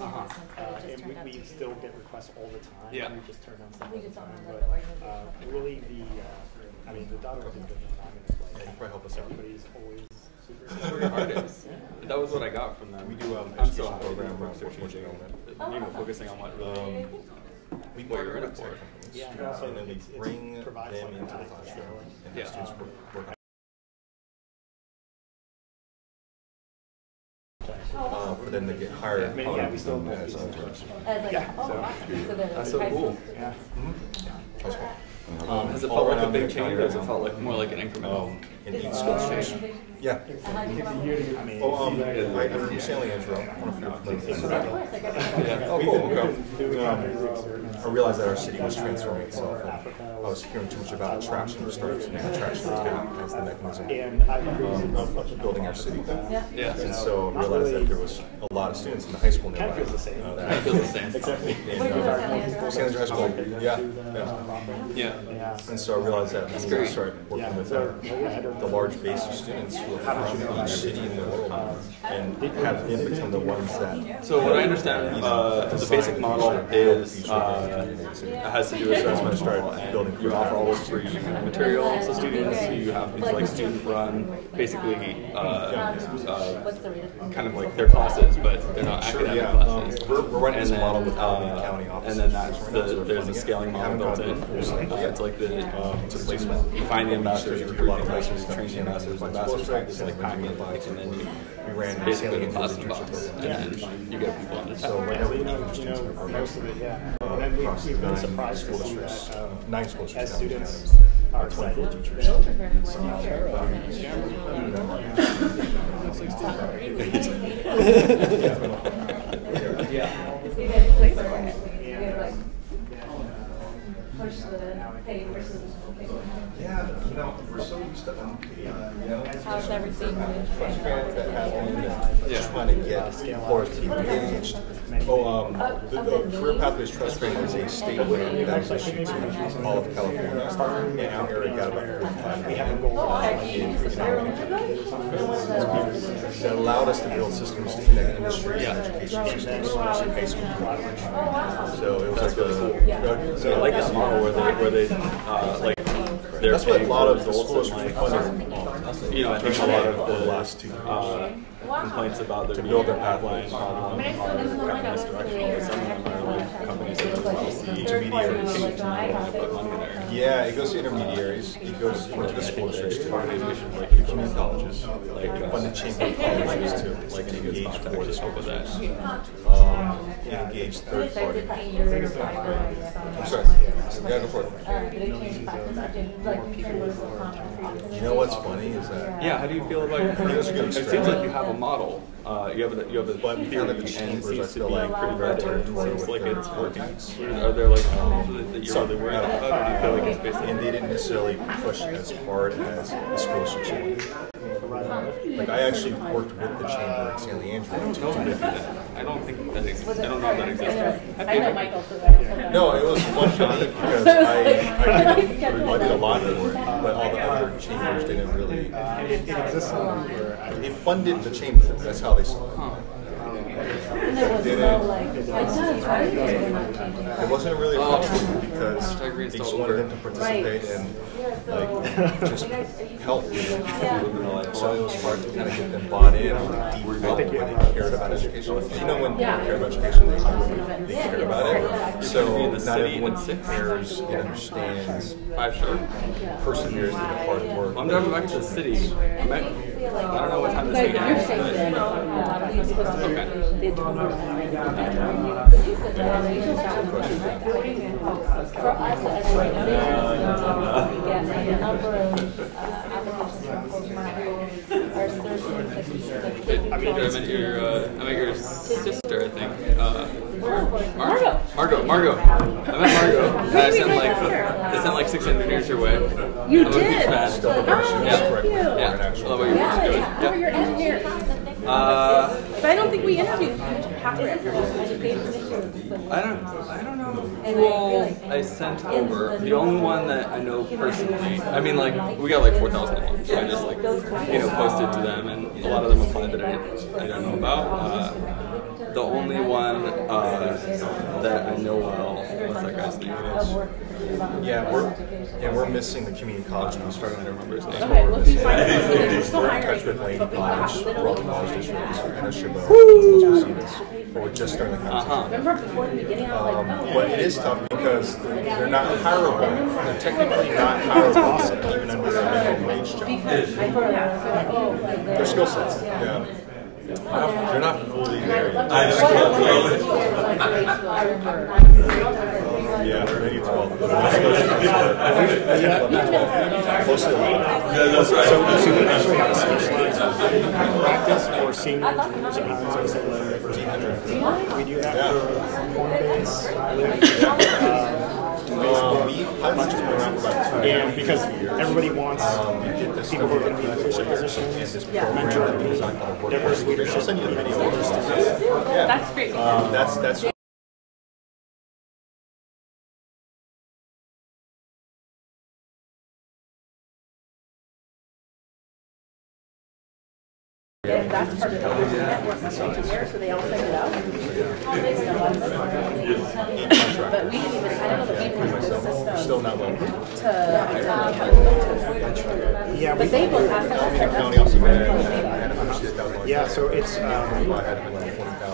And we still get requests all the time. Yeah. We just turn down stuff all the time. But really, the daughter has been phenomenal. Yeah, you probably help us out. Everybody's always super. Super artists. That was what I got from them. We do I'm so education happy program for around strategic, development. focusing on what really We what you're in it with for. tech companies, Yeah, and also and then we it bring them provides into like the that classroom, and Yeah. the students work for them to get hired. We still have as interns. That's so cool. Yeah. That's cool. Has it All felt like a around big the change, county or has it right felt like more like an incremental in each school change? Yeah. I'm from San Leandro. I don't know if you're familiar with that. Yeah. Oh, cool. I realized that our city was transforming itself. And I was hearing too much about attraction and started using attraction as the mechanism of building our city. Yeah. And so I realized that there was a lot of students in the high school nearby. Feels the same. It feels the same. Exactly. San Leandro High School. Yeah. Yeah. And so I realized that we need to start working with the large base of students who are from each city in the world and have them become the ones that. So what I understand, the basic model is it has to do with That's when I started building. you offer all this free materials to students. You have these like student run, basically kind of like their classes, but they're not academic classes. We're running this model with the county office. And then there's a scaling model built in. It's like the you find the ambassadors, you recruit the ambassadors, train the ambassadors, practice like packing it, and then you ran basically the class in box, and then you get people on the top. So right now we Most of it, yeah. And then we've been surprised to see that 9 school districts. as students are excited. Yeah, we're so used to How's everything transparent that happen, just trying to get people to be engaged. The Career Pathways Trust Grant is a state grant that was issued to all of California, and our area got about 45 that allowed us to build systems to connect industry and education systems, especially high school. So it was really So I like that model where they like they're that's what a lot of the adults schools and, funded. you know, I think a lot of the last 2 years. complaints about there To being build a their pipeline pathways. problem are kind of misdirectional, but some of them are like companies that don't well see Intermediaries. and put money there. Yeah, it goes to intermediaries. It goes into the school districts too. Organizations like The community colleges, like funded chamber of colleges too, like to any good engage spot for to the help with that. engage third party. I'm sorry. Yeah, go for it. You know what's funny is that Yeah, how do you feel about it was a good it seems experiment. like you have a model. You have a But we found that the theory, and it chambers, I seems to feel be like, pretty very better. It territorial seems like with it's their working. contacts. Are there like problems that you're really worried about, or do you feel like it's basically? And they didn't necessarily push as hard as the school should. Like I actually worked with the chamber at San Leandro. I don't think that exists. I don't know if that exists. I know Michael, so I don't know. No, it was fun for me because I did a lot for it, but all the other chambers didn't really. It exists where They funded the chamber. That's how they saw it. And there was no like, it does, right? Because we're not changing. It wasn't really a problem because they just wanted them to participate and like just help. So it was hard to kind of get them bought in on the deep level when they cared about education. You know, when people care about education, they care about it. So not everyone cares and understands, 5 sure. perseveres through the hard work. I'm driving back to the city. I don't know what time this thing You're ends. safe then. You're supposed to Okay. be the For us, as right now, we get a number of applications from folks from our I met your sister, I think. Margot. I met Margot. And I sent like 6 engineers your way. You I'm did? a huge fan. Oh, thank you. Yeah. I love what your work's doing. How are your engineers? But I don't think we interviewed pathway. I don't know who all I sent over. The only one that I know personally, I mean, like, we got like 4,000 of them, so I just like, posted to them, and a lot of them applied that I don't know about. the only one that I know well. What's that guy's name? Yeah, we're missing the community college piece. I don't remember his name. We're missing. We're in touch with Lane College, Rock College District, and Chabot. We're just starting to conversation. But it is tough because they're not hireable. They're technically not hireable, even under the minimum wage job. Their skill sets, yeah. They're not fully there yet. Yeah, maybe 12. Mostly 11. So we actually have a specialized practice for senior engineers and hiring specifically. We do that for Coinbase, and because everybody wants people who are going to be in leadership positions, mentor, diverse leadership. That's great. That's That's part of the network engineer, so they all send it out. But we didn't even, I don't know that we put the system still not well. Yeah, but they both asked us. Yeah, so it's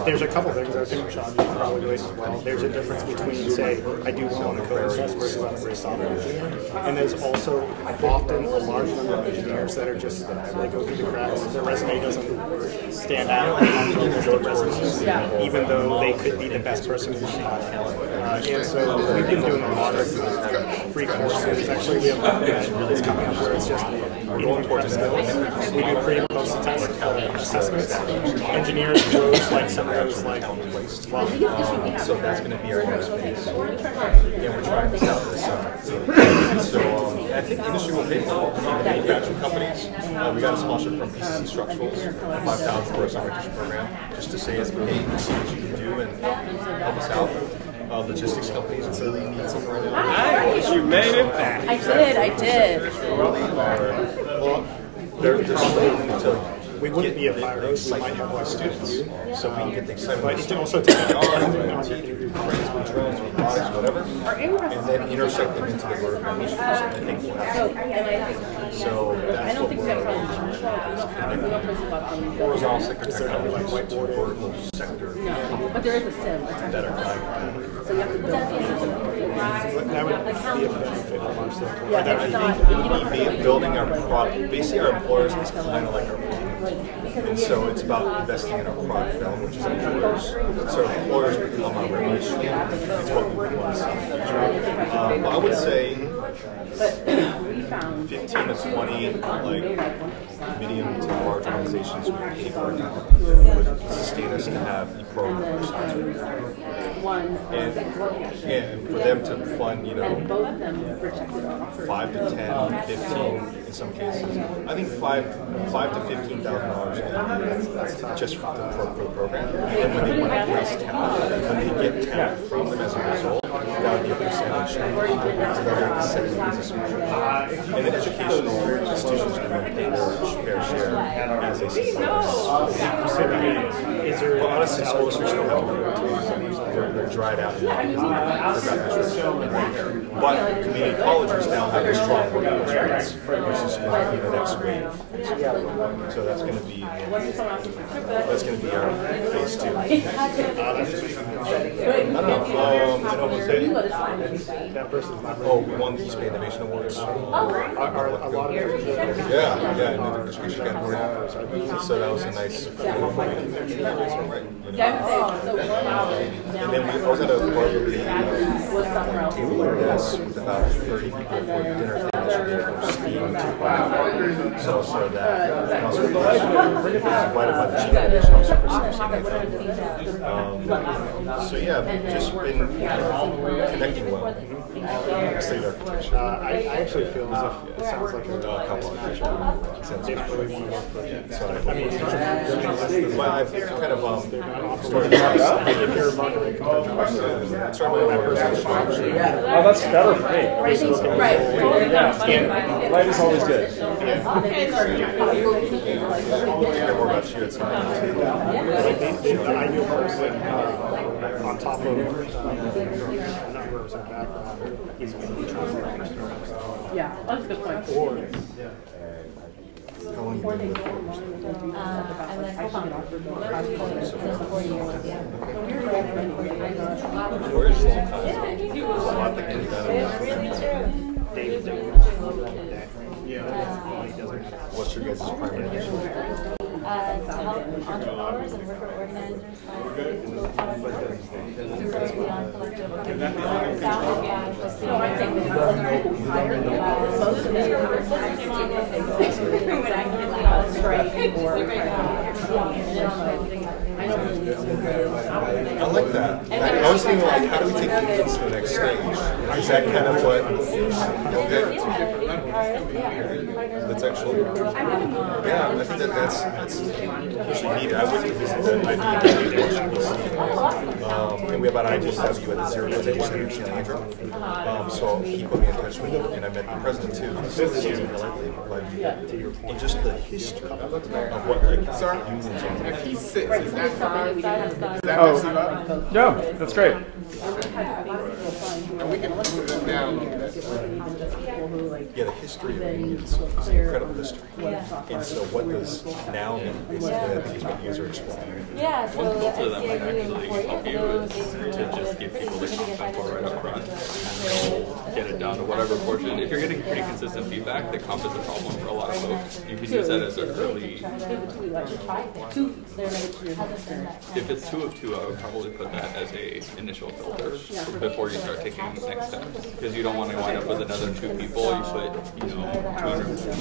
there's a couple things I think Sean you can probably do it as well. There's a difference between say I do well on a code test versus on a great software engineer, and there's also often a large number of engineers that are just they go through the cracks. Their resume doesn't stand out on the list of resumes, even though they could be the best person in the spot. And so we've been doing a lot of free courses. Actually, we have one that's coming up where it's just interview prep skills. We do creative post assessments. Engineers close like some of those like so that's going to be our next phase. And we're trying this out this summer. So I think the industry will pay for it. Manufacturing companies, we got a sponsor from PCC Structurals, $5,000 for a summer teaching program, just to say, hey, see what you can do and help us out. Logistics companies really need something right now. Nice, you made it back. I did. Really are. Well, they're struggling to. We wouldn't be a fire hose, we might have like students, so we can get things started. but it also takes on your interview drones or products, whatever, and then intersect them into the vertical niches. I think we'll have so that's I don't think we have problems. We don't place about horizontal sector technology, like whiteboard vertical sector. No, but there is a sim. That are like So you have to build that would be a benefit from our standpoint. Yeah, That it's would not, be building our product. Basically, our employers is kind of like our product. And so it's about investing in our product development, which is our employers. So our employers become our revenue stream. It's what we want to see in the future. But I would say 15 to 20 like medium to large organizations would pay for it now that would sustain us to have the program sponsored. And for them to fund, 5 to 10, 15 in some cases. I think $5 to $15,000 just for the program. And when they want to raise talent, when they get talent from them as a result, that would be a percentage. So that would be 70 business measures. And then educational institutions are going to pay their fair share as they see. But honestly, schools are still have they're dried out. But community colleges now have a strong working experience, which is going to be the next wave. So that's going to be our phase 2. I don't know. Oh, we won the East Bay Innovation Awards. a lot of Yeah, and then the education category. So that was a nice feeling for me. And then I was at a bar table like this with about 30 people for dinner from Steam to So that was really nice. I was invited by the chief innovation officer for So yeah, just been connecting well. like state architecture. I actually feel as if it sounds like A couple of they sounds really want to work for you. So I mean, well, I've kind of started if you're a marketing started my own organization. Oh, that's better for me. Yeah. Light is always good. Hear more about you at some point. the ideal person on top of numbers and background is going to be trying to work in startups. Yeah, that's a good point. Or How long you been with it? And then hold on. Since 4 years, yeah. Where's the time? David What's your guys' primary mission? To help entrepreneurs and worker organizers find ways to build products beyond collective bargaining. No, I think that most of it when I get like on strike or I like that. I was thinking, like, how do we take things to the next stage? Is that kind of what? Okay. That's actually. Yeah, I think that's neat. I went to visit the IDW in Washington DC, and we have an IDW at the Zero Day Center in San Diego. So he put me in touch with him, and I met the president too. And just the history of what unions are. If he sits, is that fine? Is that Oh, mess you up? no, that's great. And we can move it down a little bit. Yeah, the history of unions is an incredible history. And so what does now mean? Basically, I think is what you guys are explaining. Yeah, so One filter that SCIU might actually help you is to employees just give people the content for right up front and get it down to whatever portion. If you're getting pretty consistent feedback, the comp is a problem for a lot of folks. You can use that as an early. If it's 2 of 2, I would probably put that as a initial filter before you start taking next steps, because you don't want to wind up with another 2 people. You put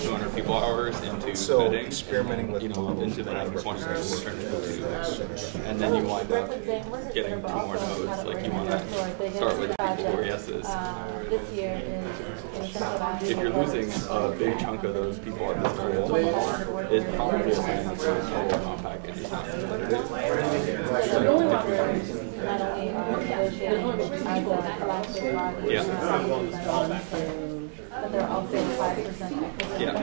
200 people hours into So vetting, experimenting with into that one person turn into 2, and then you wind up getting 2 more no's. Like you want to start with people who are yeses. This year is If you're losing a big chunk of those people at this very level, it's probably a sign that the total comp package is not competitive. Yeah. But they're also 5% Yeah.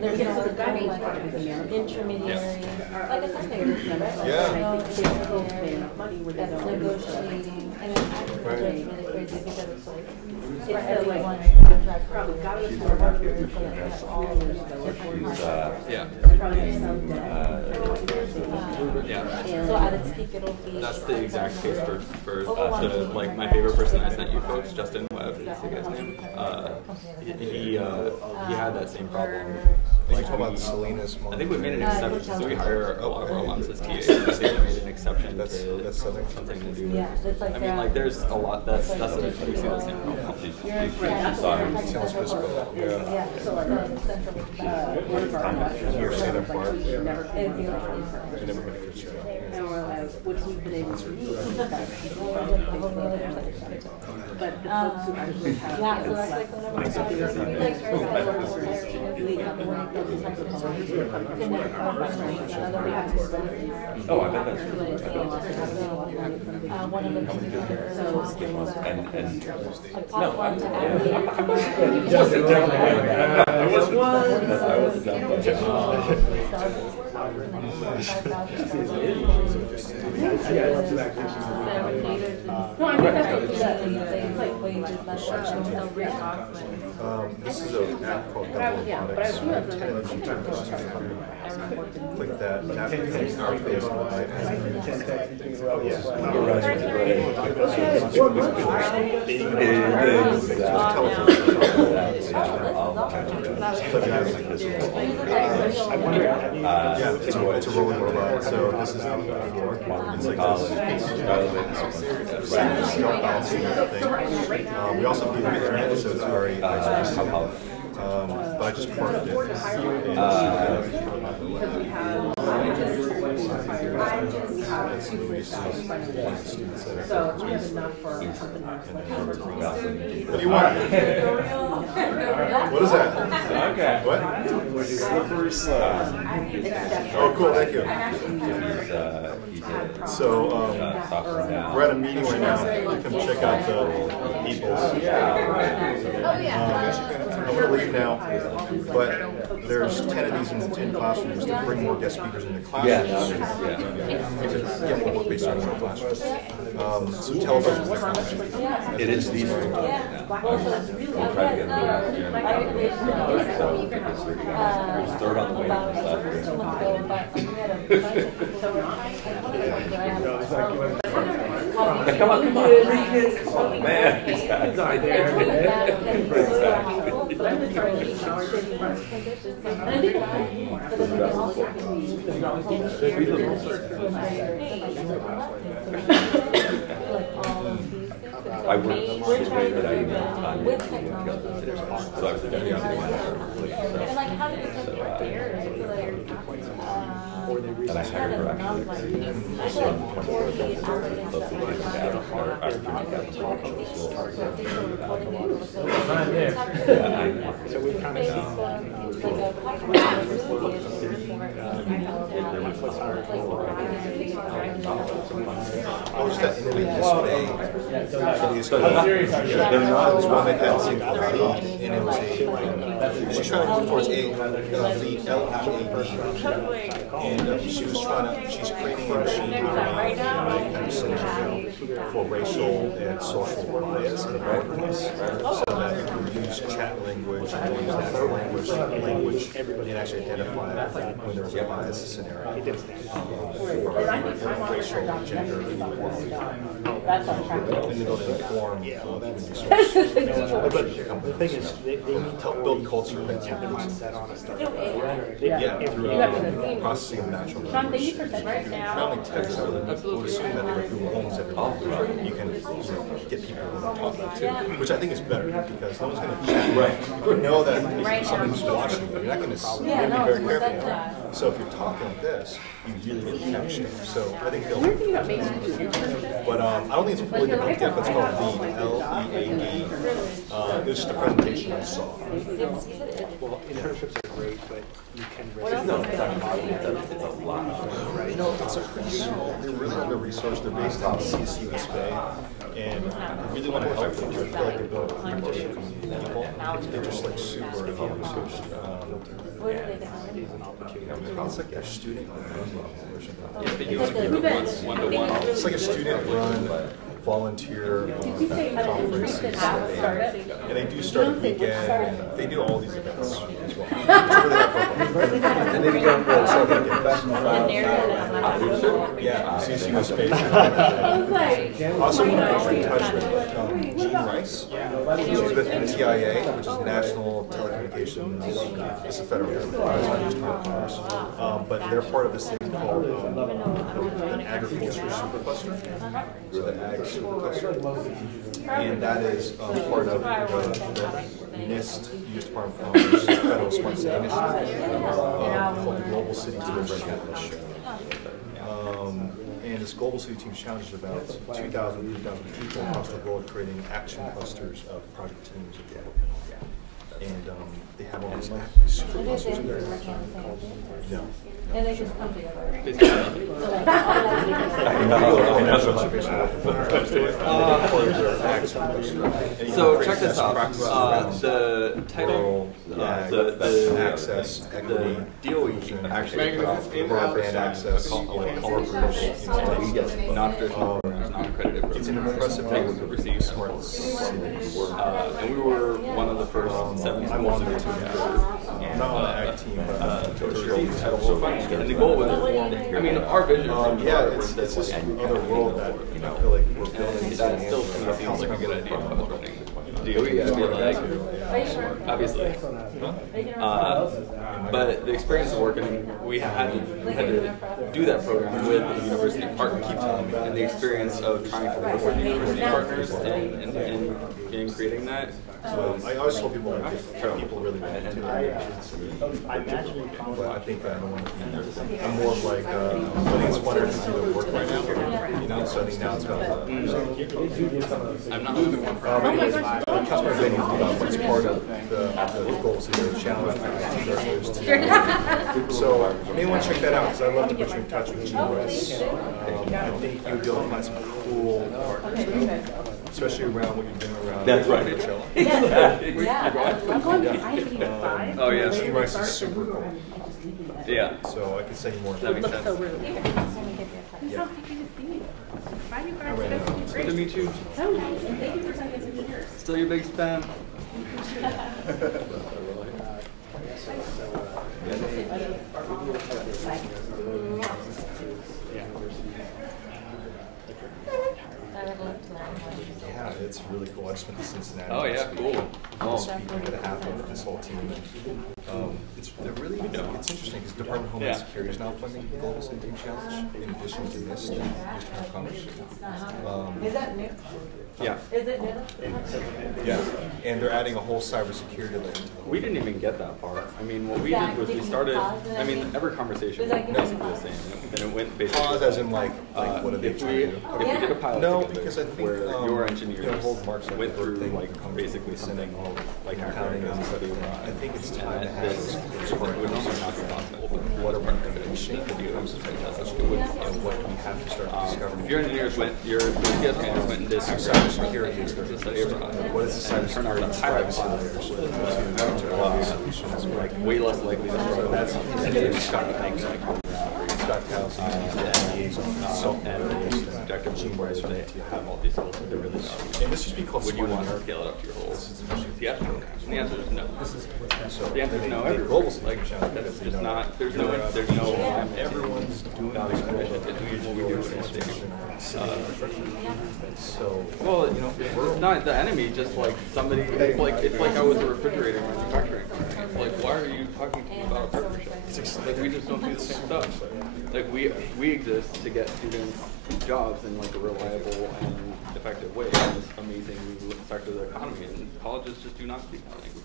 There's no intermediary. Like I said, there's Yeah. no intermediary that's negotiating. And it's really crazy because it's like, it's like one contract for workers, so that they have all different contracts. Yeah. Yeah. So at its peak, it'll be. That's the exact case for like my favorite person I sent you folks, Justin Webb is the guy's name. He had that same problem. And you talk about Selena's mom. I think we made an exception, so we hire a lot of our alums as TAs. I think we made an exception That's something. something to do with. Yeah, it's like I mean, like there's a lot. That's we see the same problem. Sounds bespoke. Yeah. Yeah, so like central. You're saying that part. It'd be like I never been a good show. which we've been able to do. But the folks who actually have. Yeah, so that's like whenever we have Oh, I bet that's one of the a platform to This is an app called Double Robotics. Click that. That becomes our face on the iPad. Yeah, it's a rolling robot. So this is the floor. It's like this self-balancing thing. We also do internet, so it's very nice. But I just parked it. So we have enough for something. What do you want? What is that? Okay. What? Slippery slope. Oh, cool. Thank you. So we're at a meeting right now. You can check out the people. I'm going to leave now, but there's 10 of these in 10 classrooms to bring more guest speakers into classrooms. To get more work-based learning in classrooms. So television technology. It is these things. We'll try to get them just throw it on the way and come on, 3 kids. Oh man, these guys. I worked the way that I even time so I was very young. And I hired her actually. So we kind of Oh, just that innovative display. They're not. There's one that had seen lead, and it was she's trying to move towards lead, L-E-A-D. And she's creating a machine learning kind of scenario for racial and social bias in the workplace, so that you can use chat language and use natural language and actually identify when there's a bias scenario for racial and gender inequality. And it'll inform human resources. But the thing is, they need to help build culture. Yeah, through processing of natural language. Not only text, but we'll assume that they go through homes that are you can get people to talk about too, which I think is better because no one's going to chat. Right. You know that somebody's watching you. You're not going to be very careful. So if you're talking like this, you really get captured. So I think they'll. But I don't think it's fully developed yet. But it's called LEAD, L-E-A-D. It was just a presentation I saw. Well, internships are great, but you can really No, it's a lot. No, it's a pretty small. They're really under-resourced. They're based out of CSU East Bay, and I really want to help them. I feel like they're building a community of people. They're just like super under-resourced. It's like a student version. It's like a student-run volunteer conference, and they do start a weekend. And they do all these events as well. It's really and they become for something like yeah, CSU is space. Also, want to put in touch with Jean Rice. She's with NTIA, which is National Telecommunications. It's a federal government, but they're part of this thing called an agriculture supercluster. So the ag supercluster, and that is part of the NIST, U.S. Department of Commerce, Federal Smart City Initiative, called the Global City Team Challenge. And this Global City Team Challenge is about 2,000, 3,000 people across the world creating action clusters of project teams. And they have all these super clusters in there. No. And they just come together. So check this out. The title, the access, equity, DOE actually broadband access, color proofs, non-accredited it's an impressive thing to receive smart cities. and we were one of the first 7 I'm on the team. Not on the ag team, but and the goal was, I mean, our vision. Yeah, it's this other world that I feel like we're building. That still seems like a good idea. DOE, I feel like obviously. But the experience of working, we had to do that program with the university partners, and the experience of trying to work with the university partners and creating that. So I always tell people people really want to do that. But I think I'm more of like I think it's funner to do the work right now. You know, so I think now it's about I'm not losing one for customer training is part of the goals of the challenge. So you may want to check that out because I'd love to put you in touch with GS. I think you'll be able to find some cool partners, especially around what you're doing around. That's right. I'm going to IQ5. Oh yeah. GS is super cool. Yeah. So I can send you more. That makes sense. So really. He's so happy to see you. Bye, you guys. Good to meet you. So nice, and thank you for sending us engineers. Still your big fan. Yeah, it's really cool. I just went to Cincinnati. Oh yeah, cool. I'm speaking on behalf of this whole team. It's interesting because Department of Homeland Security is now funding the Global Safety Challenge in addition to this Department of Commerce. Is that new? Yeah. Is it new? Yeah, and they're adding a whole cybersecurity layer into the We didn't even get that far. I mean, what we did was we started. I mean, every conversation was basically the same, and it went basically. pause as in like what are they if trying we to do? if we did a pilot No, together because I think where your engineers hold marks like went the through thing like comes basically with something like accounting accounting and study stuff. I think it's time to have this those would normally not be possible, but what are we going going to shape to the do comes to fantastic. and what we have to start discovering. If your engineers went, your engineers went and did Cybersecurity is the study abroad. What is the And turn out cybersecurity the pilot privacy class layers was like way less likely to struggle. that's Scott things like Scott House and objective before they have all these skills that they really know. and this used to be called Would you Smart want to America. scale it up to your whole? Yes. And the answer is no. So The answer is no. they Everywhere. global Like challenge. that's just not. There's no. Everyone's doing Not this expectation. It's what we do in this station. So Well, it's not the enemy. Just like somebody. It's like I was a refrigerator manufacturing company. It's like, why are you talking to me about a partnership? Like we just don't do the same stuff. Like we exist to get students jobs in like a reliable and effective way in this amazing sector of the economy. And colleges just do not speak that language.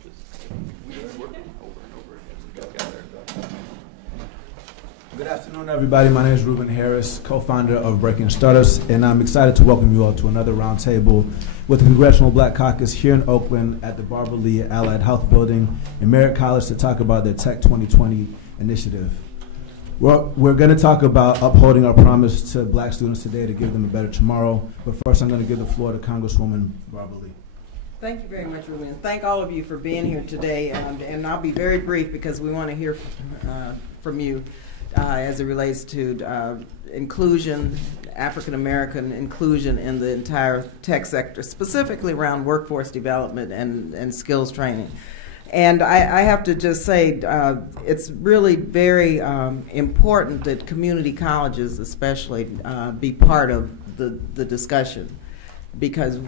We just work over and over again together. Good afternoon, everybody. My name is Ruben Harris, co-founder of Breaking Startups, and I'm excited to welcome you all to another roundtable with the Congressional Black Caucus here in Oakland at the Barbara Lee Allied Health Building in Merritt College to talk about their Tech 2020 initiative. We're going to talk about upholding our promise to black students today to give them a better tomorrow. But first, I'm going to give the floor to Congresswoman Barbara Lee. Thank you very much, Ruben. Thank all of you for being here today. And I'll be very brief because we want to hear from you as it relates to inclusion, African-American inclusion in the entire tech sector, specifically around workforce development and skills training. And I have to just say, it's really very important that community colleges especially be part of the discussion, because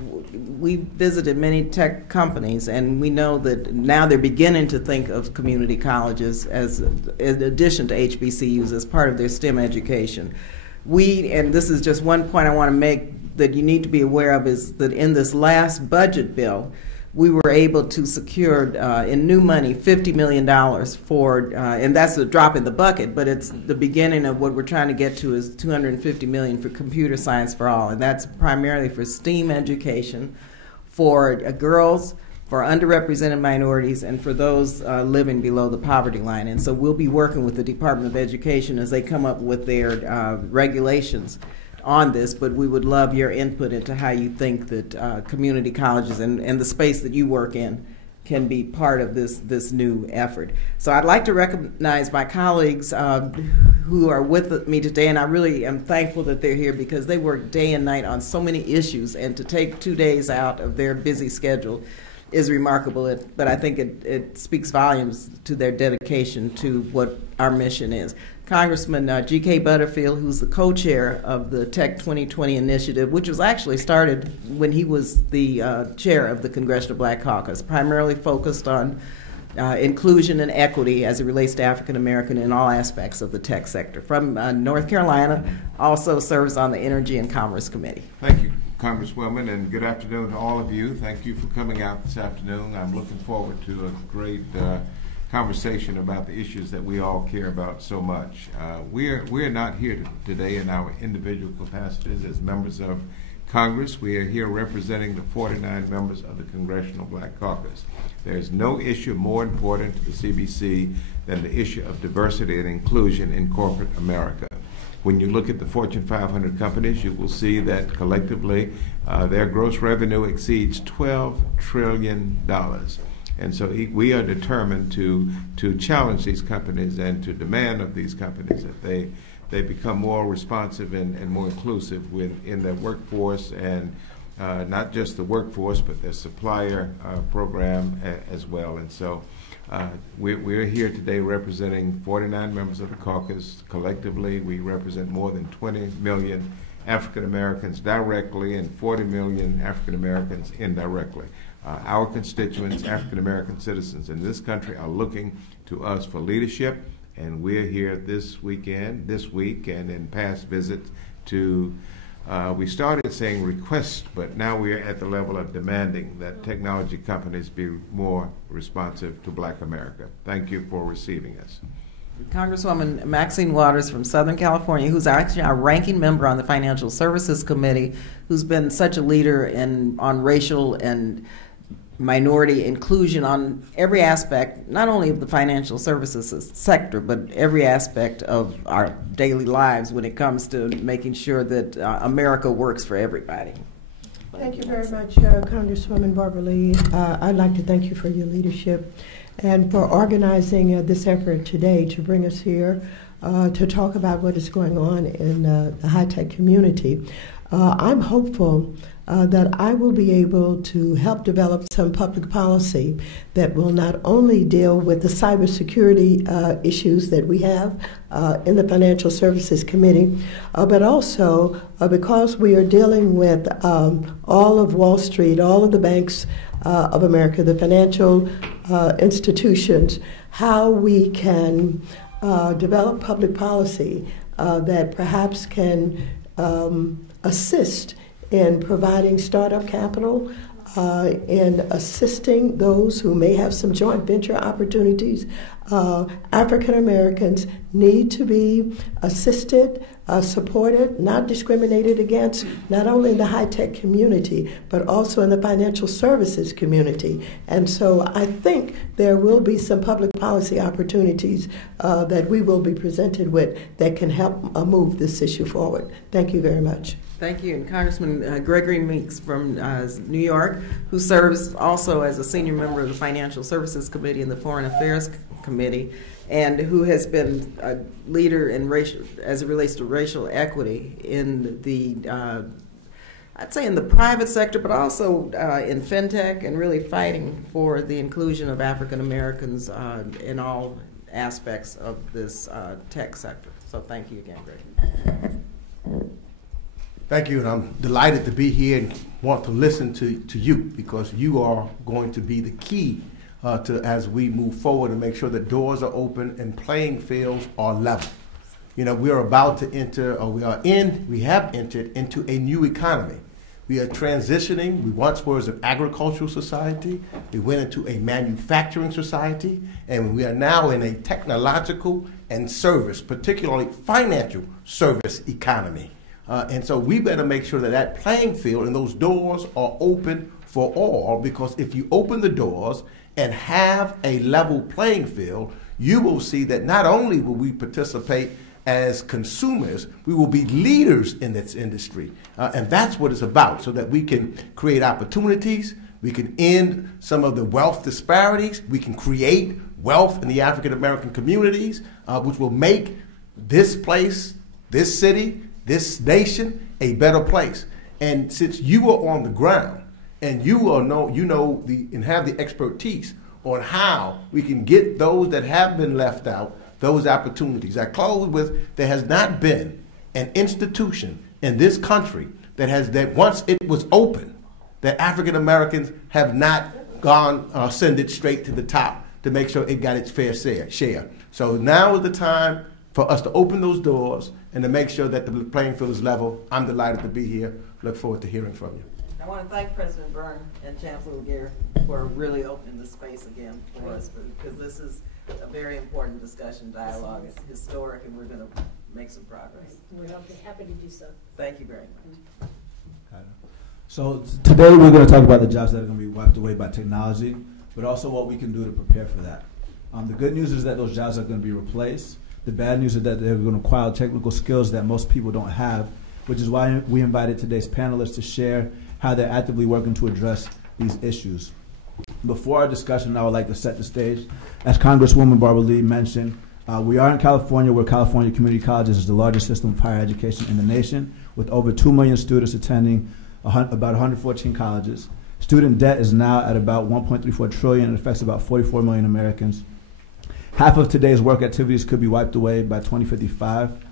we visited many tech companies and we know that now they're beginning to think of community colleges as in addition to HBCUs as part of their STEM education. And this is just one point I want to make that you need to be aware of, is that in this last budget bill, we were able to secure in new money $50 million for, and that's a drop in the bucket, but it's the beginning of what we're trying to get to is $250 million for computer science for all, and that's primarily for STEAM education for girls, for underrepresented minorities, and for those living below the poverty line. And so we'll be working with the Department of Education as they come up with their regulations on this, but we would love your input into how you think that community colleges and the space that you work in can be part of this new effort. So I'd like to recognize my colleagues who are with me today, and I really am thankful that they're here because they work day and night on so many issues, and to take 2 days out of their busy schedule is remarkable, but I think it speaks volumes to their dedication to what our mission is. Congressman G.K. Butterfield, who's the co-chair of the Tech 2020 initiative, which was actually started when he was the chair of the Congressional Black Caucus, primarily focused on inclusion and equity as it relates to African American in all aspects of the tech sector. From North Carolina, also serves on the Energy and Commerce Committee. Thank you, Congresswoman, and good afternoon to all of you. Thank you for coming out this afternoon. I'm looking forward to a great conversation about the issues that we all care about so much. We're not here today in our individual capacities as members of Congress. We are here representing the 49 members of the Congressional Black Caucus. There's no issue more important to the CBC than the issue of diversity and inclusion in corporate America. When you look at the Fortune 500 companies, you will see that collectively their gross revenue exceeds $12 trillion. And so we are determined to challenge these companies and to demand of these companies that they become more responsive and more inclusive in their workforce, and not just the workforce, but their supplier program as well. And so we're here today representing 49 members of the caucus. Collectively, we represent more than 20 million African Americans directly and 40 million African Americans indirectly. Our constituents, African American citizens in this country, are looking to us for leadership, and we're here this week, and in past visits to, we started saying request, but now we're at the level of demanding that technology companies be more responsive to Black America. Thank you for receiving us. Congresswoman Maxine Waters from Southern California, who's actually our ranking member on the Financial Services Committee, who's been such a leader on racial and minority inclusion on every aspect, not only of the financial services sector, but every aspect of our daily lives when it comes to making sure that America works for everybody. Thank you very much, Congresswoman Barbara Lee. I'd like to thank you for your leadership and for organizing this effort today to bring us here to talk about what is going on in the high-tech community. I'm hopeful that I will be able to help develop some public policy that will not only deal with the cybersecurity issues that we have in the Financial Services Committee, but also because we are dealing with all of Wall Street, all of the banks of America, the financial institutions, how we can develop public policy that perhaps can assist in providing startup capital, in assisting those who may have some joint venture opportunities. African Americans need to be assisted, supported, not discriminated against, not only in the high-tech community, but also in the financial services community. And so I think there will be some public policy opportunities that we will be presented with that can help move this issue forward. Thank you very much. Thank you. And Congressman Gregory Meeks from New York, who serves also as a senior member of the Financial Services Committee and the Foreign Affairs Committee, and who has been a leader in racial, as it relates to racial equity in the, I'd say in the private sector, but also in fintech, and really fighting for the inclusion of African Americans in all aspects of this tech sector. So thank you again, Greg. Thank you, and I'm delighted to be here and want to listen to you, because you are going to be the key as we move forward and make sure that doors are open and playing fields are level. You know, we are about to enter, or we have entered into a new economy. We are transitioning. We once was an agricultural society. We went into a manufacturing society, and we are now in a technological and service, particularly financial service economy. And so we better make sure that that playing field and those doors are open for all, because if you open the doors and have a level playing field, you will see that not only will we participate as consumers, we will be leaders in this industry. And that's what it's about, so that we can create opportunities, we can end some of the wealth disparities, we can create wealth in the African American communities, which will make this place, this city, this nation a better place. And since you are on the ground and and have the expertise on how we can get those that have been left out those opportunities. I close with, there has not been an institution in this country that once it was open, that African Americans have not gone ascended straight to the top to make sure it got its fair share. So now is the time for us to open those doors and to make sure that the playing field is level. I'm delighted to be here. Look forward to hearing from you. I want to thank President Byrne and Chancellor Laguerre for really opening the space again for us, because this is a very important discussion, dialogue. It's historic, and we're going to make some progress. We're happy to do so. Thank you very much. So today we're going to talk about the jobs that are going to be wiped away by technology, but also what we can do to prepare for that. The good news is that those jobs are going to be replaced. The bad news is that they're going to acquire technical skills that most people don't have, which is why we invited today's panelists to share how they're actively working to address these issues. Before our discussion, I would like to set the stage. As Congresswoman Barbara Lee mentioned, we are in California, where California Community Colleges is the largest system of higher education in the nation, with over 2 million students attending about 114 colleges. Student debt is now at about $1.34 trillion and affects about 44 million Americans. Half of today's work activities could be wiped away by 2055.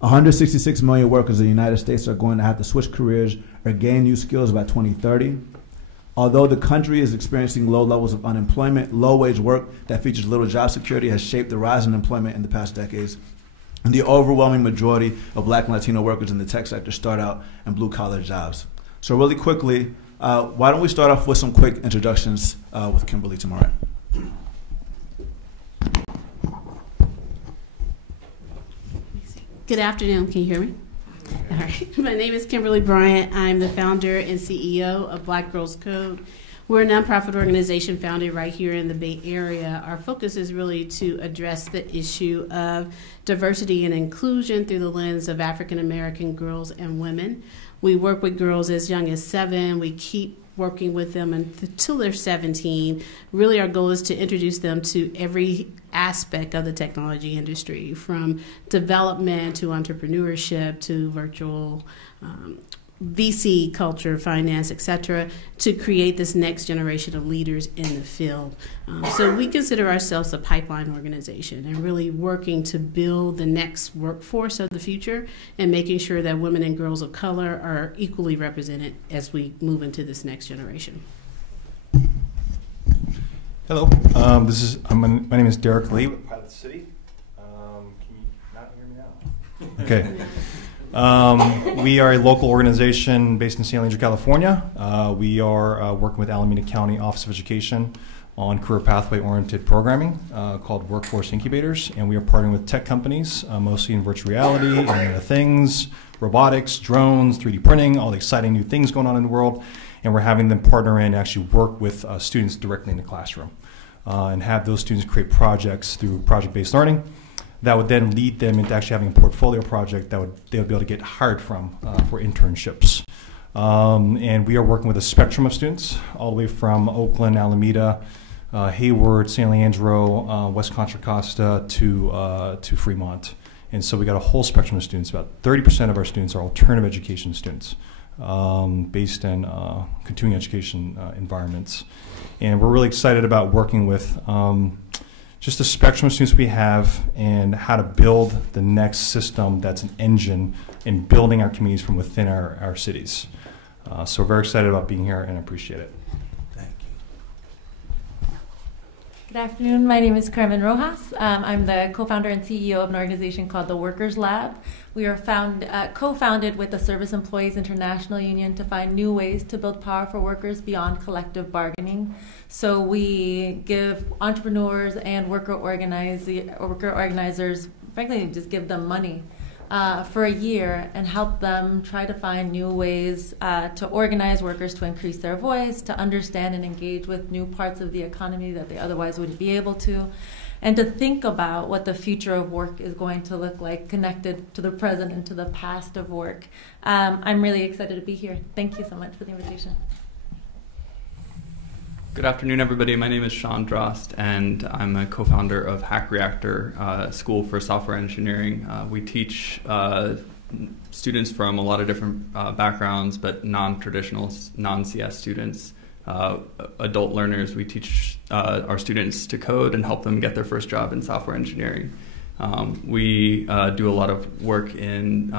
166 million workers in the United States are going to have to switch careers or gain new skills by 2030. Although the country is experiencing low levels of unemployment, low-wage work that features little job security has shaped the rise in employment in the past decades. And the overwhelming majority of Black and Latino workers in the tech sector start out in blue-collar jobs. So really quickly, why don't we start off with some quick introductions with Kimberly Merritt. Good afternoon. Can you hear me? All right. My name is Kimberly Bryant. I'm the founder and CEO of Black Girls Code. We're a nonprofit organization founded right here in the Bay Area. Our focus is really to address the issue of diversity and inclusion through the lens of African American girls and women. We work with girls as young as 7. We keep working with them until they're 17. Really, our goal is to introduce them to every aspect of the technology industry, from development to entrepreneurship to virtual VC culture, finance, etc., to create this next generation of leaders in the field. So we consider ourselves a pipeline organization and really working to build the next workforce of the future and making sure that women and girls of color are equally represented as we move into this next generation. Hello, my name is Derek Lee with Pilot City. Can you not hear me now? Okay. We are a local organization based in San Leandro, California. We are working with Alameda County Office of Education on career pathway-oriented programming called Workforce Incubators, and we are partnering with tech companies, mostly in virtual reality, Internet of Things, robotics, drones, 3D printing, all the exciting new things going on in the world, and we're having them partner in and actually work with students directly in the classroom and have those students create projects through project-based learning that would then lead them into actually having a portfolio project that they would be able to get hired from for internships. And we are working with a spectrum of students, all the way from Oakland, Alameda, Hayward, San Leandro, West Contra Costa to Fremont. And so we got a whole spectrum of students. About 30% of our students are alternative education students based in continuing education environments. And we're really excited about working with just the spectrum of students we have and how to build the next system that's an engine in building our communities from within our cities. So we're very excited about being here and appreciate it. Thank you. Good afternoon. My name is Carmen Rojas. I'm the co-founder and CEO of an organization called the Workers Lab. We are co-founded with the Service Employees International Union to find new ways to build power for workers beyond collective bargaining. So we give entrepreneurs and worker organizers, frankly, just give them money for a year and help them try to find new ways to organize workers to increase their voice, to understand and engage with new parts of the economy that they otherwise wouldn't be able to, and to think about what the future of work is going to look like connected to the present and to the past of work. I'm really excited to be here. Thank you so much for the invitation. Good afternoon, everybody. My name is Sean Drost, and I'm a co-founder of Hack Reactor School for Software Engineering. We teach students from a lot of different backgrounds, but non-traditional, non-CS students, adult learners. We teach our students to code and help them get their first job in software engineering. We do a lot of work in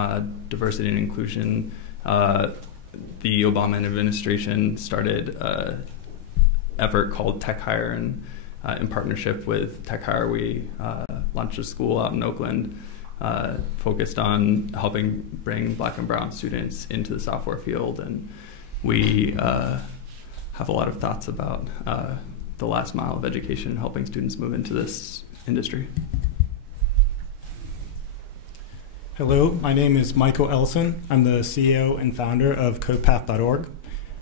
diversity and inclusion. The Obama administration started an effort called Tech Hire, and in partnership with Tech Hire, we launched a school out in Oakland focused on helping bring Black and brown students into the software field. And we have a lot of thoughts about the last mile of education, helping students move into this industry. Hello, my name is Michael Ellison. I'm the CEO and founder of CodePath.org.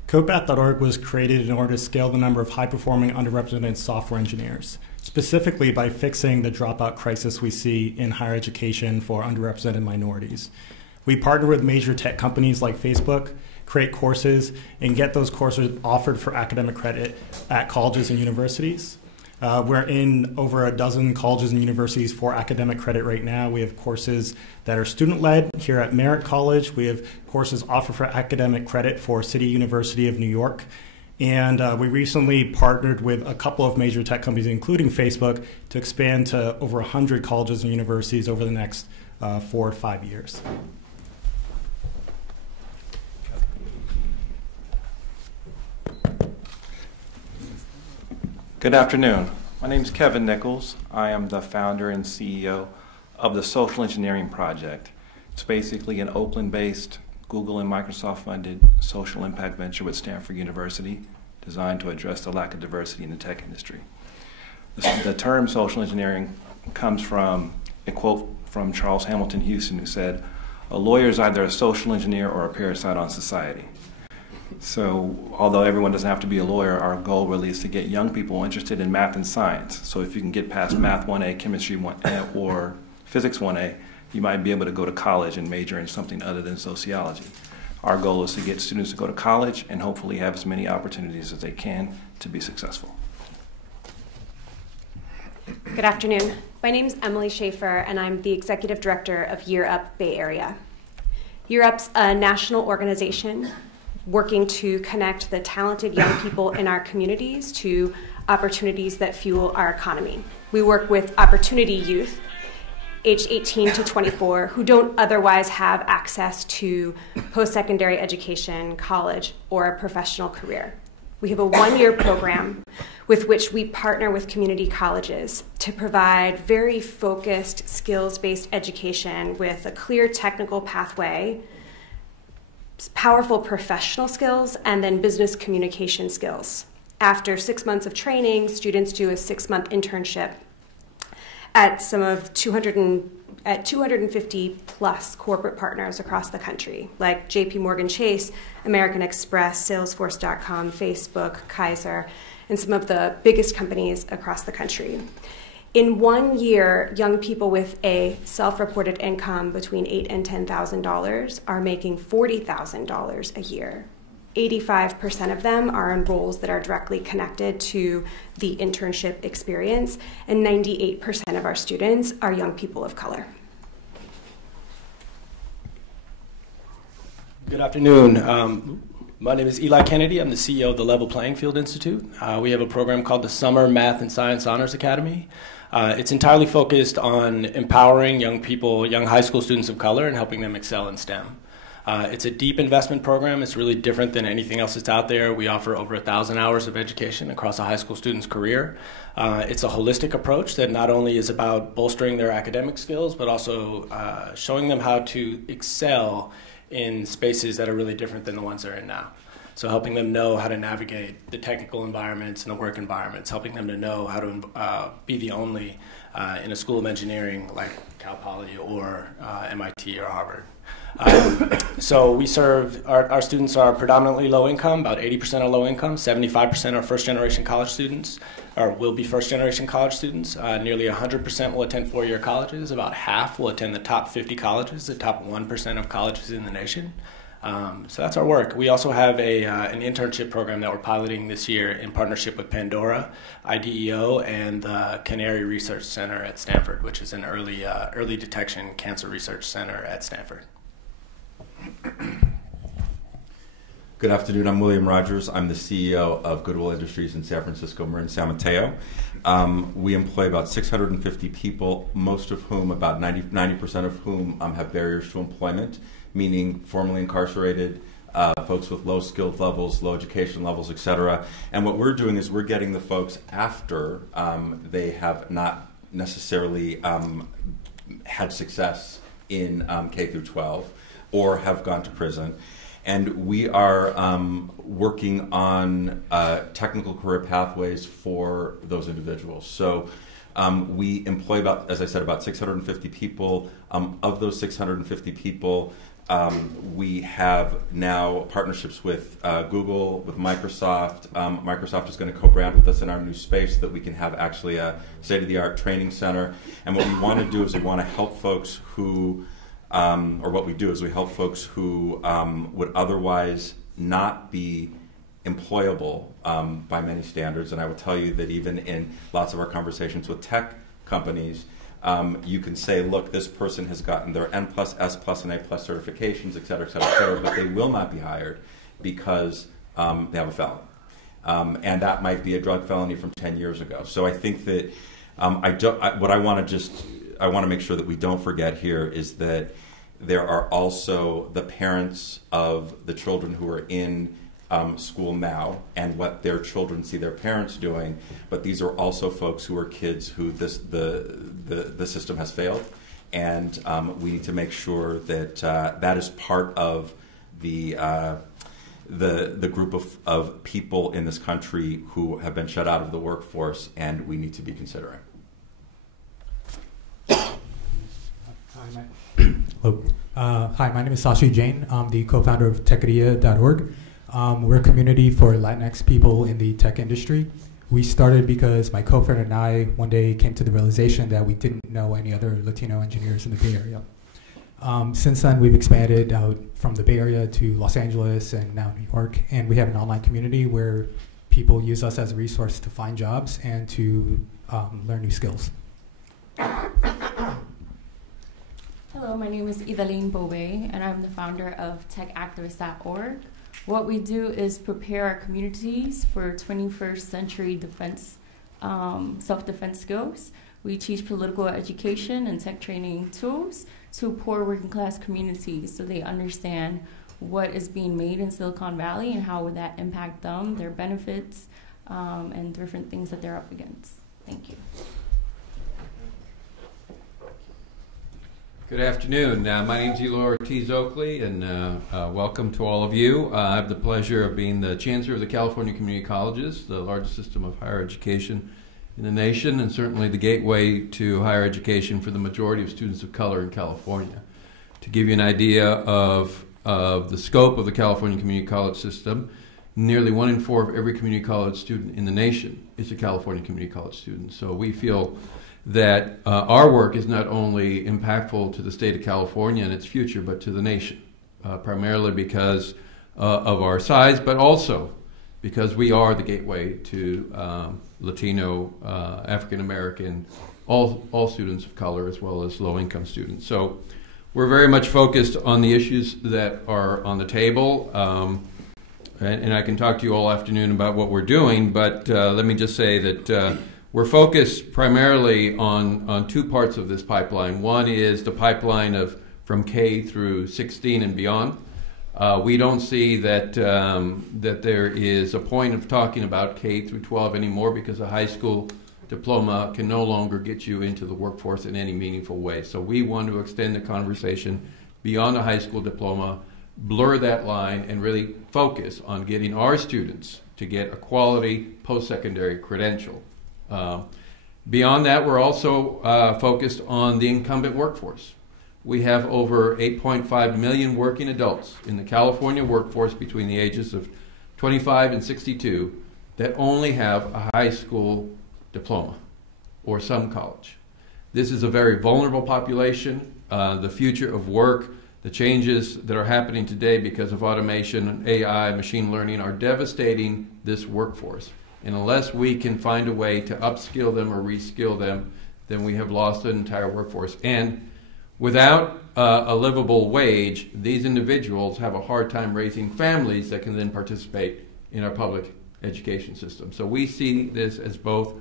CodePath.org was created in order to scale the number of high-performing underrepresented software engineers, specifically by fixing the dropout crisis we see in higher education for underrepresented minorities. We partner with major tech companies like Facebook, create courses, and get those courses offered for academic credit at colleges and universities. We're in over a dozen colleges and universities for academic credit right now. We have courses that are student-led here at Merritt College. We have courses offered for academic credit for City University of New York. And we recently partnered with a couple of major tech companies, including Facebook, to expand to over 100 colleges and universities over the next 4 to 5 years. Good afternoon. My name is Kevin Nichols. I am the founder and CEO of the Social Engineering Project. It's basically an Oakland-based, Google and Microsoft-funded social impact venture with Stanford University designed to address the lack of diversity in the tech industry. The term social engineering comes from a quote from Charles Hamilton Houston, who said, "A lawyer is either a social engineer or a parasite on society." So although everyone doesn't have to be a lawyer, our goal really is to get young people interested in math and science. So if you can get past Math 1A, Chemistry 1A, or Physics 1A, you might be able to go to college and major in something other than sociology. Our goal is to get students to go to college and hopefully have as many opportunities as they can to be successful. Good afternoon. My name is Emily Schaefer, and I'm the Executive Director of Year Up Bay Area. Year Up's a national organization working to connect the talented young people in our communities to opportunities that fuel our economy. We work with opportunity youth, aged 18 to 24, who don't otherwise have access to post-secondary education, college, or a professional career. We have a one-year program with which we partner with community colleges to provide very focused, skills-based education with a clear technical pathway, powerful professional skills, and then business communication skills. After 6 months of training, students do a 6-month internship at some of 250 plus corporate partners across the country, like JP Morgan Chase, American Express, Salesforce.com, Facebook, Kaiser, and some of the biggest companies across the country. In 1 year, young people with a self-reported income between $8,000 and $10,000 are making $40,000 a year. 85% of them are in roles that are directly connected to the internship experience, and 98% of our students are young people of color. Good afternoon. My name is Eli Kennedy. I'm the CEO of the Level Playing Field Institute. We have a program called the Summer Math and Science Honors Academy. It's entirely focused on empowering young people, young high school students of color, and helping them excel in STEM. It's a deep investment program. It's really different than anything else that's out there. We offer over 1,000 hours of education across a high school student's career. It's a holistic approach that not only is about bolstering their academic skills, but also showing them how to excel in spaces that are really different than the ones they're in now. So helping them know how to navigate the technical environments and the work environments, helping them to know how to be the only in a school of engineering like Cal Poly or MIT or Harvard. So we serve, our students are predominantly low income, about 80% are low income, 75% are first generation college students, or will be first generation college students. Nearly 100% will attend 4-year colleges, about half will attend the top 50 colleges, the top 1% of colleges in the nation. So that's our work. We also have an internship program that we're piloting this year in partnership with Pandora, IDEO, and the Canary Research Center at Stanford, which is an early detection cancer research center at Stanford. Good afternoon. I'm William Rogers. I'm the CEO of Goodwill Industries in San Francisco, Marin, San Mateo. We employ about 650 people, most of whom, about 90% of whom have barriers to employment, meaning formerly incarcerated, folks with low skilled levels, low education levels, et cetera. And what we're doing is we're getting the folks after they have not necessarily had success in K through 12 or have gone to prison. And we are working on technical career pathways for those individuals. So we employ about, as I said, about 650 people. Of those 650 people, we have now partnerships with Google, with Microsoft. Microsoft is going to co-brand with us in our new space so that we can have actually a state-of-the-art training center. And what we want to do is we want to help folks who or what we do is we help folks who would otherwise not be employable by many standards. And I will tell you that even in lots of our conversations with tech companies, you can say, look, this person has gotten their N+, S+, and A+ certifications, et cetera, but they will not be hired because they have a felony. And that might be a drug felony from 10 years ago. So I think that I want to make sure that we don't forget here is that there are also the parents of the children who are in school now and what their children see their parents doing, but these are also folks who are kids who the system has failed, and we need to make sure that that is part of the group of people in this country who have been shut out of the workforce, and we need to be considering. Hello. Hi, my name is Sashi Jain. I'm the co-founder of Techeria.org. We're a community for Latinx people in the tech industry. We started because my co-founder and I one day came to the realization that we didn't know any other Latino engineers in the Bay Area. Since then, we've expanded out from the Bay Area to Los Angeles and now New York, and we have an online community where people use us as a resource to find jobs and to learn new skills. Hello, my name is Idaline Bobe, and I'm the founder of techactivist.org. What we do is prepare our communities for 21st century defense, self-defense skills. We teach political education and tech training tools to poor working class communities so they understand what is being made in Silicon Valley and how would that impact them, their benefits, and different things that they're up against. Thank you. Good afternoon. My name is Eloy Ortiz Oakley, and welcome to all of you. I have the pleasure of being the Chancellor of the California Community Colleges, the largest system of higher education in the nation, and certainly the gateway to higher education for the majority of students of color in California. To give you an idea of the scope of the California Community College system, nearly 1 in 4 of every community college student in the nation is a California Community College student. So we feel that our work is not only impactful to the state of California and its future, but to the nation, primarily because of our size, but also because we are the gateway to Latino, African American, all students of color, as well as low-income students. So we're very much focused on the issues that are on the table, and I can talk to you all afternoon about what we're doing, but let me just say that we're focused primarily on 2 parts of this pipeline. One is the pipeline of from K through 16 and beyond. We don't see that that there is a point of talking about K through 12 anymore because a high school diploma can no longer get you into the workforce in any meaningful way. So we want to extend the conversation beyond a high school diploma, blur that line, and really focus on getting our students to get a quality post-secondary credential. Beyond that, we're also focused on the incumbent workforce. We have over 8.5 million working adults in the California workforce between the ages of 25 and 62 that only have a high school diploma or some college. This is a very vulnerable population. The future of work, the changes that are happening today because of automation, AI, machine learning are devastating this workforce. And unless we can find a way to upskill them or reskill them, then we have lost an entire workforce. And Without a livable wage, these individuals have a hard time raising families that can then participate in our public education system. So we see this as both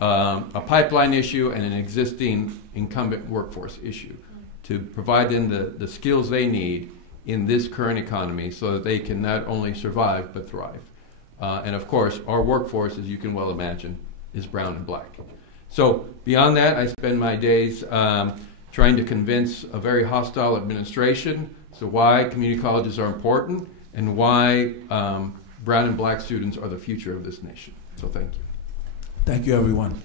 a pipeline issue and an existing incumbent workforce issue to provide them the skills they need in this current economy so that they can not only survive but thrive. And of course, our workforce, as you can well imagine, is brown and black. So beyond that, I spend my days trying to convince a very hostile administration so why community colleges are important and why brown and black students are the future of this nation. So thank you. Thank you, everyone.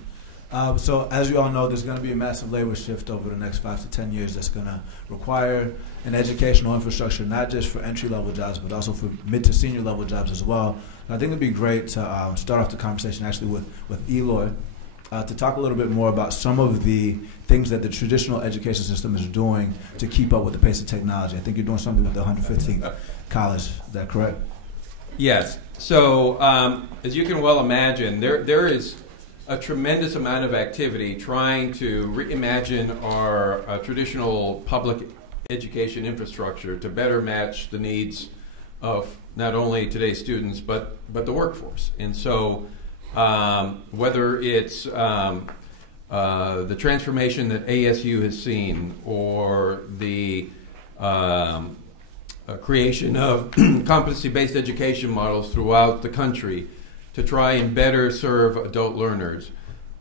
So as you all know, there's going to be a massive labor shift over the next 5 to 10 years that's going to require an educational infrastructure, not just for entry-level jobs, but also for mid to senior level jobs as well. And I think it'd be great to start off the conversation actually with Eloy to talk a little bit more about some of the things that the traditional education system is doing to keep up with the pace of technology. I think you're doing something with the 115th College. Is that correct? Yes. So as you can well imagine, there is a tremendous amount of activity trying to reimagine our traditional public education infrastructure to better match the needs of not only today's students but the workforce. And so whether it's the transformation that ASU has seen or the creation of competency-based education models throughout the country to try and better serve adult learners.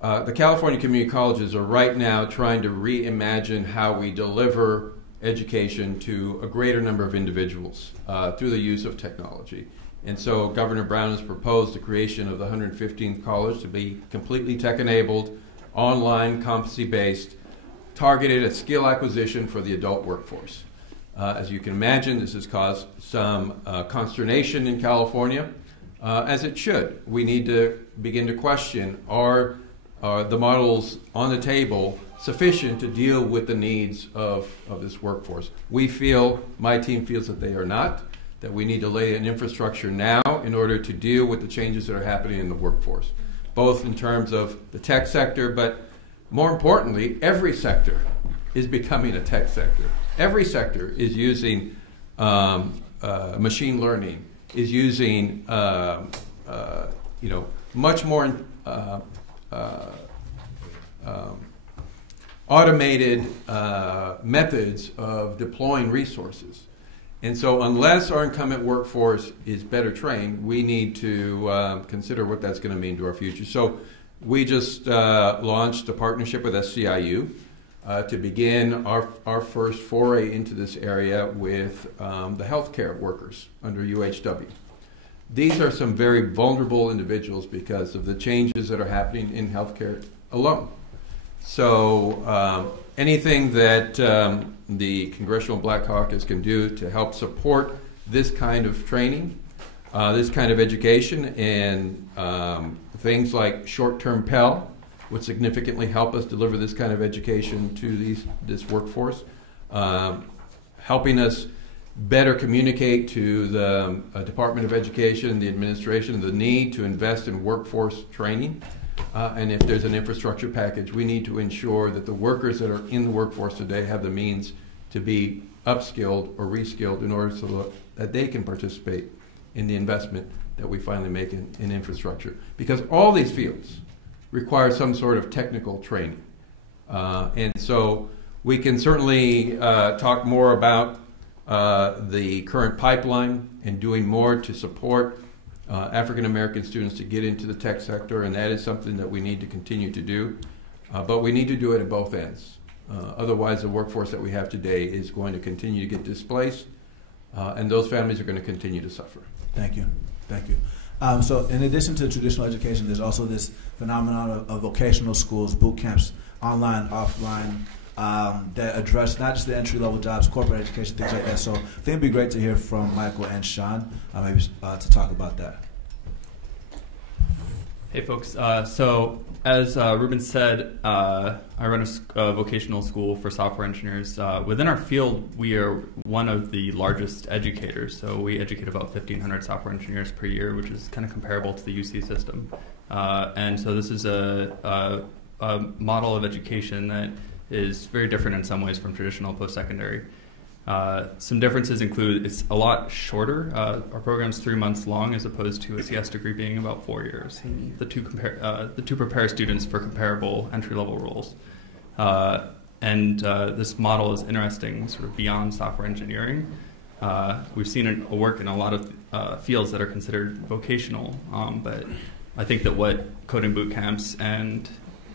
The California community colleges are right now trying to reimagine how we deliver education to a greater number of individuals through the use of technology. And so Governor Brown has proposed the creation of the 115th College to be completely tech-enabled, online, competency-based, targeted at skill acquisition for the adult workforce. As you can imagine, this has caused some consternation in California, as it should. We need to begin to question, are the models on the table sufficient to deal with the needs of this workforce? We feel, my team feels that they are not, that we need to lay an infrastructure now in order to deal with the changes that are happening in the workforce, both in terms of the tech sector, but more importantly, every sector is becoming a tech sector. Every sector is using machine learning, is using much more automated methods of deploying resources. And so unless our incumbent workforce is better trained, we need to consider what that's going to mean to our future. So we just launched a partnership with SCIU to begin our first foray into this area with the healthcare workers under UHW. These are some very vulnerable individuals because of the changes that are happening in healthcare alone. So anything that the Congressional Black Caucus can do to help support this kind of training, this kind of education, and things like short-term Pell would significantly help us deliver this kind of education to this workforce, helping us better communicate to the Department of Education, the administration, the need to invest in workforce training. And if there's an infrastructure package, we need to ensure that the workers that are in the workforce today have the means to be upskilled or reskilled in order so that they can participate in the investment that we finally make in infrastructure. Because all these fields require some sort of technical training. And so we can certainly talk more about the current pipeline and doing more to support African American students to get into the tech sector, and that is something that we need to continue to do. But we need to do it at both ends. Otherwise, the workforce that we have today is going to continue to get displaced, and those families are going to continue to suffer. Thank you. Thank you. So in addition to traditional education, there's also this phenomenon of vocational schools, boot camps, online, offline, that address not just the entry-level jobs, corporate education, things like that. So I think it'd be great to hear from Michael and Sean, maybe to talk about that. Hey, folks. So as Ruben said, I run a vocational school for software engineers. Within our field, we are one of the largest educators. So we educate about 1,500 software engineers per year, which is kind of comparable to the UC system. And so this is a model of education that is very different in some ways from traditional post-secondary. Some differences include it's a lot shorter. Our program's 3 months long as opposed to a CS degree being about 4 years. The two prepare students for comparable entry-level roles. This model is interesting sort of beyond software engineering. We've seen it work in a lot of fields that are considered vocational, but I think that what coding boot camps and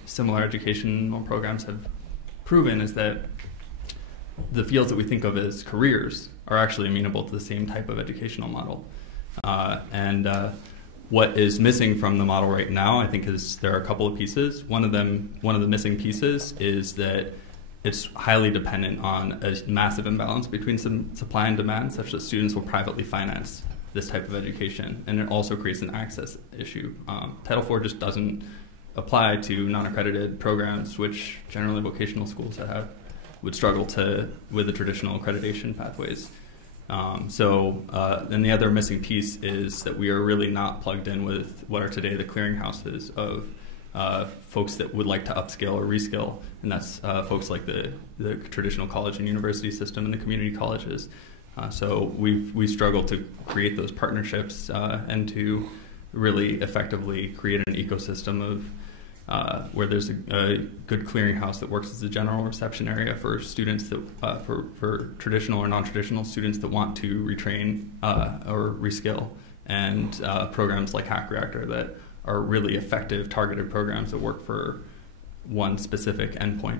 similar educational programs have proven is that the fields that we think of as careers are actually amenable to the same type of educational model. What is missing from the model right now, I think, is there are a couple of pieces. One of the missing pieces is that it's highly dependent on a massive imbalance between some supply and demand, such that students will privately finance this type of education, and it also creates an access issue. Title IV just doesn't apply to non-accredited programs, which generally vocational schools that have would struggle with the traditional accreditation pathways. Then the other missing piece is that we are really not plugged in with what are today the clearinghouses of folks that would like to upskill or reskill, and that's folks like the traditional college and university system and the community colleges. So we've struggled to create those partnerships and to really effectively create an ecosystem of where there's a good clearinghouse that works as a general reception area for students that for traditional or non-traditional students that want to retrain or reskill, and programs like Hack Reactor that are really effective targeted programs that work for one specific endpoint.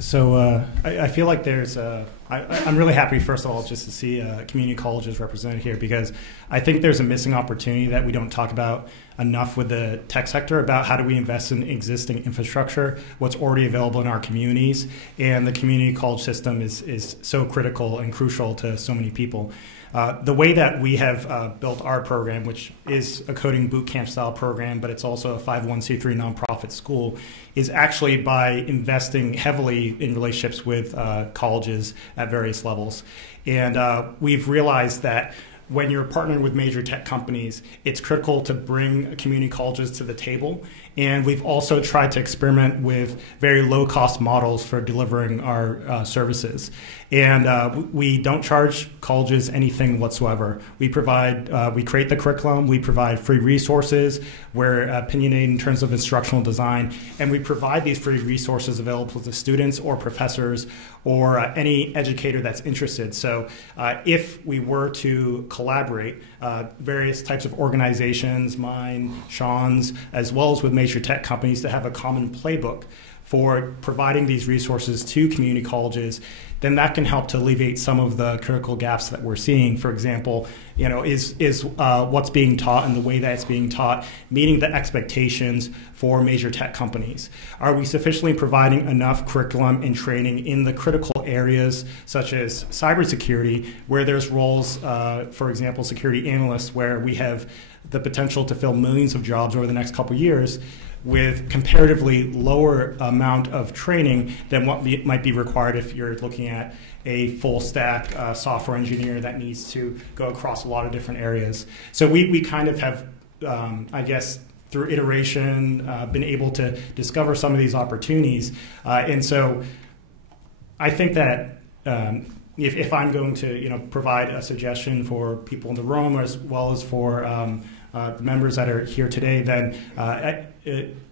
So I feel like I'm really happy, first of all, just to see community colleges represented here, because I think there's a missing opportunity that we don't talk about enough with the tech sector about how do we invest in existing infrastructure, what's already available in our communities, and the community college system is so critical and crucial to so many people. The way that we have built our program, which is a coding bootcamp style program, but it's also a 501c3 nonprofit school, is actually by investing heavily in relationships with colleges at various levels. And we've realized that when you're partnering with major tech companies, it's critical to bring community colleges to the table. And we've also tried to experiment with very low-cost models for delivering our services. And we don't charge colleges anything whatsoever. We provide, we create the curriculum, we provide free resources, we're opinionated in terms of instructional design, and we provide these free resources available to students or professors or any educator that's interested. So if we were to collaborate, various types of organizations, mine, Sean's, as well as with major tech companies, to have a common playbook for providing these resources to community colleges, then that can help to alleviate some of the critical gaps that we're seeing. For example, is what's being taught and the way that it's being taught meeting the expectations for major tech companies? Are we sufficiently providing enough curriculum and training in the critical areas such as cybersecurity, where there's roles, for example, security analysts, where we have the potential to fill millions of jobs over the next couple of years with comparatively lower amount of training than what might be required if you're looking at a full stack software engineer that needs to go across a lot of different areas. So we kind of have, I guess, through iteration, been able to discover some of these opportunities. And so I think that if I'm going to provide a suggestion for people in the room as well as for the members that are here today, then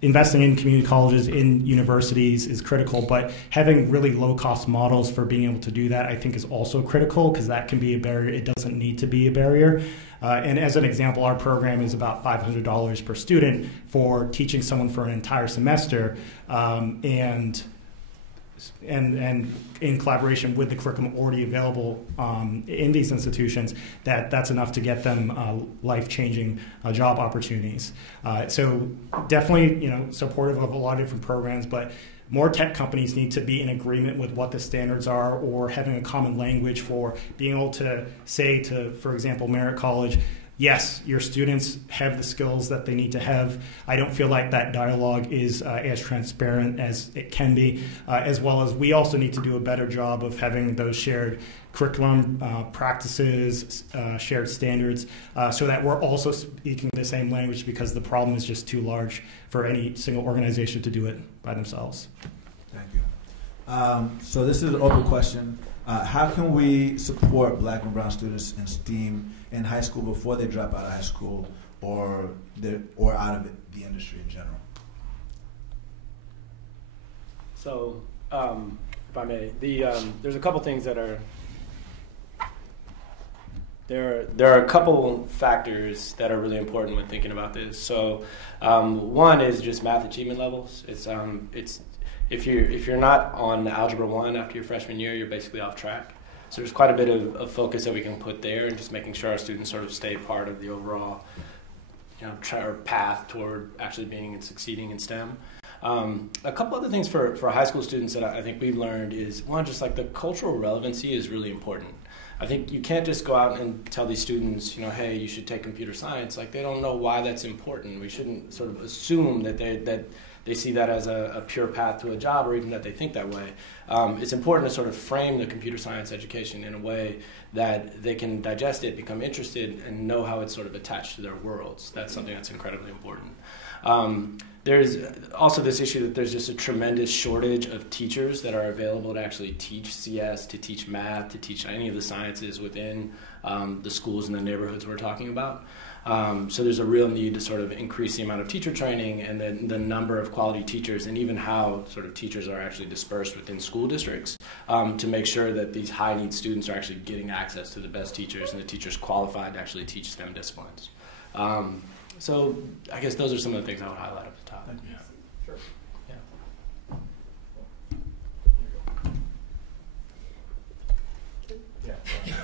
investing in community colleges, in universities is critical, but having really low-cost models for being able to do that, I think, is also critical, because that can be a barrier. It doesn't need to be a barrier. And as an example, our program is about $500 per student for teaching someone for an entire semester, and in collaboration with the curriculum already available in these institutions, that's enough to get them life-changing job opportunities. So definitely, supportive of a lot of different programs, but more tech companies need to be in agreement with what the standards are, or having a common language for being able to say to, for example, Merritt College, yes, your students have the skills that they need to have. I don't feel like that dialogue is as transparent as it can be, as well as we also need to do a better job of having those shared curriculum, practices, shared standards, so that we're also speaking the same language, because the problem is just too large for any single organization to do it by themselves. Thank you. So this is an open question. How can we support Black and brown students in STEAM in high school before they drop out of high school or out of the industry in general? So, if I may, there's a couple things that are there are a couple factors that are really important when thinking about this. So, one is just math achievement levels. It's if you're not on Algebra 1 after your freshman year, you're basically off track. So there's quite a bit of focus that we can put there, and just making sure our students sort of stay part of the overall, path toward actually being and succeeding in STEM. A couple other things for high school students that I think we've learned is, one, just like the cultural relevancy is really important. I think you can't just go out and tell these students, hey, you should take computer science. Like, they don't know why that's important. We shouldn't sort of assume that they see that as a pure path to a job, or even that they think that way. It's important to sort of frame the computer science education in a way that they can digest it, become interested, and know how it's sort of attached to their worlds. That's something that's incredibly important. There's also this issue that there's just a tremendous shortage of teachers that are available to actually teach CS, to teach math, to teach any of the sciences within the schools and the neighborhoods we're talking about. So there's a real need to sort of increase the amount of teacher training, and then the number of quality teachers, and even how sort of teachers are actually dispersed within school districts, to make sure that these high-need students are actually getting access to the best teachers, and the teachers qualified to actually teach STEM disciplines. So I guess those are some of the things I would highlight at the top. Yeah. Sure.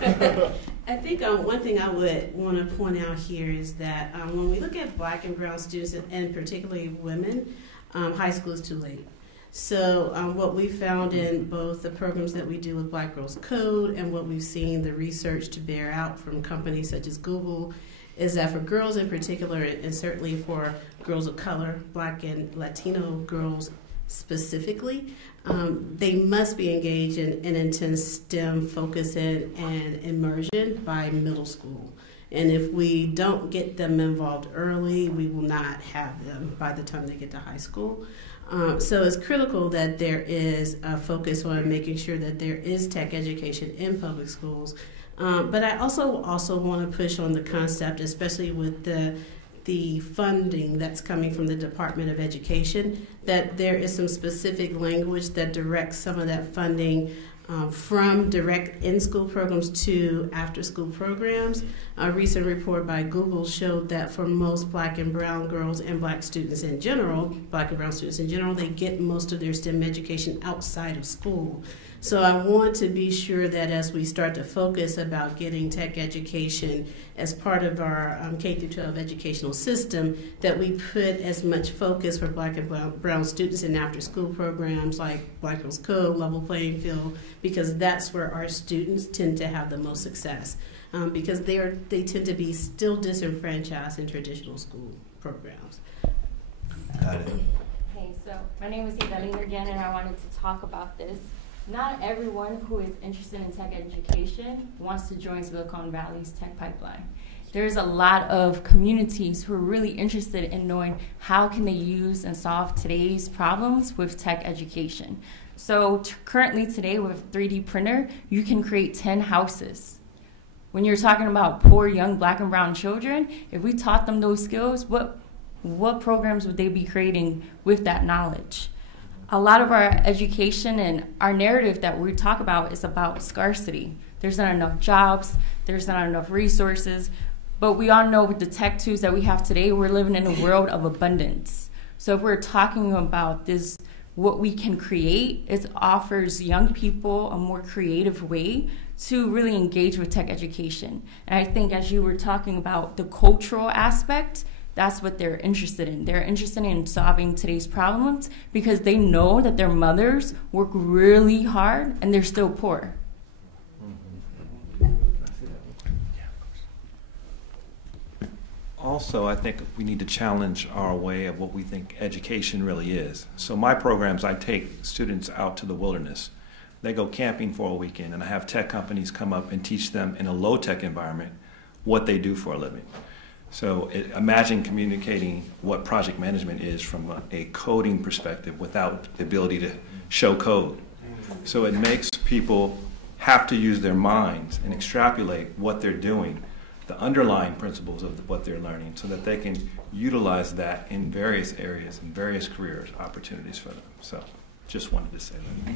Yeah. I think one thing I would want to point out here is that when we look at Black and brown students, and particularly women, high school is too late. So what we found in both the programs that we do with Black Girls Code, and what we've seen the research to bear out from companies such as Google, is that for girls in particular, and certainly for girls of color, Black and Latino girls specifically, they must be engaged in an intense STEM focus and immersion by middle school. And if we don't get them involved early, we will not have them by the time they get to high school. So it's critical that there is a focus on making sure that there is tech education in public schools. But I also want to push on the concept, especially with the funding that's coming from the Department of Education, that there is some specific language that directs some of that funding from direct in-school programs to after-school programs. A recent report by Google showed that for most Black and brown girls and Black students in general, Black and brown students in general, they get most of their STEM education outside of school. So I want to be sure that as we start to focus about getting tech education as part of our K-12 educational system, that we put as much focus for Black and brown students in after-school programs like Black Girls Code, Level Playing Field, because that's where our students tend to have the most success, because they tend to be still disenfranchised in traditional school programs. Got it. Hey, so my name is Evelyn again, and I wanted to talk about this. Not everyone who is interested in tech education wants to join Silicon Valley's tech pipeline. There's a lot of communities who are really interested in knowing how can they use and solve today's problems with tech education. So currently today with a 3D printer, you can create 10 houses. When you're talking about poor young Black and brown children, if we taught them those skills, what programs would they be creating with that knowledge? A lot of our education and our narrative that we talk about is about scarcity. There's not enough jobs, there's not enough resources, but we all know with the tech tools that we have today, we're living in a world of abundance. So if we're talking about this, what we can create, it offers young people a more creative way to really engage with tech education. And I think as you were talking about the cultural aspect, that's what they're interested in. They're interested in solving today's problems because they know that their mothers work really hard and they're still poor. Also, I think we need to challenge our way of what we think education really is. So my programs, I take students out to the wilderness. They go camping for a weekend, and I have tech companies come up and teach them in a low-tech environment what they do for a living. So imagine communicating what project management is from a coding perspective without the ability to show code. So it makes people have to use their minds and extrapolate what they're doing, the underlying principles of what they're learning, so that they can utilize that in various areas and various careers opportunities for them. So just wanted to say that.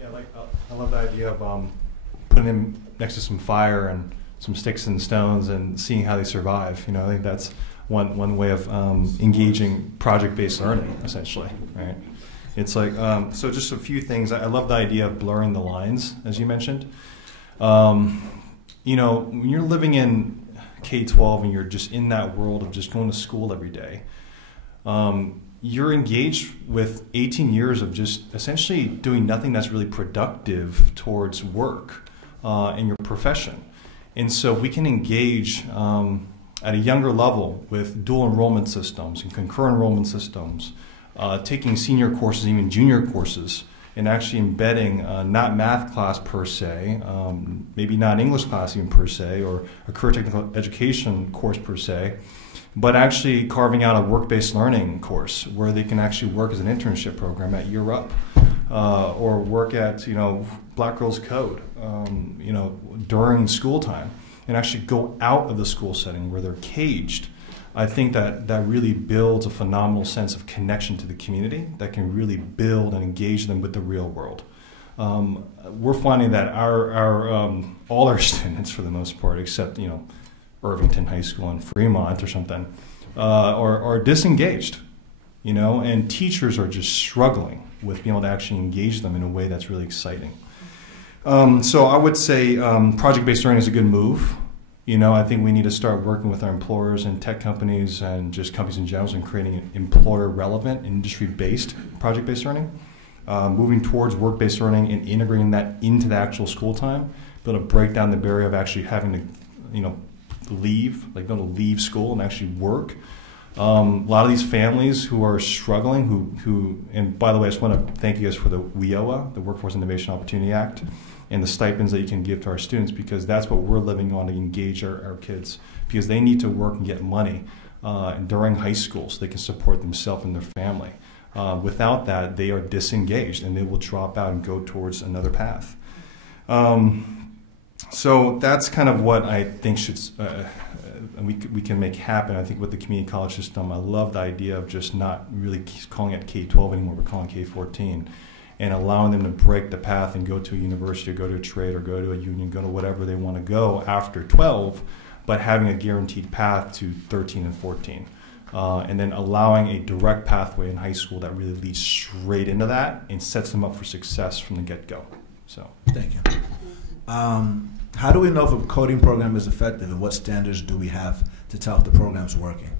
Yeah, I love the idea of putting them next to some fire and some sticks and stones and seeing how they survive. I think that's one way of engaging project-based learning, essentially, right? It's like, so just a few things. I love the idea of blurring the lines, as you mentioned. When you're living in K-12 and you're just in that world of just going to school every day, you're engaged with 18 years of just essentially doing nothing that's really productive towards work in your profession. And so we can engage at a younger level with dual enrollment systems and concurrent enrollment systems, taking senior courses, even junior courses, and actually embedding not math class per se, maybe not English class even per se, or a career technical education course per se, but actually carving out a work-based learning course where they can actually work as an internship program at Year Up, or work at Black Girls Code, during school time, and actually go out of the school setting where they're caged. I think that really builds a phenomenal sense of connection to the community that can really build and engage them with the real world. We're finding that all our students, for the most part, except Irvington High School and Fremont or something, are disengaged, and teachers are just struggling with being able to actually engage them in a way that's really exciting. So I would say project-based learning is a good move. I think we need to start working with our employers and tech companies and just companies in general and creating employer-relevant, industry-based project-based learning, moving towards work-based learning and integrating that into the actual school time, be able to break down the barrier of actually having to, leave, be able to leave school and actually work. A lot of these families who are struggling, and by the way, I just want to thank you guys for the WIOA, the Workforce Innovation Opportunity Act, and the stipends that you can give to our students, because that's what we're living on to engage our kids, because they need to work and get money during high school so they can support themselves and their family. Without that, they are disengaged and they will drop out and go towards another path. So that's kind of what I think we can make happen. I think with the community college system, I love the idea of just not really calling it K-12 anymore, we're calling K-14. And allowing them to break the path and go to a university or go to a trade or go to a union, go to whatever they want to go after 12, but having a guaranteed path to 13 and 14. And then allowing a direct pathway in high school that really leads straight into that and sets them up for success from the get-go. So, thank you. How do we know if a coding program is effective, and what standards do we have to tell if the program's working?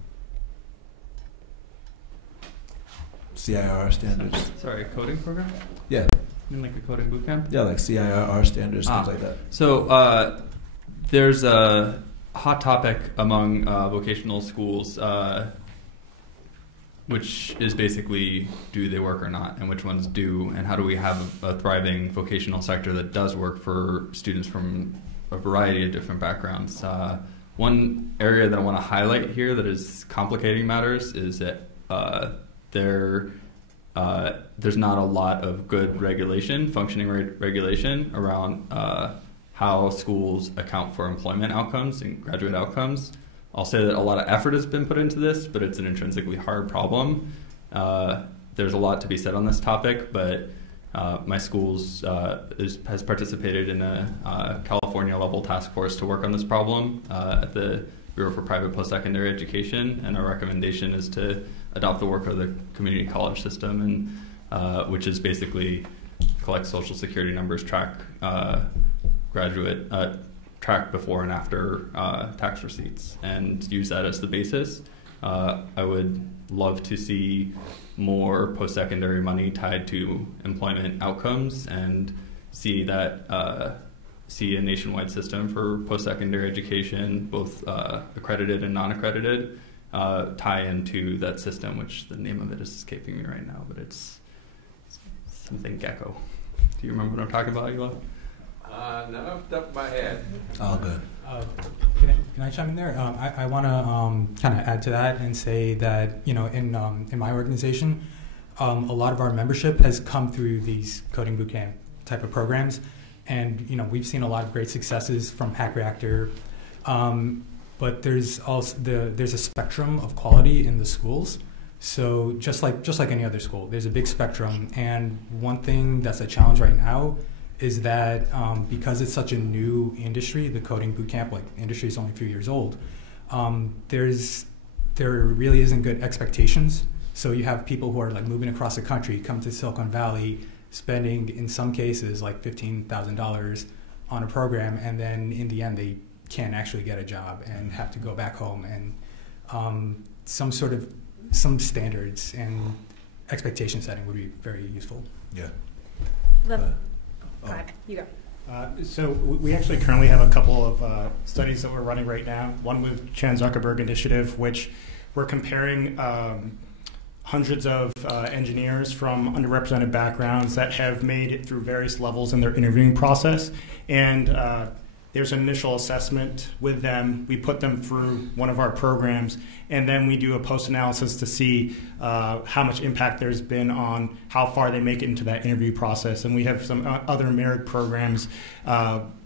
CIR standards. Sorry, coding program? Yeah. You mean like a coding bootcamp? Yeah, like CIR standards, things like that. So there's a hot topic among vocational schools, which is basically, do they work or not, and which ones do, and how do we have a thriving vocational sector that does work for students from a variety of different backgrounds. One area that I want to highlight here that is complicating matters is that there's not a lot of good functioning regulation around how schools account for employment outcomes and graduate outcomes. I'll say that a lot of effort has been put into this, but it's an intrinsically hard problem. There's a lot to be said on this topic, but my school has participated in a California level task force to work on this problem at the Bureau for Private Post-Secondary Education, and our recommendation is to adopt the work of the community college system, and which is basically collect Social Security numbers, track track before and after tax receipts, and use that as the basis. I would love to see more post-secondary money tied to employment outcomes, and see that see a nationwide system for post-secondary education, both accredited and non-accredited, tie into that system, which the name of it is escaping me right now, but it's something Gecko. Do you remember what I'm talking about, Eli? Not off the top of my head. All good. Can I chime in there? I want to kind of add to that and say that, you know, in my organization, a lot of our membership has come through these coding bootcamp type of programs, and you know, we've seen a lot of great successes from Hack Reactor, but there's also there's a spectrum of quality in the schools. So just like any other school, there's a big spectrum, and one thing that's a challenge right now is that because it's such a new industry, the coding bootcamp industry is only a few years old. There really isn't good expectations. So you have people who are like moving across the country, come to Silicon Valley, spending in some cases like $15,000 on a program, and then in the end they can't actually get a job and have to go back home. And some standards and expectation setting would be very useful. Yeah. Go ahead. You go. So we actually currently have a couple of studies that we're running right now. One with Chan Zuckerberg Initiative, which we're comparing hundreds of engineers from underrepresented backgrounds that have made it through various levels in their interviewing process. And there's an initial assessment with them. We put them through one of our programs, and then we do a post-analysis to see how much impact there's been on how far they make it into that interview process. And we have some other Merritt programs.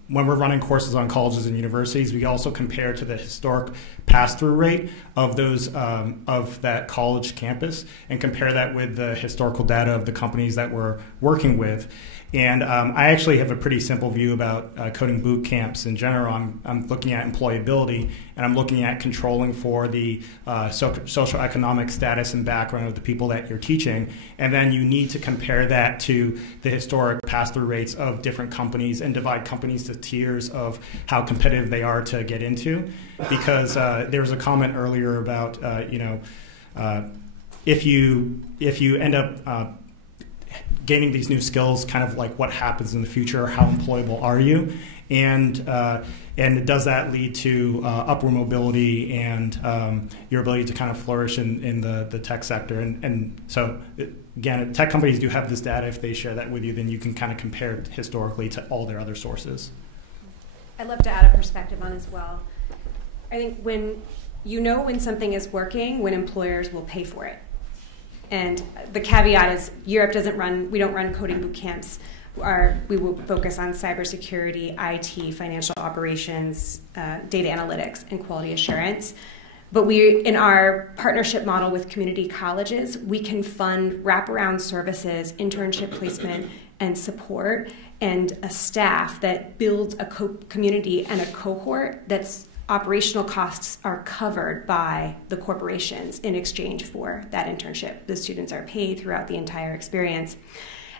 When we're running courses on colleges and universities, we also compare to the historic pass-through rate of those of that college campus, and compare that with the historical data of the companies that we're working with. And I actually have a pretty simple view about coding boot camps in general. I'm looking at employability, and I'm looking at controlling for the socioeconomic status and background of the people that you're teaching. And then you need to compare that to the historic pass-through rates of different companies and divide companies to tiers of how competitive they are to get into. Because there was a comment earlier about, if you end up gaining these new skills, kind of like what happens in the future, how employable are you, and does that lead to upward mobility and your ability to kind of flourish in the tech sector? And so again, tech companies do have this data. If they share that with you, then you can kind of compare it historically to all their other sources. I'd love to add a perspective on as well. I think when something is working, when employers will pay for it. And the caveat is we don't run coding boot camps. We will focus on cybersecurity, IT, financial operations, data analytics, and quality assurance. But in our partnership model with community colleges, we can fund wraparound services, internship placement, and support, and a staff that builds a community and a cohort that's operational costs are covered by the corporations in exchange for that internship. The students are paid throughout the entire experience.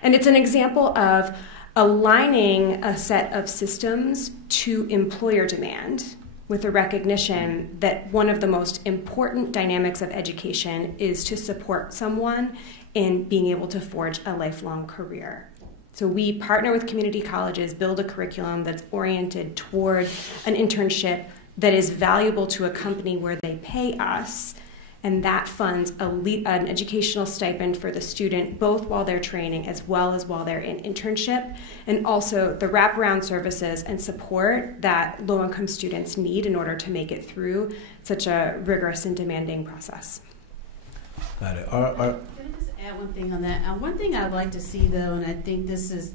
And it's an example of aligning a set of systems to employer demand with a recognition that one of the most important dynamics of education is to support someone in being able to forge a lifelong career. So we partner with community colleges, build a curriculum that's oriented toward an internship that is valuable to a company where they pay us, and that funds an educational stipend for the student, both while they're training as well as while they're in internship, and also the wraparound services and support that low-income students need in order to make it through such a rigorous and demanding process. Got it. Can I just add one thing on that? One thing I'd like to see, though, and I think this is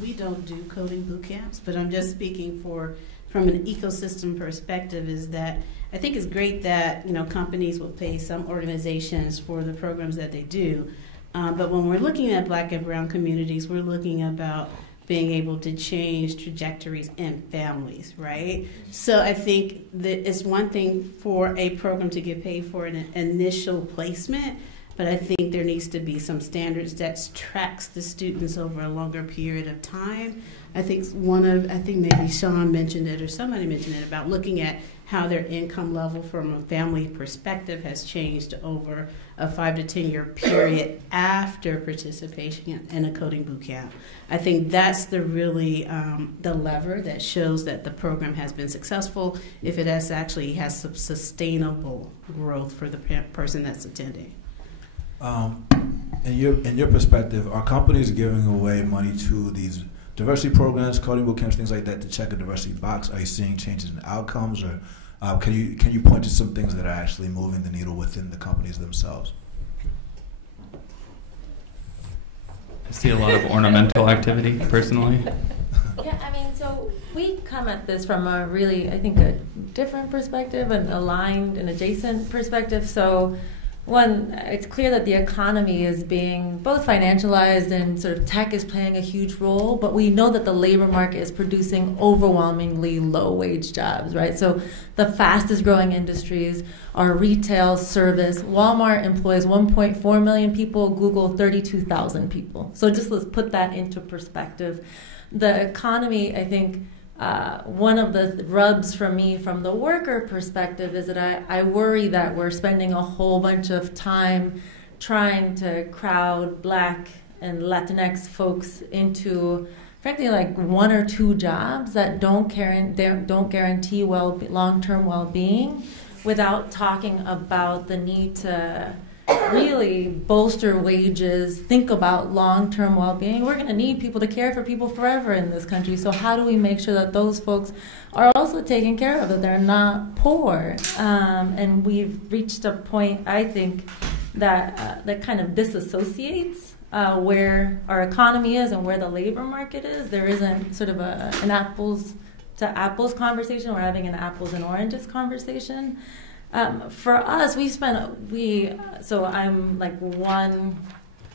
we don't do coding boot camps, but I'm just speaking from an ecosystem perspective, is that I think it's great that companies will pay some organizations for the programs that they do, but when we're looking at Black and Brown communities, we're looking about being able to change trajectories in families, right? So I think that it's one thing for a program to get paid for an initial placement, but I think there needs to be some standards that tracks the students over a longer period of time. I think maybe Sean mentioned it or somebody mentioned it about looking at how their income level from a family perspective has changed over a 5 to 10 year period after participation in a coding boot camp. I think that's the really the lever that shows that the program has been successful if it actually has some sustainable growth for the person that's attending. In your perspective, are companies giving away money to these diversity programs, coding boot camps, things like that, to check a diversity box? Are you seeing changes in outcomes, or can you point to some things that are actually moving the needle within the companies themselves? I see a lot of ornamental activity, personally. Yeah, I mean, so we come at this from a really, I think, a different perspective, an aligned and adjacent perspective. So one, it's clear that the economy is being both financialized and sort of tech is playing a huge role, but we know that the labor market is producing overwhelmingly low-wage jobs, right? So the fastest growing industries are retail, service. Walmart employs 1.4 million people, Google 32,000 people. So just let's put that into perspective. The economy, I think, one of the rubs for me from the worker perspective is that I worry that we're spending a whole bunch of time trying to crowd Black and Latinx folks into, frankly, like 1 or 2 jobs that don't guarantee long-term well-being, without talking about the need to really bolster wages, think about long-term well-being. We're going to need people to care for people forever in this country. So how do we make sure that those folks are also taken care of, that they're not poor? And we've reached a point, I think, that kind of disassociates where our economy is and where the labor market is. There isn't sort of an apples to apples conversation. We're having an apples and oranges conversation. For us, so I'm like one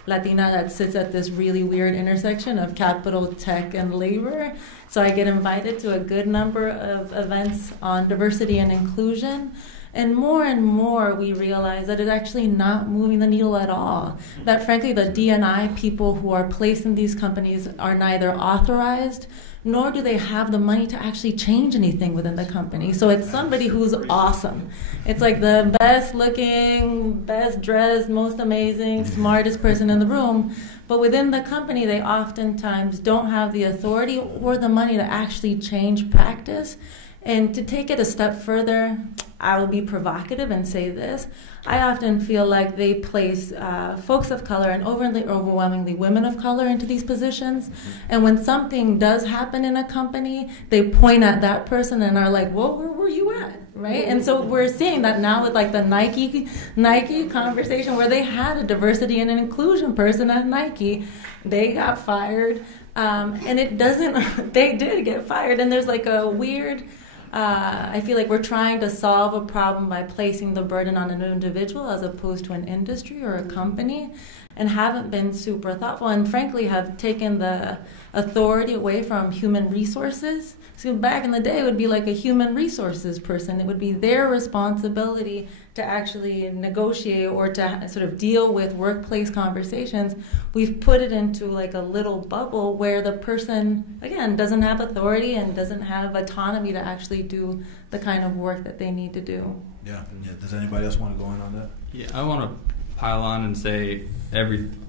Latina that sits at this really weird intersection of capital, tech, and labor. So I get invited to a good number of events on diversity and inclusion. And more we realize that it's actually not moving the needle at all. That frankly, the D&I people who are placed in these companies are neither authorized, nor do they have the money to actually change anything within the company. So it's somebody who's awesome. It's like the best looking, best dressed, most amazing, smartest person in the room. But within the company, they oftentimes don't have the authority or the money to actually change practice. And to take it a step further, I will be provocative and say this. I often feel like they place folks of color and overwhelmingly women of color into these positions. And when something does happen in a company, they point at that person and are like, well, where were you at? Right? And so we're seeing that now with like the Nike conversation, where they had a diversity and an inclusion person at Nike. They got fired. And they did get fired. And there's like a weird, I feel like we're trying to solve a problem by placing the burden on an individual as opposed to an industry or a company, and haven't been super thoughtful, and frankly have taken the authority away from human resources. So back in the day, it would be like a human resources person. It would be their responsibility to actually negotiate or to sort of deal with workplace conversations. We've put it into like a little bubble where the person, again, doesn't have authority and doesn't have autonomy to actually do the kind of work that they need to do. Yeah. Does anybody else want to go in on that? Yeah, I want to pile on and say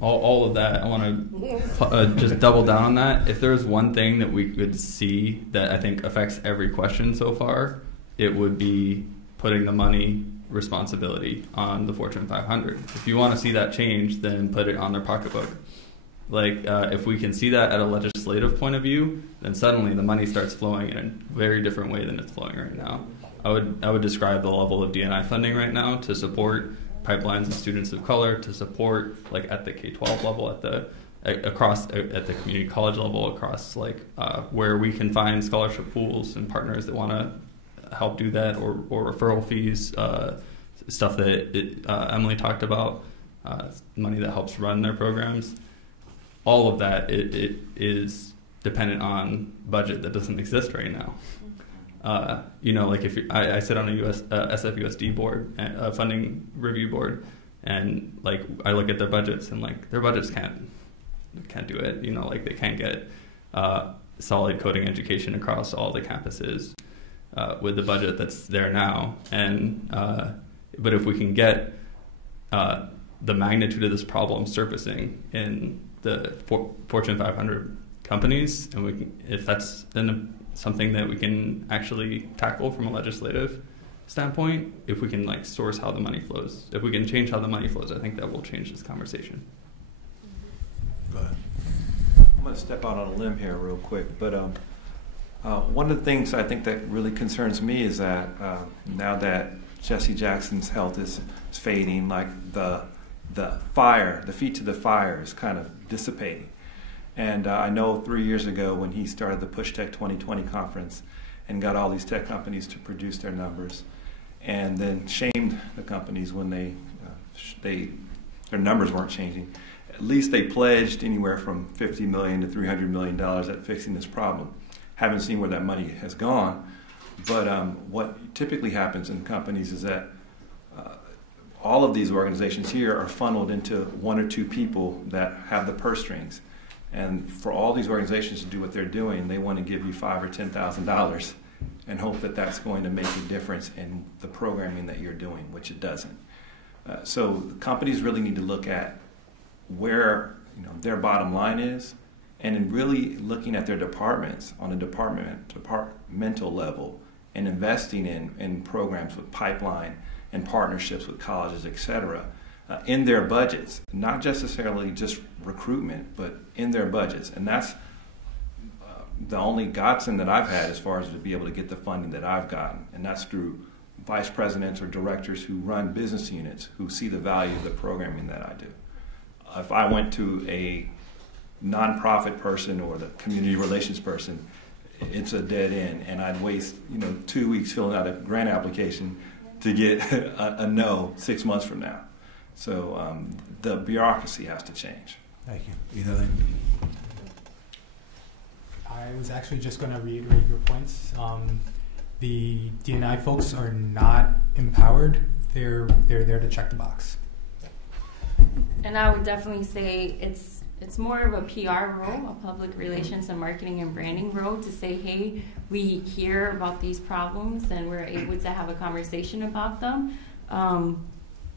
all of that. I want to just double down on that. If there's one thing that we could see that I think affects every question so far, it would be putting the money responsibility on the Fortune 500. If you want to see that change, then put it on their pocketbook. Like if we can see that at a legislative point of view, then suddenly the money starts flowing in a very different way than it's flowing right now. I would describe the level of D&I funding right now to support pipelines and students of color, to support like at the K-12 level, at the community college level, across like where we can find scholarship pools and partners that want to help do that, or referral fees, stuff that Emily talked about, money that helps run their programs. All of that it is dependent on budget that doesn't exist right now. Like if I sit on a SFUSD board, a funding review board, And like I look at their budgets, and like their budgets can't do it. You know, like they can't get solid coding education across all the campuses with the budget that's there now. And but if we can get the magnitude of this problem surfacing in the Fortune 500 companies, and if that's then something that we can actually tackle from a legislative standpoint, if we can like source how the money flows, if we can change how the money flows, I think that will change this conversation. Go ahead. I'm going to step out on a limb here real quick, but one of the things I think that really concerns me is that now that Jesse Jackson's health is fading, like the feet to the fire is kind of dissipating. And I know 3 years ago when he started the Push Tech 2020 conference and got all these tech companies to produce their numbers, and then shamed the companies when their numbers weren't changing. At least they pledged anywhere from $50 million to $300 million at fixing this problem. Haven't seen where that money has gone, but what typically happens in companies is that all of these organizations here are funneled into one or two people that have the purse strings. And for all these organizations to do what they're doing, they want to give you $5,000 or $10,000 and hope that that's going to make a difference in the programming that you're doing, which it doesn't. So companies really need to look at where their bottom line is, and in really looking at their departments on a departmental level and investing in programs with pipeline and partnerships with colleges, et cetera, in their budgets, not necessarily just recruitment, but in their budgets. And that's the only godsend that I've had as far as to be able to get the funding that I've gotten. And that's through vice presidents or directors who run business units who see the value of the programming that I do. If I went to a nonprofit person or the community relations person, it's a dead end, and I'd waste 2 weeks filling out a grant application to get a no 6 months from now. So the bureaucracy has to change. Thank you. Either I was actually just going to reiterate your points. The D&I folks are not empowered. They're there to check the box. And I would definitely say it's more of a PR role, a public relations and marketing and branding role, to say, hey, we hear about these problems and we're able to have a conversation about them.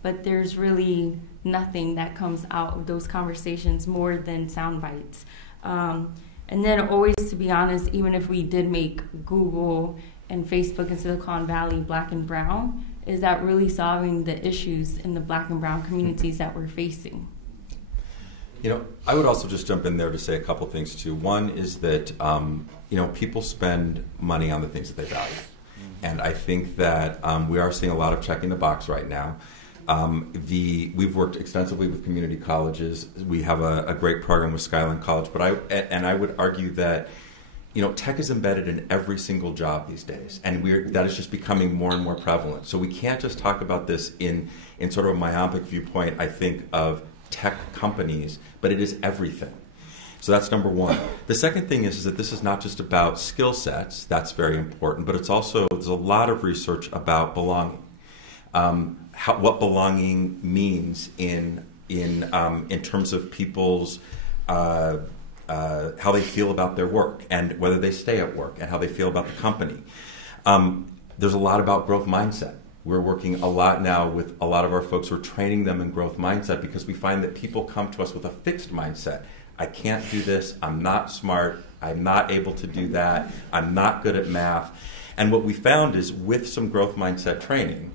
But there's really nothing that comes out of those conversations more than sound bites. And then always, to be honest, even if we did make Google and Facebook and Silicon Valley black and brown, is that really solving the issues in the black and brown communities that we're facing? I would also just jump in there to say a couple things too. One is that people spend money on the things that they value, and I think that we are seeing a lot of checking the box right now. We've worked extensively with community colleges. We have a great program with Skyline College, but I would argue that tech is embedded in every single job these days, and that is just becoming more and more prevalent. So we can't just talk about this in sort of a myopic viewpoint, I think, of tech companies, but it is everything. So that's number one. The second thing is that this is not just about skill sets. That's very important, but it's also, there's a lot of research about belonging. What belonging means in terms of people's how they feel about their work and whether they stay at work and how they feel about the company. There's a lot about growth mindset. We're working a lot now with a lot of our folks. We're training them in growth mindset because we find that people come to us with a fixed mindset. I can't do this. I'm not smart. I'm not able to do that. I'm not good at math. And what we found is with some growth mindset training,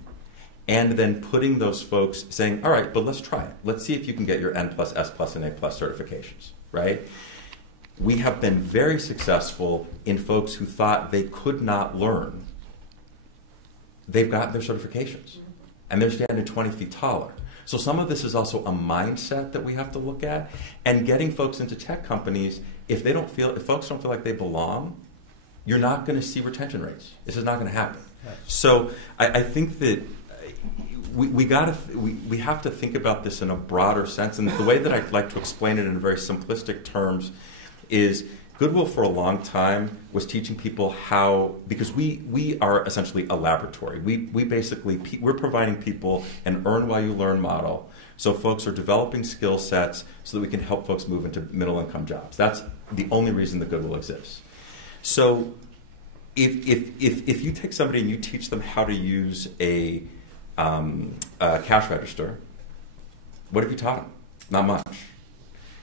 and then putting those folks saying, all right, but let's try it. Let's see if you can get your N+, S+, and A+ certifications, right? We have been very successful in folks who thought they could not learn. They've gotten their certifications, and they're standing 20 feet taller. So some of this is also a mindset that we have to look at, and getting folks into tech companies, if folks don't feel like they belong, you're not going to see retention rates. This is not going to happen. Right. So I think that we have to think about this in a broader sense, and the way that I'd like to explain it in very simplistic terms is Goodwill for a long time was teaching people how, because we are essentially a laboratory. We basically, we're providing people an earn while you learn model. So folks are developing skill sets so that we can help folks move into middle income jobs. That's the only reason that Goodwill exists. So if you take somebody and you teach them how to use a cash register, what have you taught them? Not much.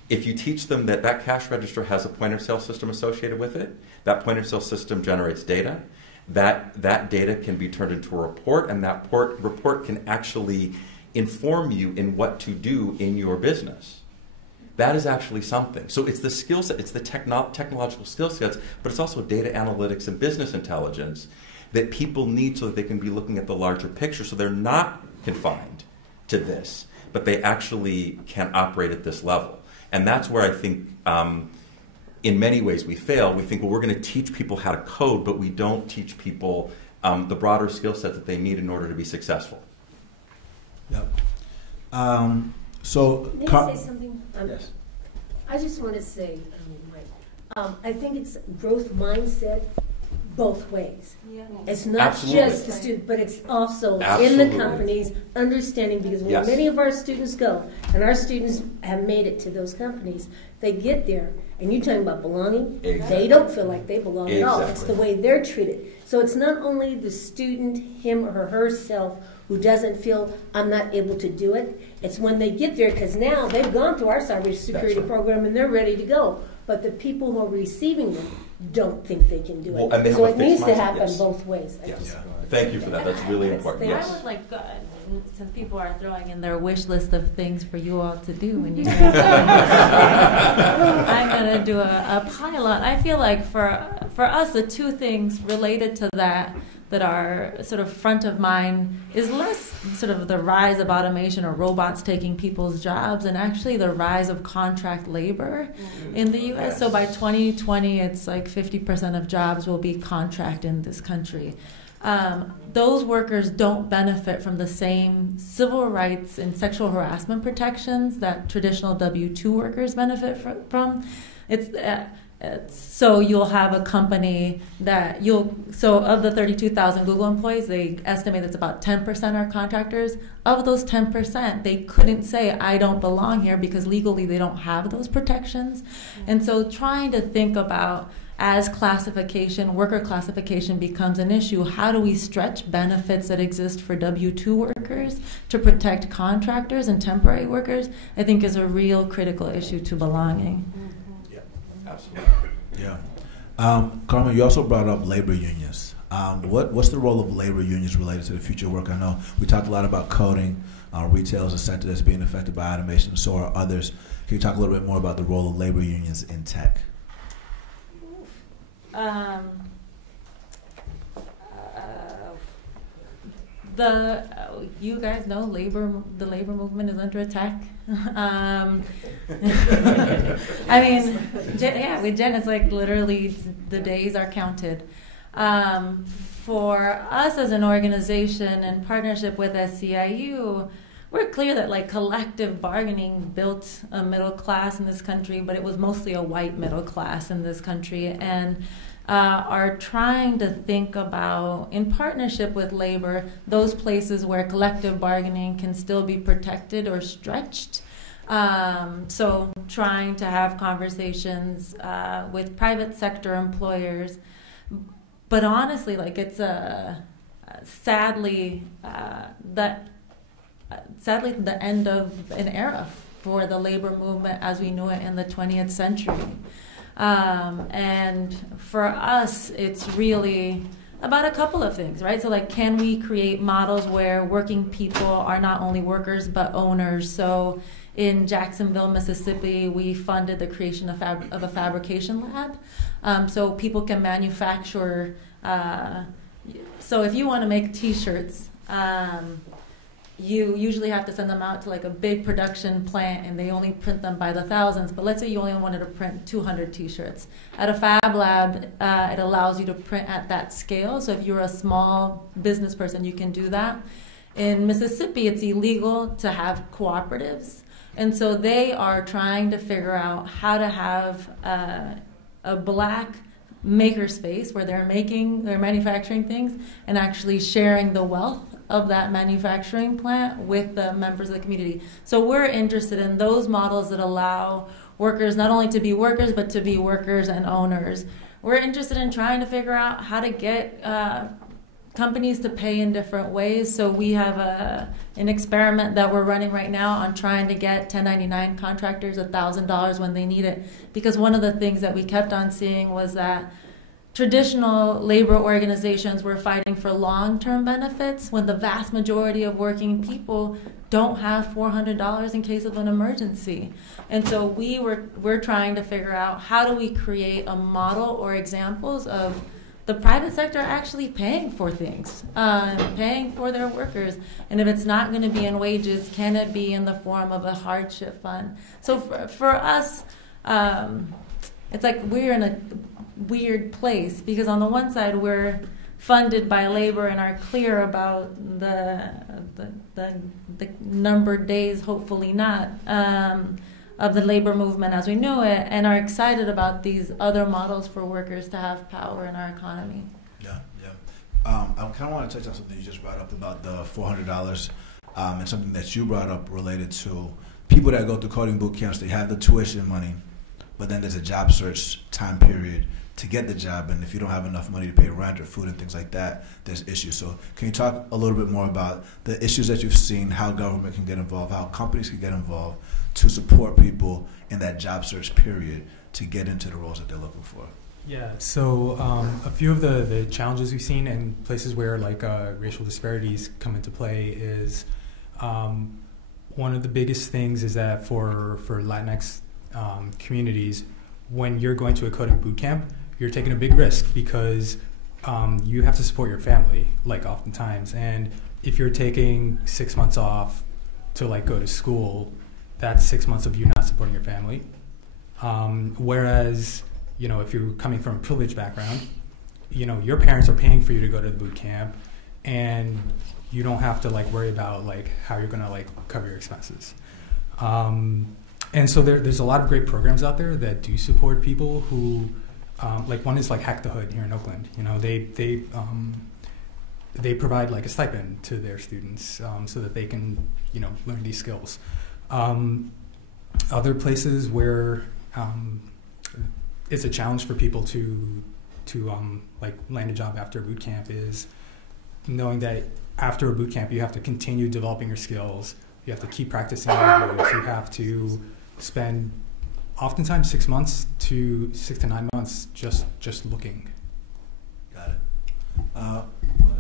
If you teach them that that cash register has a point of sale system associated with it, that point of sale system generates data, that data can be turned into a report, and that report can actually inform you in what to do in your business. That is actually something. So it's the skill set, it's the technological skill sets, but it's also data analytics and business intelligence that people need so that they can be looking at the larger picture, so they're not confined to this, but they actually can operate at this level. And that's where I think, in many ways, we fail. We think, well, we're going to teach people how to code, but we don't teach people the broader skill set that they need in order to be successful. Yep. May I say something? Yes. I just want to say, I think it's growth mindset both ways. Yeah. It's not Absolutely. just the student, but it's also Absolutely. in the companies, understanding, because where Yes. many of our students go, and our students have made it to those companies, they get there, and you're talking about belonging, Exactly. they don't feel like they belong at all. It's Exactly. the way they're treated. So it's not only the student, him or herself, who doesn't feel, I'm not able to do it. It's when they get there, because now they've gone through our cybersecurity right. program and they're ready to go. But the people who are receiving them don't think they can do it. Well, and they so have it a needs fixed to mindset, happen yes. both ways. Yes. Thank you for that. That's really important. I Yes. would like, since people are throwing in their wish list of things for you all to do when you guys I'm going to do a pile-on. I feel like for us, the two things related to that are sort of front of mind is less sort of the rise of automation or robots taking people's jobs, and actually the rise of contract labor in the U.S. So by 2020, it's like 50% of jobs will be contract in this country. Those workers don't benefit from the same civil rights and sexual harassment protections that traditional W-2 workers benefit from. So you'll have a company that so of the 32,000 Google employees, they estimate it's about 10% are contractors. Of those 10%, they couldn't say, I don't belong here, because legally they don't have those protections. And so trying to think about, as worker classification becomes an issue, how do we stretch benefits that exist for W-2 workers to protect contractors and temporary workers, I think is a real critical issue to belonging. Yeah, absolutely. Yeah. Carmen, you also brought up labor unions. What's the role of labor unions related to the future of work? I know we talked a lot about coding. Retail is a sector that's being affected by automation, so are others. Can you talk a little bit more about the role of labor unions in tech? You guys know the labor movement is under attack. I mean, with Jen, it's like literally the days are counted. For us as an organization in partnership with SCIU, we're clear that like collective bargaining built a middle class in this country, but it was mostly a white middle class in this country, and are trying to think about, in partnership with labor, those places where collective bargaining can still be protected or stretched. So trying to have conversations with private sector employers. But honestly, like it's sadly the end of an era for the labor movement as we knew it in the 20th century. And for us, it's really about a couple of things, right? So like, can we create models where working people are not only workers but owners? So in Jacksonville, Mississippi, we funded the creation of a fabrication lab. So people can manufacture, so if you want to make t-shirts, you usually have to send them out to like a big production plant, and they only print them by the thousands. But let's say you only wanted to print 200 t-shirts. At a fab lab, it allows you to print at that scale. So if you're a small business person, you can do that. In Mississippi, it's illegal to have cooperatives. And so they are trying to figure out how to have a black makerspace where they're manufacturing things and actually sharing the wealth of that manufacturing plant with the members of the community. So we're interested in those models that allow workers not only to be workers, but to be workers and owners. We're interested in trying to figure out how to get companies to pay in different ways. So we have an experiment that we're running right now on trying to get 1099 contractors $1,000 when they need it. Because one of the things that we kept on seeing was that traditional labor organizations were fighting for long-term benefits when the vast majority of working people don't have $400 in case of an emergency. And so we're trying to figure out how do we create a model or examples of the private sector actually paying for things, paying for their workers. And if it's not going to be in wages, can it be in the form of a hardship fund? So for us, it's like we're in a weird place because on the one side we're funded by labor and are clear about the numbered days, hopefully not, of the labor movement as we knew it, and are excited about these other models for workers to have power in our economy. I kind of want to touch on something you just brought up about the $400 and something that you brought up related to people that go through coding boot camps. They have the tuition money, but then there's a job search time period to get the job, and if you don't have enough money to pay rent or food and things like that, there's issues. So can you talk a little bit more about the issues that you've seen, how government can get involved, how companies can get involved to support people in that job search period to get into the roles that they're looking for? Yeah, so a few of the challenges we've seen and places where like racial disparities come into play is one of the biggest things is that for Latinx communities, when you're going to a coding boot camp, you're taking a big risk because you have to support your family, like oftentimes. And if you're taking 6 months off to like go to school, that's 6 months of you not supporting your family. Whereas, you know, if you're coming from a privileged background, you know, your parents are paying for you to go to the boot camp and you don't have to like worry about like how you're gonna like cover your expenses. And so there's a lot of great programs out there that do support people who, like one is like Hack the Hood here in Oakland. You know, they provide like a stipend to their students so that they can, you know, learn these skills. Other places where it's a challenge for people to like land a job after boot camp is knowing that after a boot camp you have to continue developing your skills. You have to keep practicing interviews. You have to spend oftentimes 6 months to 6 to 9 months just looking. Got it.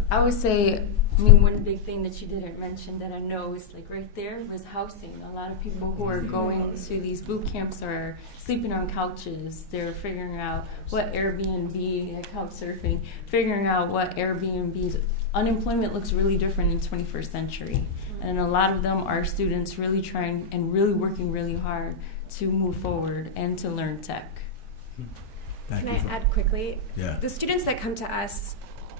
I would say, I mean, one big thing that you didn't mention that I know is like right there was housing. A lot of people who are going to these boot camps are sleeping on couches. They're figuring out what Airbnb, like couch surfing, figuring out what Airbnb's unemployment looks really different in the 21st century. And a lot of them are students really trying and really working really hard to move forward and to learn tech. Can I add quickly? Yeah. The students that come to us,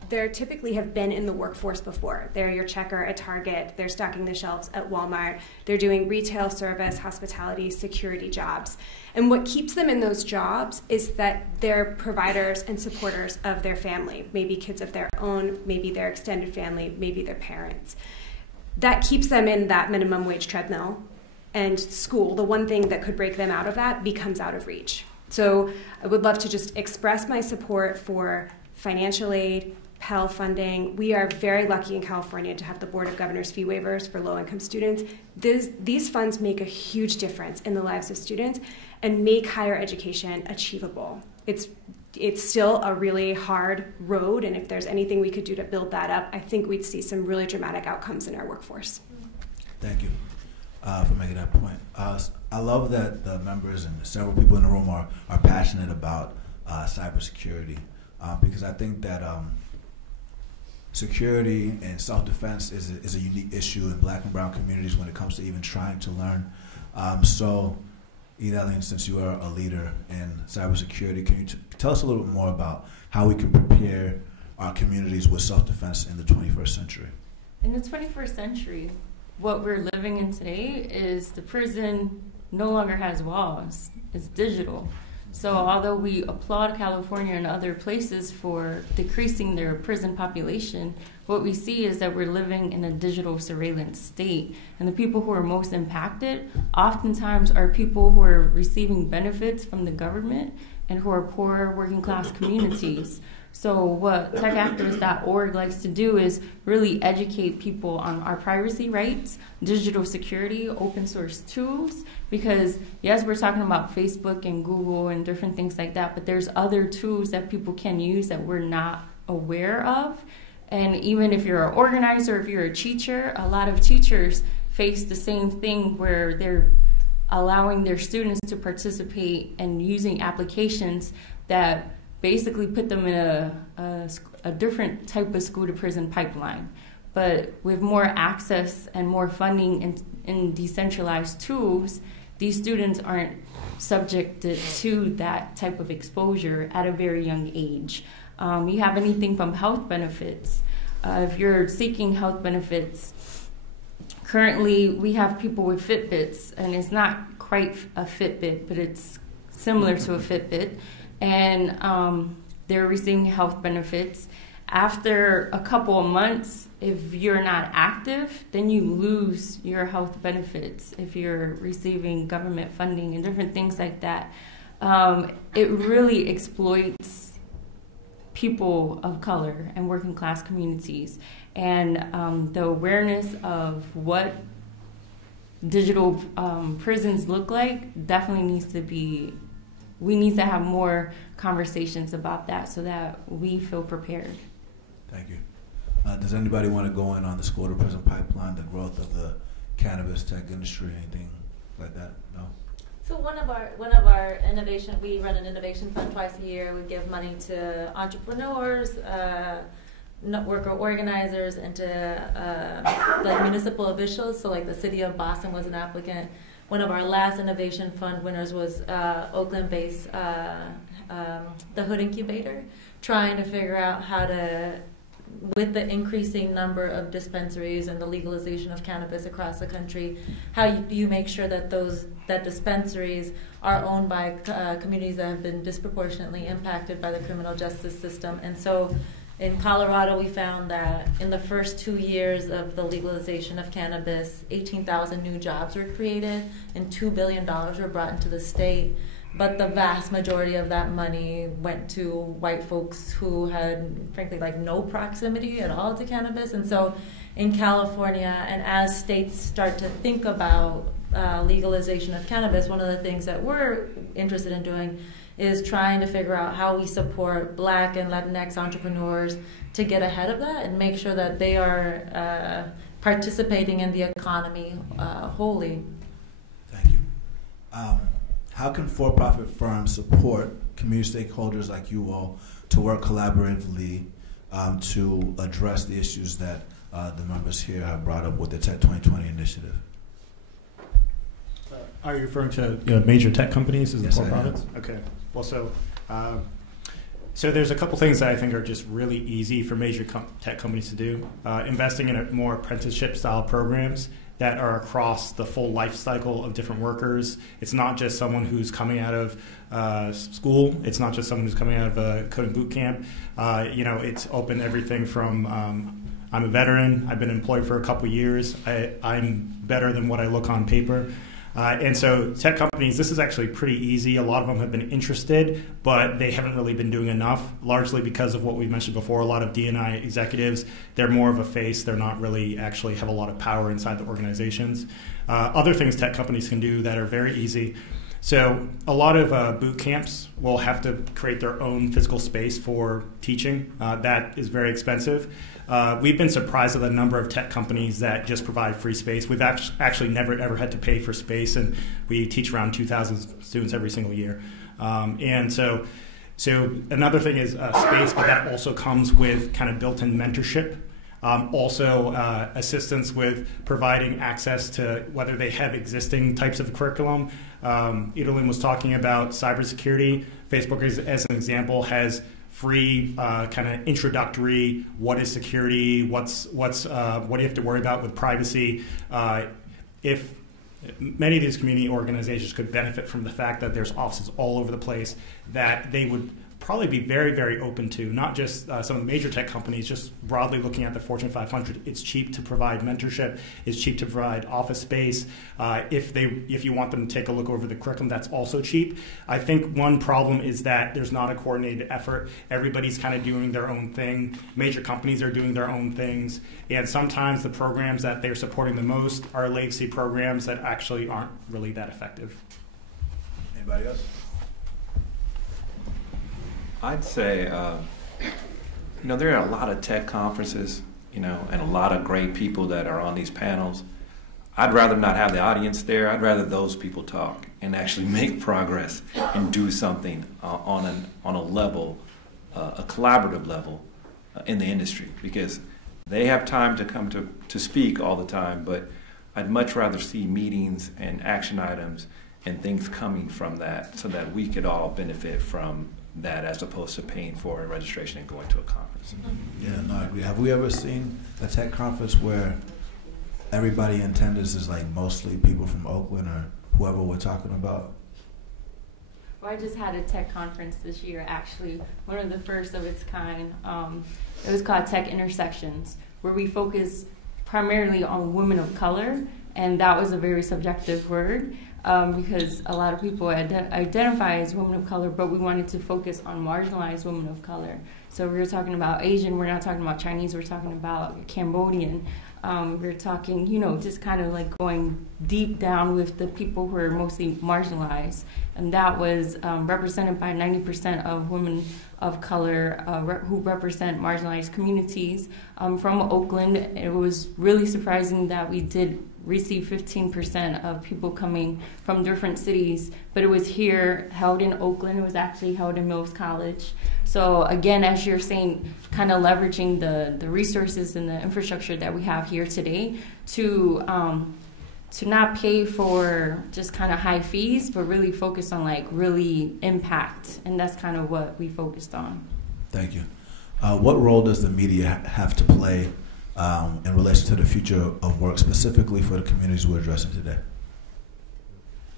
they typically have been in the workforce before. They're your checker at Target, they're stocking the shelves at Walmart, they're doing retail, service, hospitality, security jobs. And what keeps them in those jobs is that they're providers and supporters of their family, maybe kids of their own, maybe their extended family, maybe their parents. That keeps them in that minimum wage treadmill, and school, the one thing that could break them out of that, becomes out of reach. So I would love to just express my support for financial aid, Pell funding. We are very lucky in California to have the Board of Governors fee waivers for low-income students. These funds make a huge difference in the lives of students and make higher education achievable. It's still a really hard road, and if there's anything we could do to build that up, I think we'd see some really dramatic outcomes in our workforce. Thank you for making that point. I love that the members and several people in the room are passionate about cybersecurity because I think that security and self-defense is a unique issue in Black and brown communities when it comes to even trying to learn. So, Edaline, since you are a leader in cybersecurity, can you tell us a little bit more about how we can prepare our communities with self-defense in the 21st century? In the 21st century, what we're living in today is the prison no longer has walls. It's digital. So although we applaud California and other places for decreasing their prison population, what we see is that we're living in a digital surveillance state. And the people who are most impacted oftentimes are people who are receiving benefits from the government and who are poor working class communities. So what techactivist.org likes to do is really educate people on our privacy rights, digital security, open source tools, because yes, we're talking about Facebook and Google and different things like that, but there's other tools that people can use that we're not aware of. And even if you're an organizer, if you're a teacher, a lot of teachers face the same thing where they're allowing their students to participate and using applications that basically put them in a different type of school to prison pipeline. But with more access and more funding in decentralized tools, these students aren't subjected to that type of exposure at a very young age. You have anything from health benefits. If you're seeking health benefits, currently we have people with Fitbits, and it's not quite a Fitbit, but it's similar to a Fitbit. And they're receiving health benefits. After a couple of months, if you're not active, then you lose your health benefits if you're receiving government funding and different things like that. It really exploits people of color and working class communities. And the awareness of what digital prisons look like definitely needs to be. We need to have more conversations about that so that we feel prepared. Thank you. Does anybody want to go in on the school to prison pipeline, the growth of the cannabis tech industry, anything like that? No? So one of our innovation, we run an innovation fund twice a year. We give money to entrepreneurs, worker organizers, and to like municipal officials. So like the city of Boston was an applicant. One of our last innovation fund winners was Oakland-based, the Hood Incubator, trying to figure out how to, with the increasing number of dispensaries and the legalization of cannabis across the country, how you make sure that that dispensaries are owned by communities that have been disproportionately impacted by the criminal justice system. And so in Colorado, we found that in the first 2 years of the legalization of cannabis, 18,000 new jobs were created and $2 billion were brought into the state. But the vast majority of that money went to white folks who had, frankly, like no proximity at all to cannabis. And so in California, and as states start to think about legalization of cannabis, one of the things that we're interested in doing is trying to figure out how we support Black and Latinx entrepreneurs to get ahead of that and make sure that they are participating in the economy wholly. Thank you. How can for-profit firms support community stakeholders like you all to work collaboratively to address the issues that the members here have brought up with the Tech 2020 initiative? Are you referring to major tech companies as the Yes, for-profits? Okay. Well, so there's a couple things that I think are just really easy for major tech companies to do. Investing in a more apprenticeship-style programs that are across the full life cycle of different workers. It's not just someone who's coming out of school. It's not just someone who's coming out of a coding boot camp. It's open everything from I'm a veteran. I've been employed for a couple years. I'm better than what I look on paper. And so tech companies, this is actually pretty easy. A lot of them have been interested, but they haven't really been doing enough, largely because of what we mentioned before. A lot of D&I executives, they're more of a face. They're not really actually have a lot of power inside the organizations. Other things tech companies can do that are very easy. So a lot of boot camps will have to create their own physical space for teaching. That is very expensive. We've been surprised at the number of tech companies that just provide free space. We've actually never ever had to pay for space, and we teach around 2,000 students every single year. And so another thing is space, but that also comes with kind of built-in mentorship. Also assistance with providing access to whether they have existing types of curriculum. Idalin was talking about cybersecurity. Facebook, as an example, has free kind of introductory, what is security, what do you have to worry about with privacy. If many of these community organizations could benefit from the fact that there's offices all over the place that they would probably be very, very open to, not just some of the major tech companies, just broadly looking at the Fortune 500. It's cheap to provide mentorship. It's cheap to provide office space. If you want them to take a look over the curriculum, that's also cheap. I think one problem is that there's not a coordinated effort. Everybody's kind of doing their own thing. Major companies are doing their own things. And sometimes the programs that they're supporting the most are legacy programs that actually aren't really that effective. Anybody else? I'd say, there are a lot of tech conferences, and a lot of great people that are on these panels. I'd rather not have the audience there. I'd rather those people talk and actually make progress and do something on a level, a collaborative level in the industry, because they have time to come to speak all the time, but I'd much rather see meetings and action items and things coming from that so that we could all benefit from that, as opposed to paying for a registration and going to a conference. Yeah, no, I agree. Have we ever seen a tech conference where everybody in attendance is like mostly people from Oakland or whoever we're talking about? Well, I just had a tech conference this year, actually, one of the first of its kind. It was called Tech Intersections, where we focus primarily on women of color, and that was a very subjective word. Because a lot of people identify as women of color, but we wanted to focus on marginalized women of color. So we were talking about Asian, we're not talking about Chinese, we're talking about Cambodian. We're talking, just kind of like going deep down with the people who are mostly marginalized. And that was represented by 90% of women of color who represent marginalized communities. From Oakland, it was really surprising that we did receive 15% of people coming from different cities, but it was here, held in Oakland. It was actually held in Mills College. So again, as you're saying, kind of leveraging the resources and the infrastructure that we have here today to not pay for just kind of high fees, but really focus on like really impact. And that's kind of what we focused on. Thank you. What role does the media have to play in relation to the future of work, specifically for the communities we're addressing today?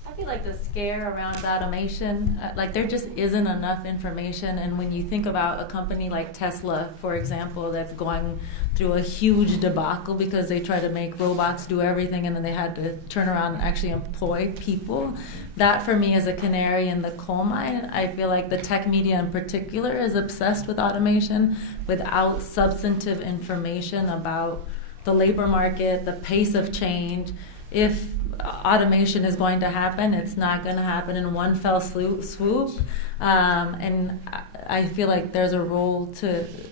I feel like the scare around automation, there just isn't enough information. And when you think about a company like Tesla, for example, that's going through a huge debacle because they try to make robots do everything and then they had to turn around and actually employ people, that for me is a canary in the coal mine. I feel like the tech media in particular is obsessed with automation without substantive information about the labor market, the pace of change. If automation is going to happen, it's not going to happen in one fell swoop. And I feel like there's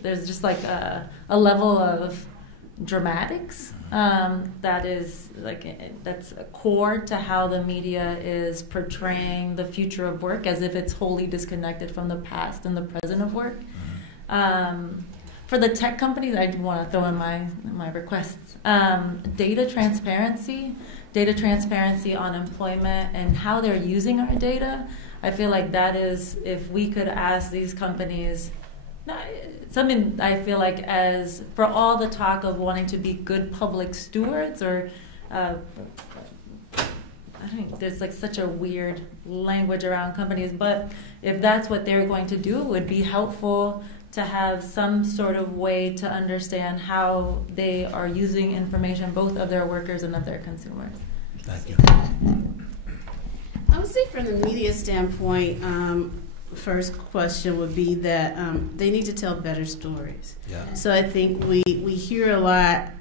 there's just like a level of dramatics that's core to how the media is portraying the future of work, as if it's wholly disconnected from the past and the present of work. For the tech companies, I do want to throw in my requests. Data transparency on employment and how they're using our data. I feel like that is, if we could ask these companies, something I feel like, as for all the talk of wanting to be good public stewards, or I think there's like such a weird language around companies, but if that's what they're going to do, it would be helpful to have some sort of way to understand how they are using information, both of their workers and of their consumers. Thank you. I would say from the media standpoint, first question would be that they need to tell better stories. Yeah. So I think we hear a lot,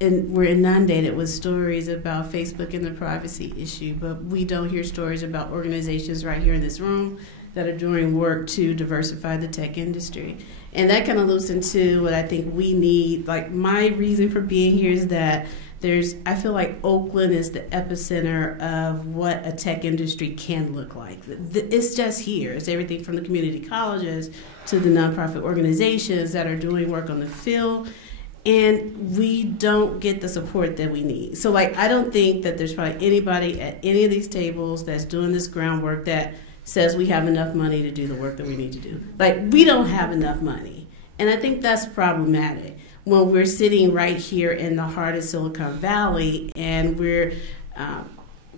and we're inundated with stories about Facebook and the privacy issue, but we don't hear stories about organizations right here in this room that are doing work to diversify the tech industry. And that kind of loops into what I think we need. Like, my reason for being here is that I feel like Oakland is the epicenter of what a tech industry can look like. It's just here. It's everything from the community colleges to the nonprofit organizations that are doing work on the field. And we don't get the support that we need. So, I don't think that there's probably anybody at any of these tables that's doing this groundwork that says we have enough money to do the work that we need to do. We don't have enough money. And I think that's problematic when we're sitting right here in the heart of Silicon Valley and we're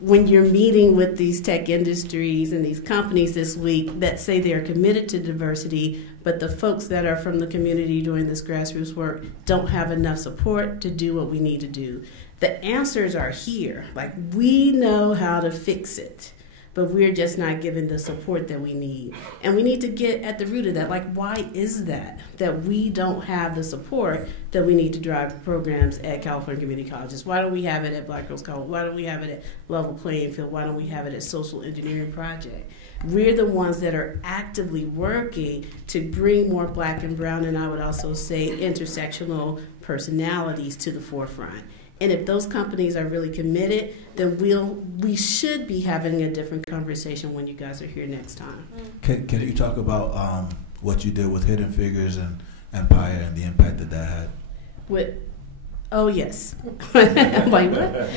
when you're meeting with these tech industries and these companies this week that say they're committed to diversity, but the folks that are from the community doing this grassroots work don't have enough support to do what we need to do. The answers are here. Like, we know how to fix it, but we're just not given the support that we need. And we need to get at the root of that. Like, why is that we don't have the support that we need to drive programs at California community colleges? Why don't we have it at Black Girls College? Why don't we have it at Level Playing Field? Why don't we have it at Social Engineering Project? We're the ones that are actively working to bring more Black and brown, and I would also say intersectional personalities to the forefront. And if those companies are really committed, then we should be having a different conversation when you guys are here next time. Can you talk about what you did with Hidden Figures and Empire and the impact that had? Oh, yes. Like, what?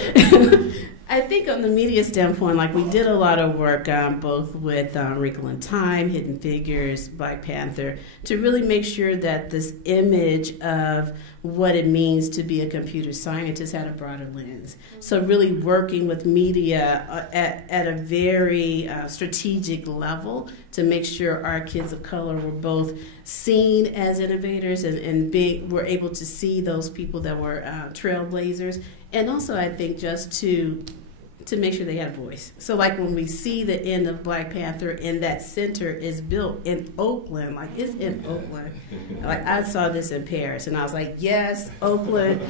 I think on the media standpoint, like, we did a lot of work both with Wrinkle in Time, Hidden Figures, Black Panther, to really make sure that this image of what it means to be a computer scientist had a broader lens. So really working with media at a very strategic level to make sure our kids of color were both seen as innovators and were able to see those people that were trailblazers. And also, I think, just to make sure they had a voice. So, like, when we see the end of Black Panther and that center is built in Oakland, like, it's in Oakland. Like, I saw this in Paris, and I was like, yes, Oakland.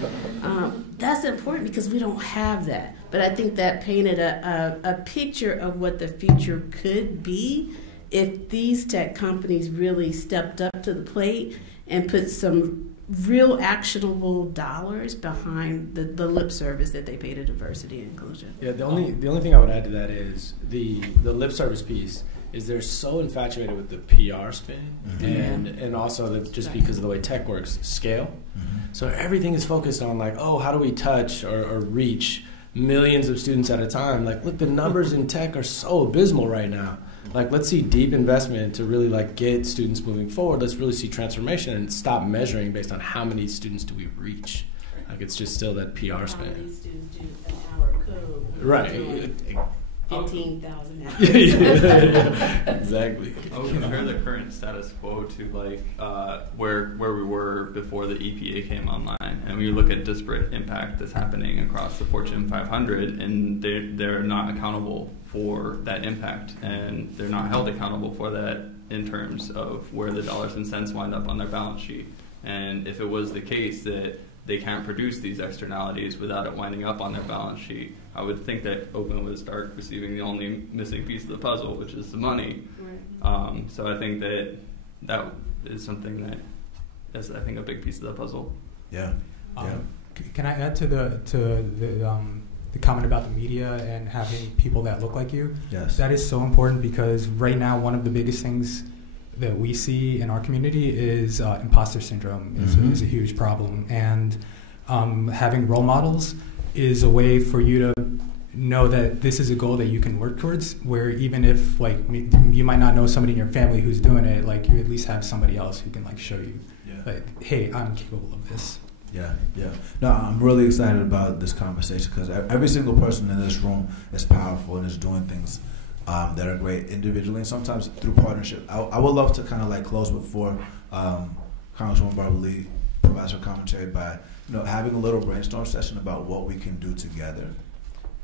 That's important because we don't have that. But I think that painted a picture of what the future could be if these tech companies really stepped up to the plate and put some real actionable dollars behind the lip service that they pay to diversity and inclusion. Yeah, the only thing I would add to that is the lip service piece is they're so infatuated with the PR spin and also just because of the way tech works, scale. So everything is focused on, like, oh, how do we touch or reach millions of students at a time? Like, look, the numbers in tech are so abysmal right now. Like, let's see deep investment to really, like, get students moving forward. Let's really see transformation and stop measuring based on how many students do we reach. Like, it's just still that PR spin. How many students do an hour code? Right. 15,000 hours. Yeah, exactly. I would compare the current status quo to, like, where we were before the EPA came online, and when you look at disparate impact that's happening across the Fortune 500, and they're not accountable for that impact, and they're not held accountable for that in terms of where the dollars and cents wind up on their balance sheet. And if it was the case that they can't produce these externalities without it winding up on their balance sheet, I would think that Oakland would start receiving the only missing piece of the puzzle, which is the money. Right. So I think that is something that is, I think, a big piece of the puzzle. Yeah. Can I add to the comment about the media and having people that look like you? Yes. That is so important because right now one of the biggest things that we see in our community is imposter syndrome is a huge problem. And having role models is a way for you to know that this is a goal that you can work towards, where even if, like, you might not know somebody in your family who's doing it, like, you at least have somebody else who can, like, show you, like, hey, I'm capable of this. Yeah. No, I'm really excited about this conversation because every single person in this room is powerful and is doing things that are great individually and sometimes through partnership. I would love to kind of, like, close before Congresswoman Barbara Lee provides her commentary by having a little brainstorm session about what we can do together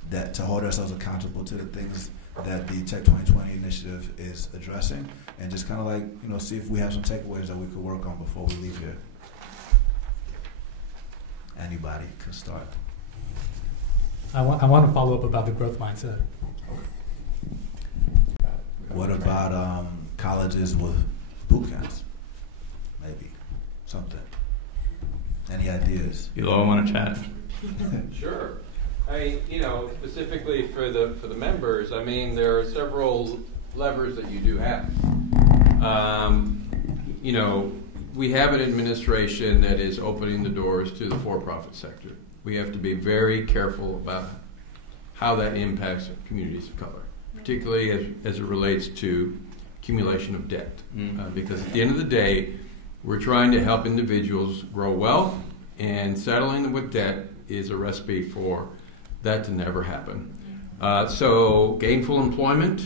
that to hold ourselves accountable to the things that the Tech 2020 initiative is addressing, and just kind of, like, see if we have some takeaways that we could work on before we leave here. Anybody can start. I want to follow up about the growth mindset. What about colleges with boot camps? Maybe something. Any ideas? You all want to chat? Sure. I mean, specifically for the members, I mean, there are several levers that you do have. We have an administration that is opening the doors to the for-profit sector. We have to be very careful about how that impacts communities of color, particularly as it relates to accumulation of debt. Because at the end of the day, we're trying to help individuals grow wealth, and settling them with debt is a recipe for that to never happen. So gainful employment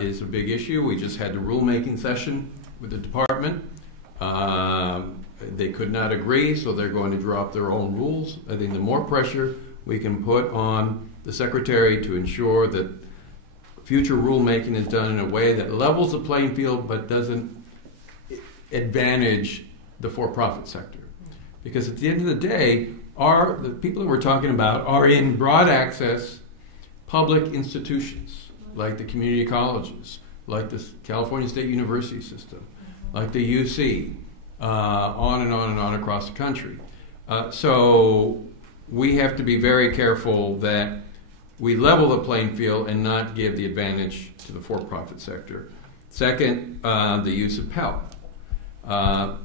is a big issue. We just had the rulemaking session with the department. They could not agree, so they're going to drop their own rules. I think the more pressure we can put on the secretary to ensure that future rulemaking is done in a way that levels the playing field but doesn't advantage the for-profit sector. Because at the end of the day, the people that we're talking about are in broad access public institutions, like the community colleges, like the California State University system, like the UC, on and on and on across the country. So we have to be very careful that we level the playing field and not give the advantage to the for-profit sector. Second, the use of Pell.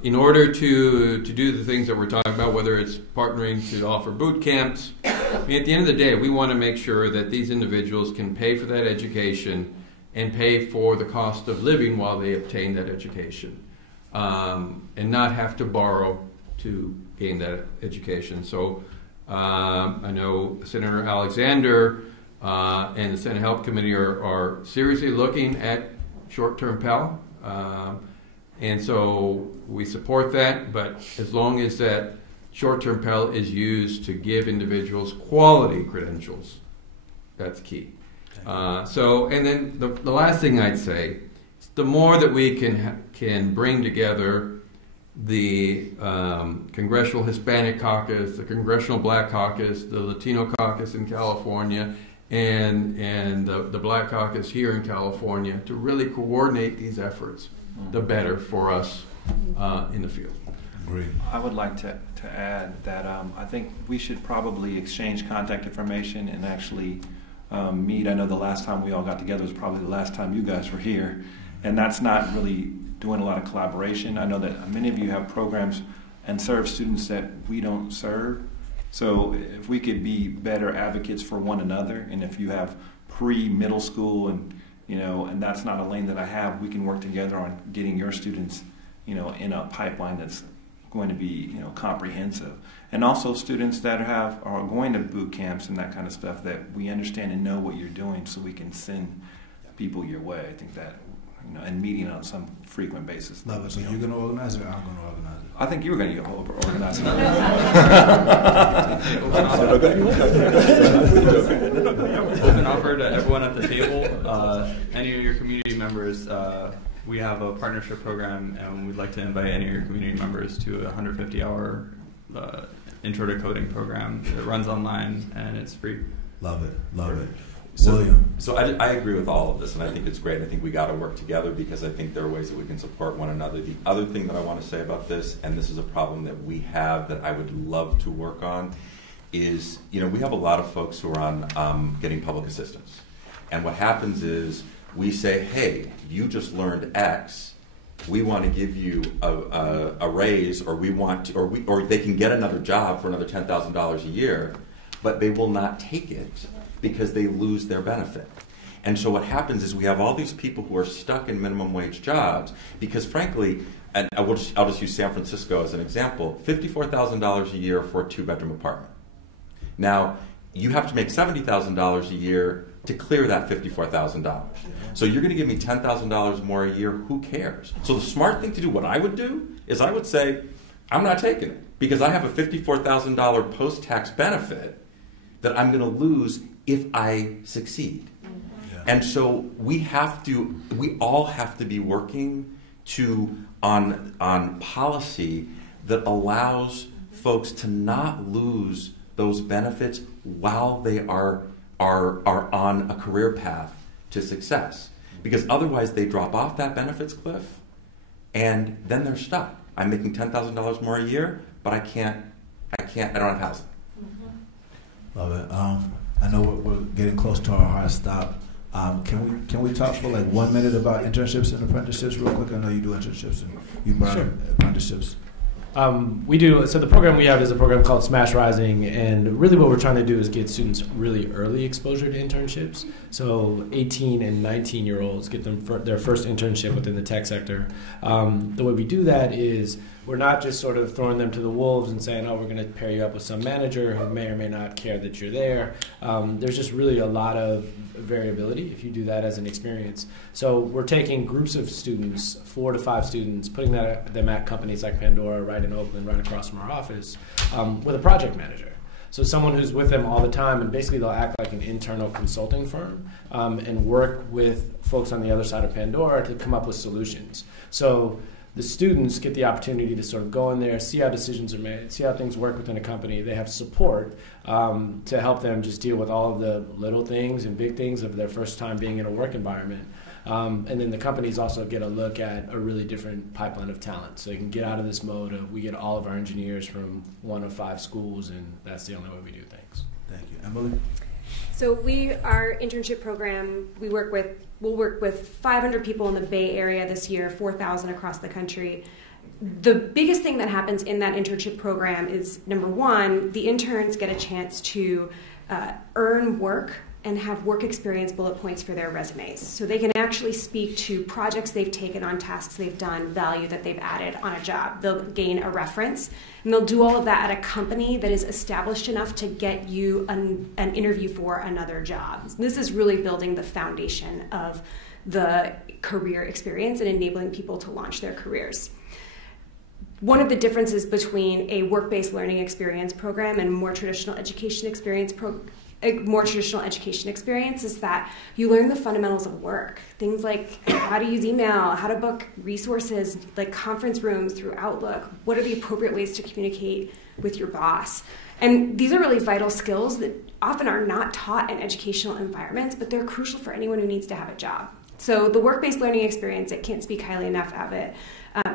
In order to do the things that we're talking about, whether it's partnering to offer boot camps, at the end of the day, we want to make sure that these individuals can pay for that education and pay for the cost of living while they obtain that education, and not have to borrow to gain that education. So I know Senator Alexander and the Senate Health Committee are seriously looking at short-term Pell. And so we support that, but as long as that short-term Pell is used to give individuals quality credentials, that's key. And then the last thing I'd say, the more that we can bring together the Congressional Hispanic Caucus, the Congressional Black Caucus, the Latino Caucus in California, and the Black Caucus here in California to really coordinate these efforts, the better for us in the field. Great. I would like to add that I think we should probably exchange contact information and actually meet. I know the last time we all got together was probably the last time you guys were here, and that's not really doing a lot of collaboration. I know that many of you have programs and serve students that we don't serve. So if we could be better advocates for one another, and if you have pre-middle school and and that's not a lane that I have, we can work together on getting your students, in a pipeline that's going to be, comprehensive. And also students that are going to boot camps and that kind of stuff, that we understand and know what you're doing so we can send people your way. I think that, and meeting on some frequent basis. Love it. So you're going to organize it or I'm going to organize it? I think you were going to organize it. Open offer to everyone at the table. Any of your community members, we have a partnership program, and we'd like to invite any of your community members to a 150-hour intro to coding program. It runs online, and it's free. Love it. Love it. So I agree with all of this, and I think it's great. I think we got to work together because I think there are ways that we can support one another. The other thing that I want to say about this, and this is a problem that we have that I would love to work on, is we have a lot of folks who are on getting public assistance, and what happens is we say, hey, you just learned X. We want to give you a raise, or we want to, or they can get another job for another $10,000 a year, but they will not take it because they lose their benefit. And so what happens is we have all these people who are stuck in minimum wage jobs because, frankly, and I'll just use San Francisco as an example, $54,000 a year for a two-bedroom apartment. Now, you have to make $70,000 a year to clear that $54,000. So you're going to give me $10,000 more a year, who cares? So the smart thing to do, what I would do, is I would say, I'm not taking it because I have a $54,000 post-tax benefit that I'm going to lose if I succeed. Yeah. And so we all have to be working on policy that allows folks to not lose those benefits while they are on a career path to success. Because otherwise they drop off that benefits cliff and then they're stuck. I'm making $10,000 more a year, but I don't have housing. Love it. I know we're getting close to our hard stop. Can we talk for like 1 minute about internships and apprenticeships real quick? I know you do internships and you run apprenticeships. We do. So the program we have is a program called Smash Rising, and really what we're trying to do is get students really early exposure to internships. So 18 and 19-year-olds get them their first internship within the tech sector. The way we do that is we're not just sort of throwing them to the wolves and saying, oh, we're going to pair you up with some manager who may or may not care that you're there. There's just really a lot of variability if you do that as an experience. So we're taking groups of students, 4 to 5 students, putting them at companies like Pandora right in Oakland, right across from our office, with a project manager. So someone who's with them all the time, and basically they'll act like an internal consulting firm and work with folks on the other side of Pandora to come up with solutions. So the students get the opportunity to sort of go in there, see how decisions are made, see how things work within a company. They have support to help them just deal with all of the little things and big things of their first time being in a work environment. And then the companies also get a look at a really different pipeline of talent. So you can get out of this mode of we get all of our engineers from 1 of 5 schools, and that's the only way we do things. Thank you. Emily? So our internship program, we'll work with 500 people in the Bay Area this year, 4,000 across the country. The biggest thing that happens in that internship program is, number one, the interns get a chance to earn work and have work experience bullet points for their resumes. So they can actually speak to projects they've taken on, tasks they've done, value that they've added on a job. They'll gain a reference, and they'll do all of that at a company that is established enough to get you an interview for another job. This is really building the foundation of the career experience and enabling people to launch their careers. One of the differences between a work-based learning experience program and more traditional education experience is that you learn the fundamentals of work. Things like how to use email, how to book resources like conference rooms through Outlook, what are the appropriate ways to communicate with your boss. And these are really vital skills that often are not taught in educational environments, but they're crucial for anyone who needs to have a job. So the work-based learning experience, I can't speak highly enough of it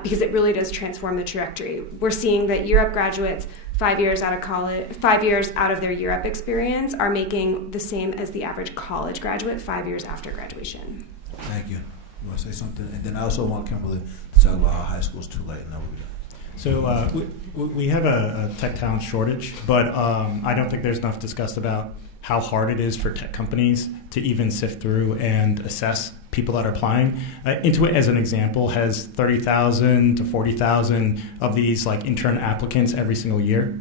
because it really does transform the trajectory. We're seeing that Year Up graduates 5 years out of college, 5 years out of their Year Up experience are making the same as the average college graduate 5 years after graduation. Thank you. You want to say something? And then I also want Kimberly to talk about how high school is too late. And then we'll be done. So we have a tech talent shortage, but I don't think there's enough discussed about how hard it is for tech companies to even sift through and assess people that are applying. Intuit, as an example, has 30,000 to 40,000 of these like intern applicants every single year.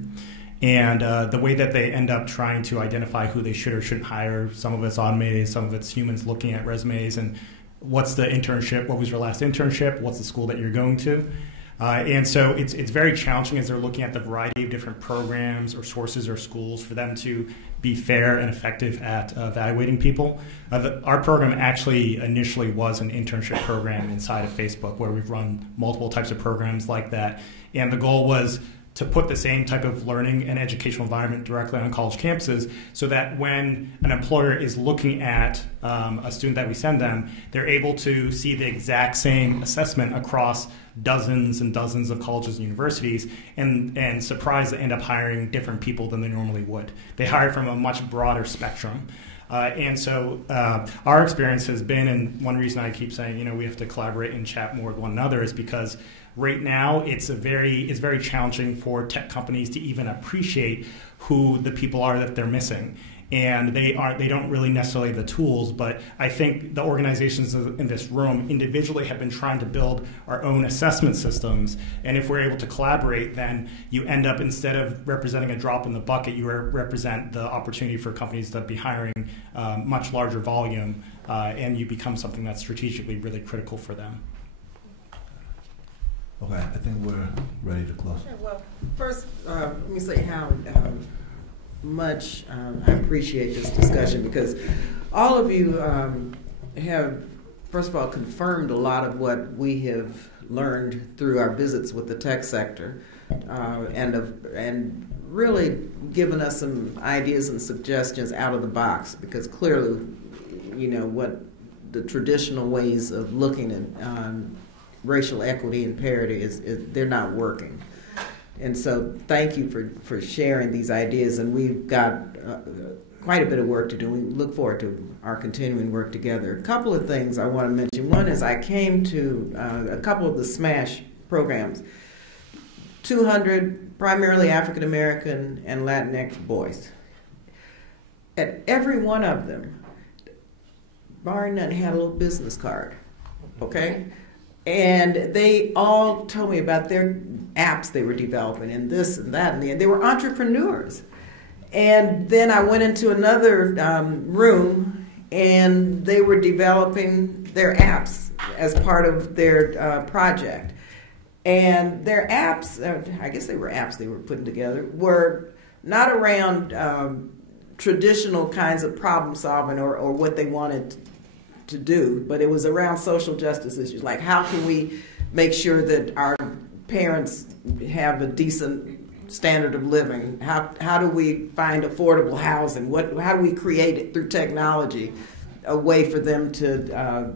And the way that they end up trying to identify who they should or shouldn't hire, some of it's automated, some of it's humans looking at resumes and what's the internship, what was your last internship, what's the school that you're going to. And so it's very challenging as they're looking at the variety of different programs or sources or schools for them to be fair and effective at evaluating people. Our program actually initially was an internship program inside of Facebook where we've run multiple types of programs like that. And the goal was to put the same type of learning and educational environment directly on college campuses so that when an employer is looking at a student that we send them, they're able to see the exact same assessment across dozens and dozens of colleges and universities and surprised to end up hiring different people than they normally would. They hire from a much broader spectrum. And so our experience has been, and one reason I keep saying, we have to collaborate and chat more with one another is because right now it's very challenging for tech companies to even appreciate who the people are that they're missing. And they don't really necessarily have the tools, but I think the organizations in this room individually have been trying to build our own assessment systems. And if we're able to collaborate, then you end up, instead of representing a drop in the bucket, you represent the opportunity for companies to be hiring much larger volume, and you become something that's strategically really critical for them. Okay, I think we're ready to close. Sure, well, first, let me say how much I appreciate this discussion because all of you have, first of all, confirmed a lot of what we have learned through our visits with the tech sector and really given us some ideas and suggestions out of the box because clearly, what the traditional ways of looking at racial equity and parity is they're not working. And so thank you for sharing these ideas, and we've got quite a bit of work to do. We look forward to our continuing work together. A couple of things I want to mention. One is I came to a couple of the SMASH programs. 200 primarily African American and Latinx boys. At every one of them, barring none, had a little business card, okay? And they all told me about their apps they were developing and this and that, and they were entrepreneurs. And then I went into another room, and they were developing their apps as part of their project. And their apps, I guess they were apps they were putting together, were not around traditional kinds of problem solving or what they wanted to do, but it was around social justice issues, like how can we make sure that our parents have a decent standard of living? How do we find affordable housing? How do we create it through technology, a way for them to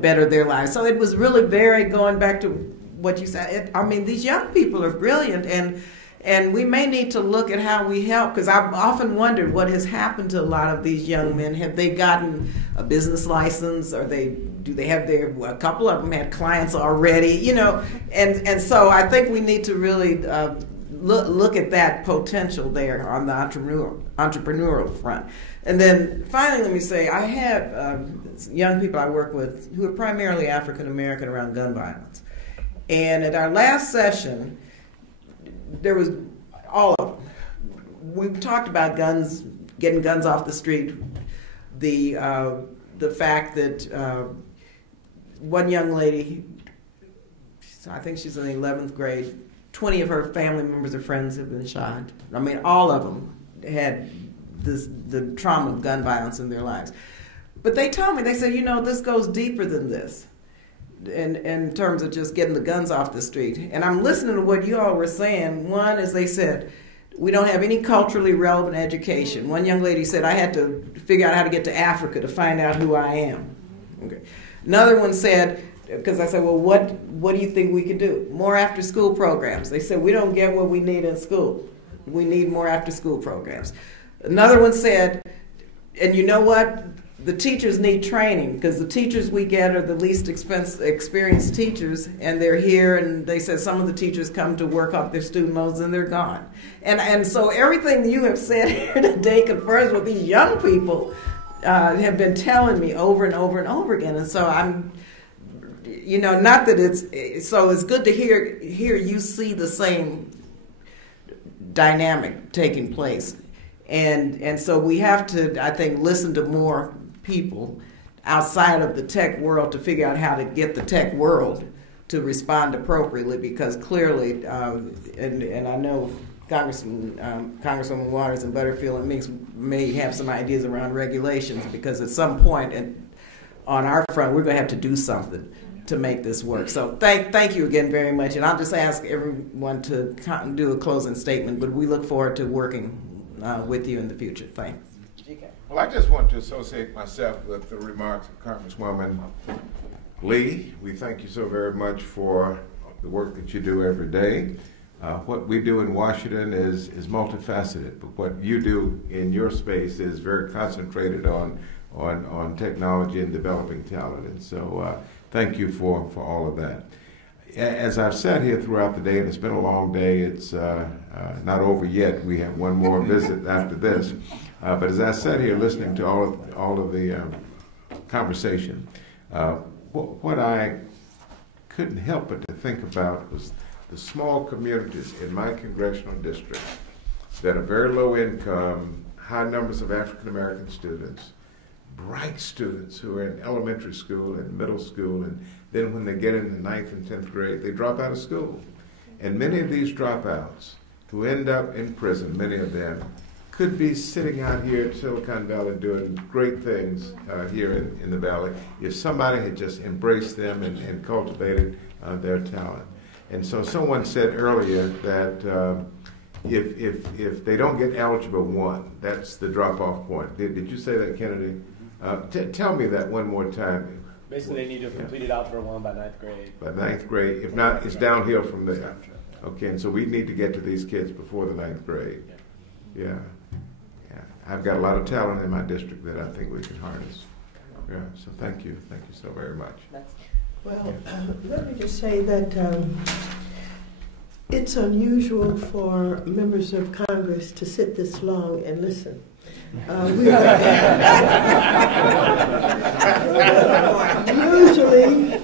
better their lives? So it was really very, going back to what you said, I mean, these young people are brilliant, and we may need to look at how we help, because I've often wondered what has happened to a lot of these young men. Have they gotten a business license, or do they have a couple of them had clients already, and so I think we need to really look at that potential there on the entrepreneurial front. And then finally, let me say, I have young people I work with who are primarily African American around gun violence. And at our last session, there was all of them. We talked about guns, getting guns off the street, the fact that one young lady, I think she's in the 11th grade, 20 of her family members or friends have been shot. I mean, all of them had the trauma of gun violence in their lives. But they told me, they said, this goes deeper than this in terms of just getting the guns off the street. And I'm listening to what you all were saying. One is they said, we don't have any culturally relevant education. One young lady said, I had to figure out how to get to Africa to find out who I am. Okay. Another one said, because I said, well, what do you think we could do? More after-school programs. They said, we don't get what we need in school. We need more after-school programs. Another one said, and you know what? The teachers need training, because the teachers we get are the least experienced teachers, and they're here, and they said some of the teachers come to work off their student loans and they're gone. And so everything you have said here today confirms what these young people have been telling me over and over and over again. And so I'm, not that it's good to hear you see the same dynamic taking place. And so we have to, I think, listen to more people outside of the tech world to figure out how to get the tech world to respond appropriately, because clearly, and I know Congresswoman Waters and Butterfield and Meeks may have some ideas around regulations, because at some point on our front, we're going to have to do something to make this work. So thank you again very much. And I'll just ask everyone to do a closing statement, but we look forward to working with you in the future. Thanks. Well, I just want to associate myself with the remarks of Congresswoman Lee. We thank you so very much for the work that you do every day. What we do in Washington is multifaceted, but what you do in your space is very concentrated on technology and developing talent. And so thank you for all of that. As I've sat here throughout the day, and it's been a long day, it's not over yet. We have one more visit after this. But as I sat here listening to all of the conversation, what I couldn't help but to think about was the small communities in my congressional district that are very low income, high numbers of African American students, bright students who are in elementary school and middle school, and then when they get into 9th and 10th grade, they drop out of school. And many of these dropouts who end up in prison, many of them, could be sitting out here in Silicon Valley doing great things here in the Valley if somebody had just embraced them and cultivated their talent. And so someone said earlier that if they don't get algebra 1, that's the drop-off point. Did you say that, Kennedy? Tell me that one more time. Basically, they need to have completed algebra 1 by 9th grade. By 9th grade. If not, it's downhill from there. Okay, and so we need to get to these kids before the 9th grade. Yeah. I've got a lot of talent in my district that I think we can harness. Yeah, so thank you so very much. Well, let me just say that It's unusual for members of Congress to sit this long and listen. Usually,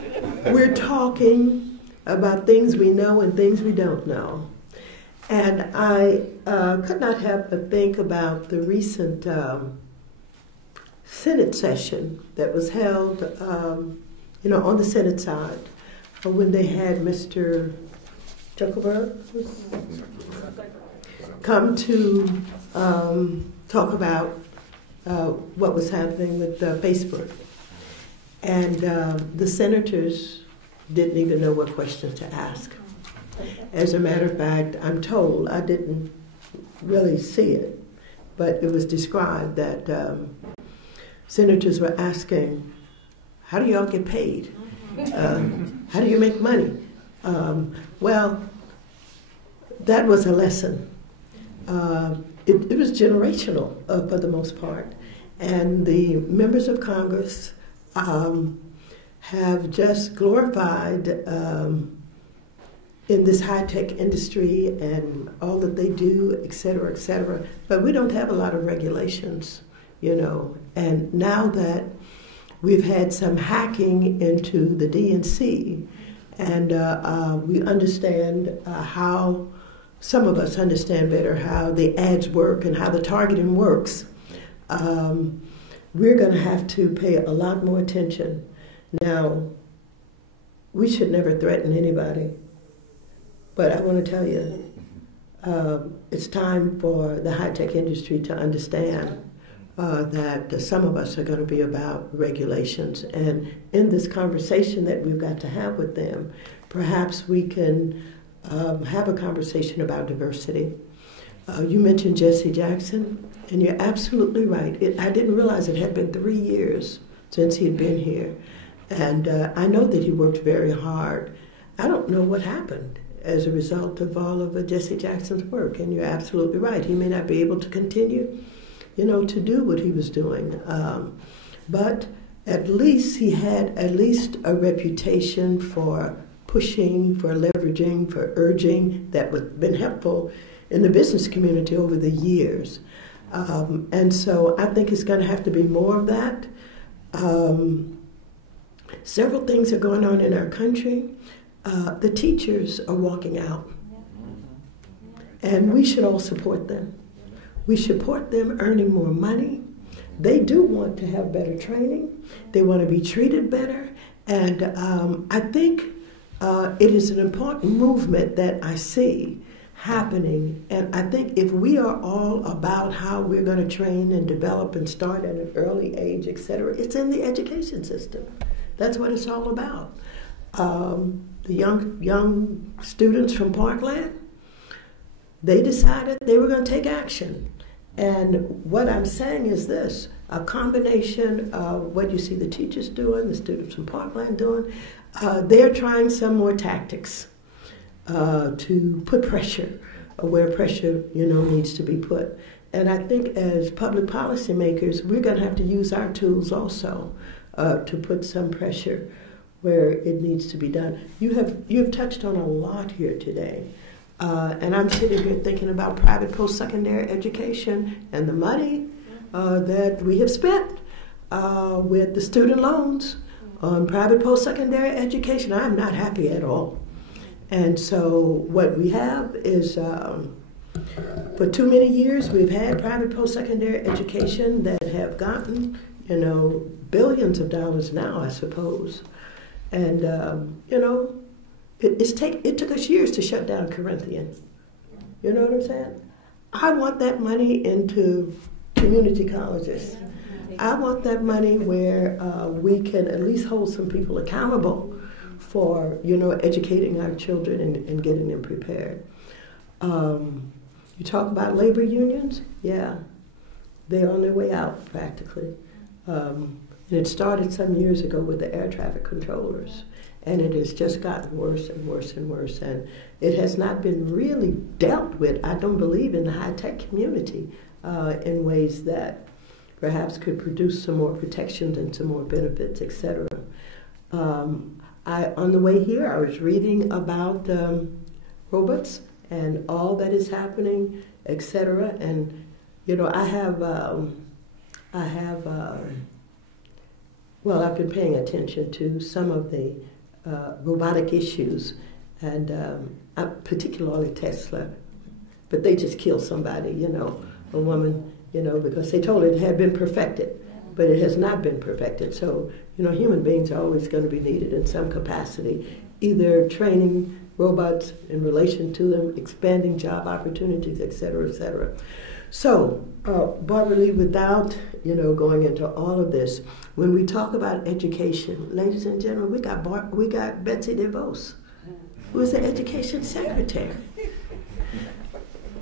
we're talking about things we know and things we don't know. And I could not help but think about the recent Senate session that was held, on the Senate side, when they had Mr. Zuckerberg come to talk about what was happening with Facebook. And the senators didn't even know what questions to ask. As a matter of fact, I'm told, I didn't really see it, but it was described that senators were asking, how do y'all get paid? How do you make money? Well, that was a lesson. It was generational for the most part. And the members of Congress have just glorified in this high-tech industry and all that they do, et cetera, et cetera. But we don't have a lot of regulations, And now that we've had some hacking into the DNC, and we understand how, some of us understand better how the ads work and how the targeting works, we're going to have to pay a lot more attention. Now, we should never threaten anybody, but I want to tell you, it's time for the high-tech industry to understand that some of us are going to be about regulations. And in this conversation that we've got to have with them, perhaps we can have a conversation about diversity. You mentioned Jesse Jackson, and you're absolutely right. I didn't realize it had been 3 years since he'd been here. And I know that he worked very hard. I don't know what happened as a result of all of Jesse Jackson's work. And you're absolutely right. He may not be able to continue, to do what he was doing. But at least he had at least a reputation for pushing, for leveraging, for urging that has been helpful in the business community over the years. And so I think it's going to have to be more of that. Several things are going on in our country. The teachers are walking out. And we should all support them. We support them earning more money. They do want to have better training. They want to be treated better. And I think it is an important movement that I see happening. And I think if we are all about how we're going to train and develop and start at an early age, et cetera, it's in the education system. That's what it's all about. The young students from Parkland, they decided they were going to take action. And what I'm saying is this, a combination of what you see the teachers doing, the students from Parkland doing, they're trying some more tactics to put pressure where pressure, needs to be put. And I think as public policymakers, we're going to have to use our tools also to put some pressure where it needs to be done. You have touched on a lot here today. And I'm sitting here thinking about private post-secondary education and the money that we have spent with the student loans on private post-secondary education. I'm not happy at all. And so what we have is, for too many years, we've had private post-secondary education that have gotten, billions of dollars now, I suppose. And, it took us years to shut down Corinthian. You know what I'm saying? I want that money into community colleges. I want that money where we can at least hold some people accountable for, educating our children and getting them prepared. You talk about labor unions? Yeah. They're on their way out, practically. And it started some years ago with the air traffic controllers. And it has just gotten worse and worse and worse. And it has not been really dealt with, I don't believe, in the high-tech community in ways that perhaps could produce some more protections and some more benefits, et cetera. On the way here, I was reading about robots and all that is happening, etc. And you know, I've been paying attention to some of the robotic issues, and particularly Tesla. But they just killed somebody, you know, a woman, you know, because they told it had been perfected, but it has not been perfected. So, you know, human beings are always going to be needed in some capacity, either training robots in relation to them, expanding job opportunities, et cetera, et cetera. So, Barbara Lee, without, you know, going into all of this, when we talk about education, ladies and gentlemen, we got Betsy DeVos, who is the education secretary.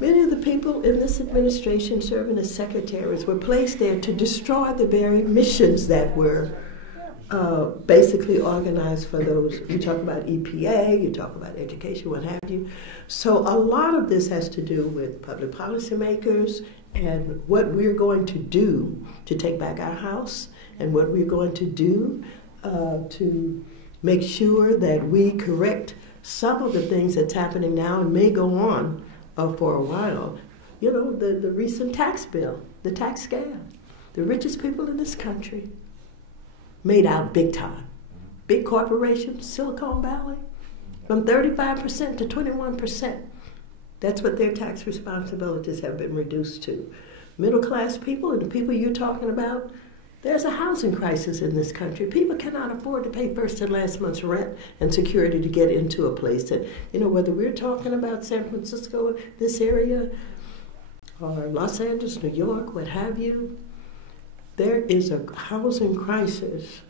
Many of the people in this administration serving as secretaries were placed there to destroy the very missions that were basically organized for those. You talk about EPA, you talk about education, what have you. So a lot of this has to do with public policymakers and what we're going to do to take back our house and what we're going to do to make sure that we correct some of the things that's happening now and may go on for a while. You know, the recent tax bill, the tax scam. The richest people in this country made out big time. Big corporations, Silicon Valley, from 35% to 21%. That's what their tax responsibilities have been reduced to. Middle class people and the people you're talking about, there's a housing crisis in this country. People cannot afford to pay first and last month's rent and security to get into a place. And, you know, whether we're talking about San Francisco, this area, or Los Angeles, New York, what have you, there is a housing crisis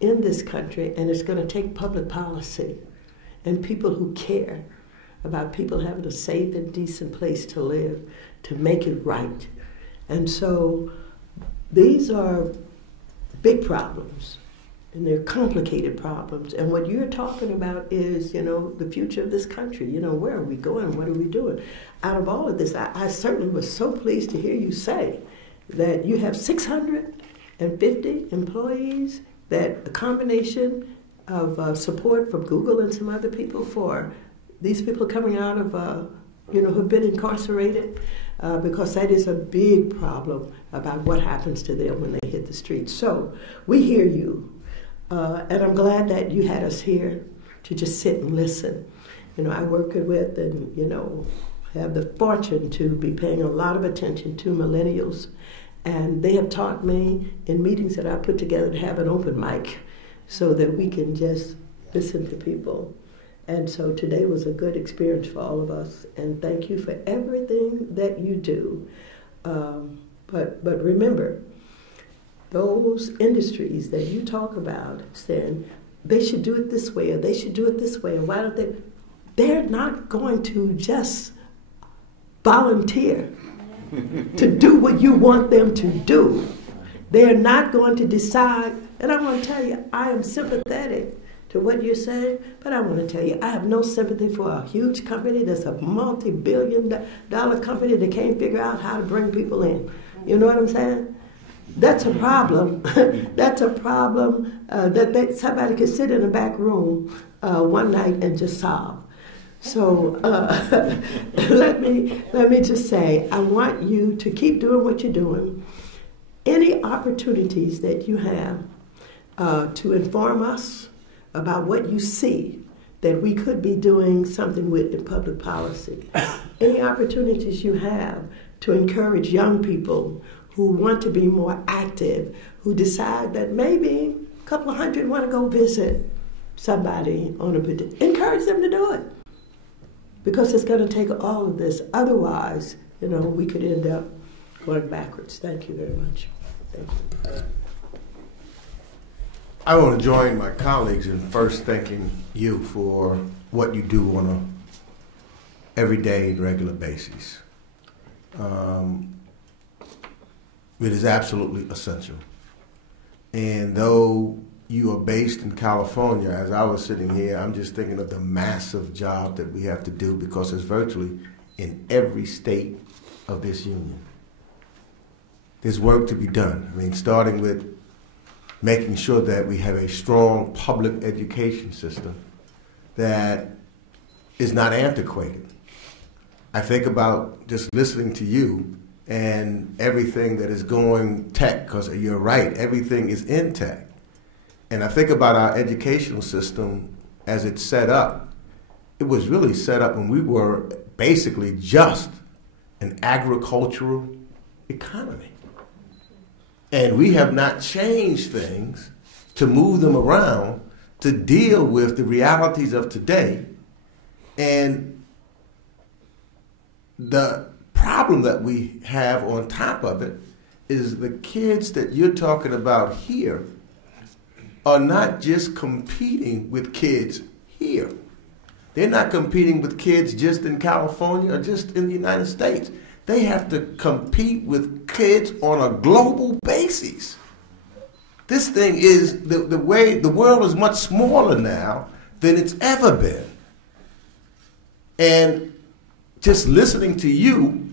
in this country, and it's going to take public policy and people who care about people having a safe and decent place to live to make it right. And so these are big problems, and they're complicated problems. And what you're talking about is, you know, the future of this country. You know, where are we going? What are we doing? Out of all of this, I certainly was so pleased to hear you say that you have 650 employees, that a combination of support from Google and some other people for these people coming out of, you know, who've been incarcerated, because that is a big problem about what happens to them when they hit the streets. So we hear you, and I'm glad that you had us here to just sit and listen. You know, I work with and, you know, have the fortune to be paying a lot of attention to millennials. And they have taught me in meetings that I put together to have an open mic so that we can just listen to people. And so today was a good experience for all of us. And thank you for everything that you do. But remember, those industries that you talk about, saying they should do it this way or they should do it this way, and why don't they? They're not going to just volunteer to do what you want them to do. They're not going to decide, and I want to tell you, I am sympathetic to what you're saying, but I want to tell you, I have no sympathy for a huge company that's a multi-billion-dollar company that can't figure out how to bring people in. You know what I'm saying? That's a problem. That's a problem that somebody could sit in a back room one night and just solve. So let me just say, I want you to keep doing what you're doing. Any opportunities that you have to inform us about what you see that we could be doing something with in public policy. Any opportunities you have to encourage young people who want to be more active, who decide that maybe a couple of hundred want to go visit somebody on a particular, encourage them to do it. Because it's going to take all of this. Otherwise, you know, we could end up going backwards. Thank you very much. Thank you. I want to join my colleagues in first thanking you for what you do on a everyday and regular basis. It is absolutely essential. And though you are based in California, as I was sitting here, I'm just thinking of the massive job that we have to do because it's virtually in every state of this union. There's work to be done. I mean, starting with making sure that we have a strong public education system that is not antiquated. I think about just listening to you and everything that is going tech, because you're right, everything is in tech. And I think about our educational system as it's set up. It was really set up when we were basically just an agricultural economy. And we have not changed things to move them around to deal with the realities of today. And the problem that we have on top of it is the kids that you're talking about here are not just competing with kids here. They're not competing with kids just in California or just in the United States. They have to compete with kids on a global basis. This thing is, the way the world is much smaller now than it's ever been. And just listening to you,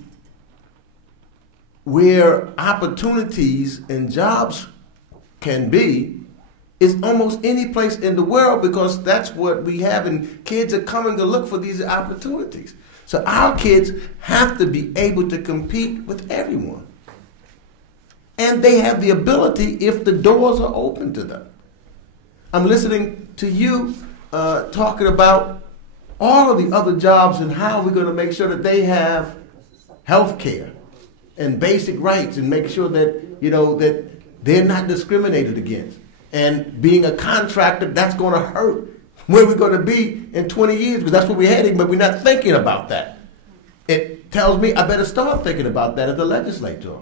where opportunities and jobs can be, is almost any place in the world, because that's what we have, and kids are coming to look for these opportunities. So our kids have to be able to compete with everyone. And they have the ability if the doors are open to them. I'm listening to you talking about all of the other jobs and how we're going to make sure that they have health care and basic rights, and make sure that, you know, that they're not discriminated against. And being a contractor, that's going to hurt where we're going to be in 20 years, because that's where we're heading, but we're not thinking about that. It tells me I better start thinking about that as a legislator,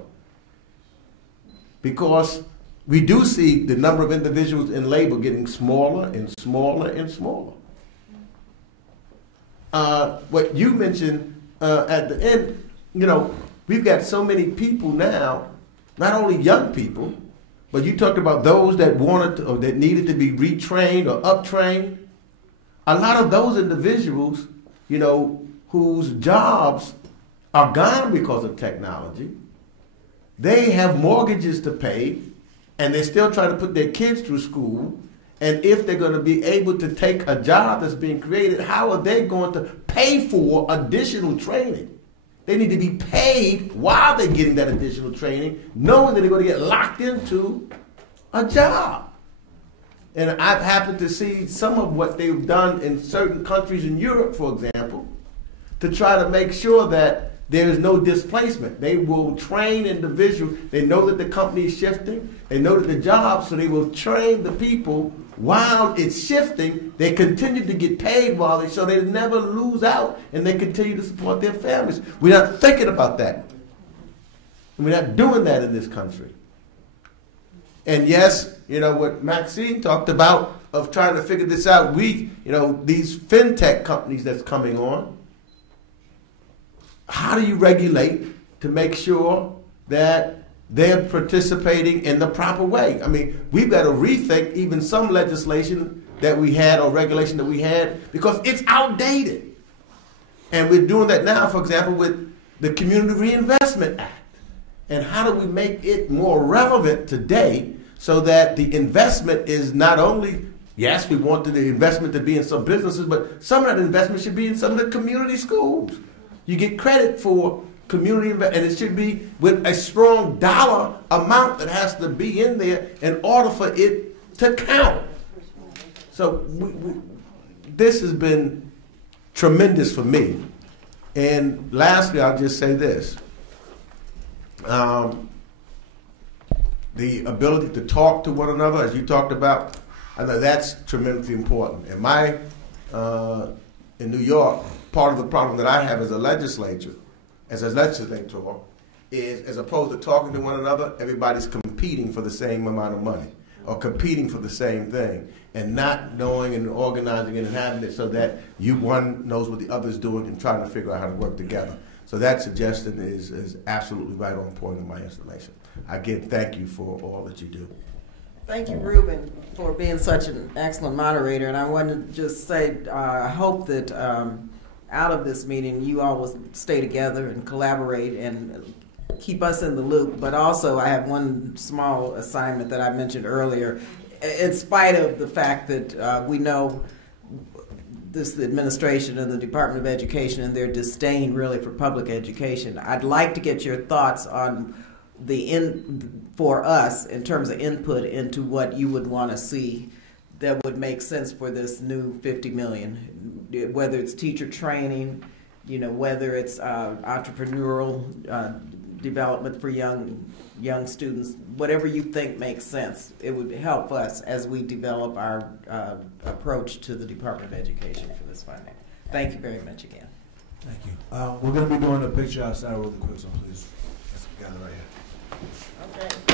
because we do see the number of individuals in labor getting smaller and smaller and smaller. What you mentioned at the end, you know, we've got so many people now, not only young people, but you talked about those that wanted to, or that needed to be retrained or uptrained. A lot of those individuals, you know, whose jobs are gone because of technology, they have mortgages to pay, and they're still trying to put their kids through school. And if they're going to be able to take a job that's being created, how are they going to pay for additional training? They need to be paid while they're getting that additional training, knowing that they're going to get locked into a job. And I've happened to see some of what they've done in certain countries in Europe, for example, to try to make sure that there is no displacement. They will train individuals. They know that the company is shifting. They know that the jobs, so they will train the people while it's shifting. They continue to get paid while so they never lose out, and they continue to support their families. We're not thinking about that. And we're not doing that in this country. And yes, you know, what Maxine talked about of trying to figure this out, you know, these fintech companies that's coming on, how do you regulate to make sure that they're participating in the proper way? I mean, we've got to rethink even some legislation that we had or regulation that we had, because it's outdated. And we're doing that now, for example, with the Community Reinvestment Act. And how do we make it more relevant today so that the investment is not only, yes, we want the investment to be in some businesses, but some of that investment should be in some of the community schools. You get credit for community investment, and it should be with a strong dollar amount that has to be in there in order for it to count. So this has been tremendous for me. And lastly, I'll just say this. The ability to talk to one another, as you talked about, I know that's tremendously important. And in New York, part of the problem that I have as a legislator, is as opposed to talking to one another, everybody's competing for the same amount of money or competing for the same thing, and not knowing and organizing it and having it so that one knows what the other's doing and trying to figure out how to work together. So that suggestion is absolutely right on point in my estimation. Again, thank you for all that you do. Thank you, Ruben, for being such an excellent moderator. And I want to just say, I hope that out of this meeting, you all will stay together and collaborate and keep us in the loop. But also, I have one small assignment that I mentioned earlier. In spite of the fact that we know this administration and the Department of Education and their disdain really for public education. I'd like to get your thoughts on for us in terms of input into what you would want to see that would make sense for this new $50 million, whether it's teacher training, whether it's entrepreneurial development for young students, whatever you think makes sense. It would help us as we develop our approach to the Department of Education for this funding. Thank you very much again. Thank you. We're going to be doing a picture outside really quick, so please, let's gather right here. Okay.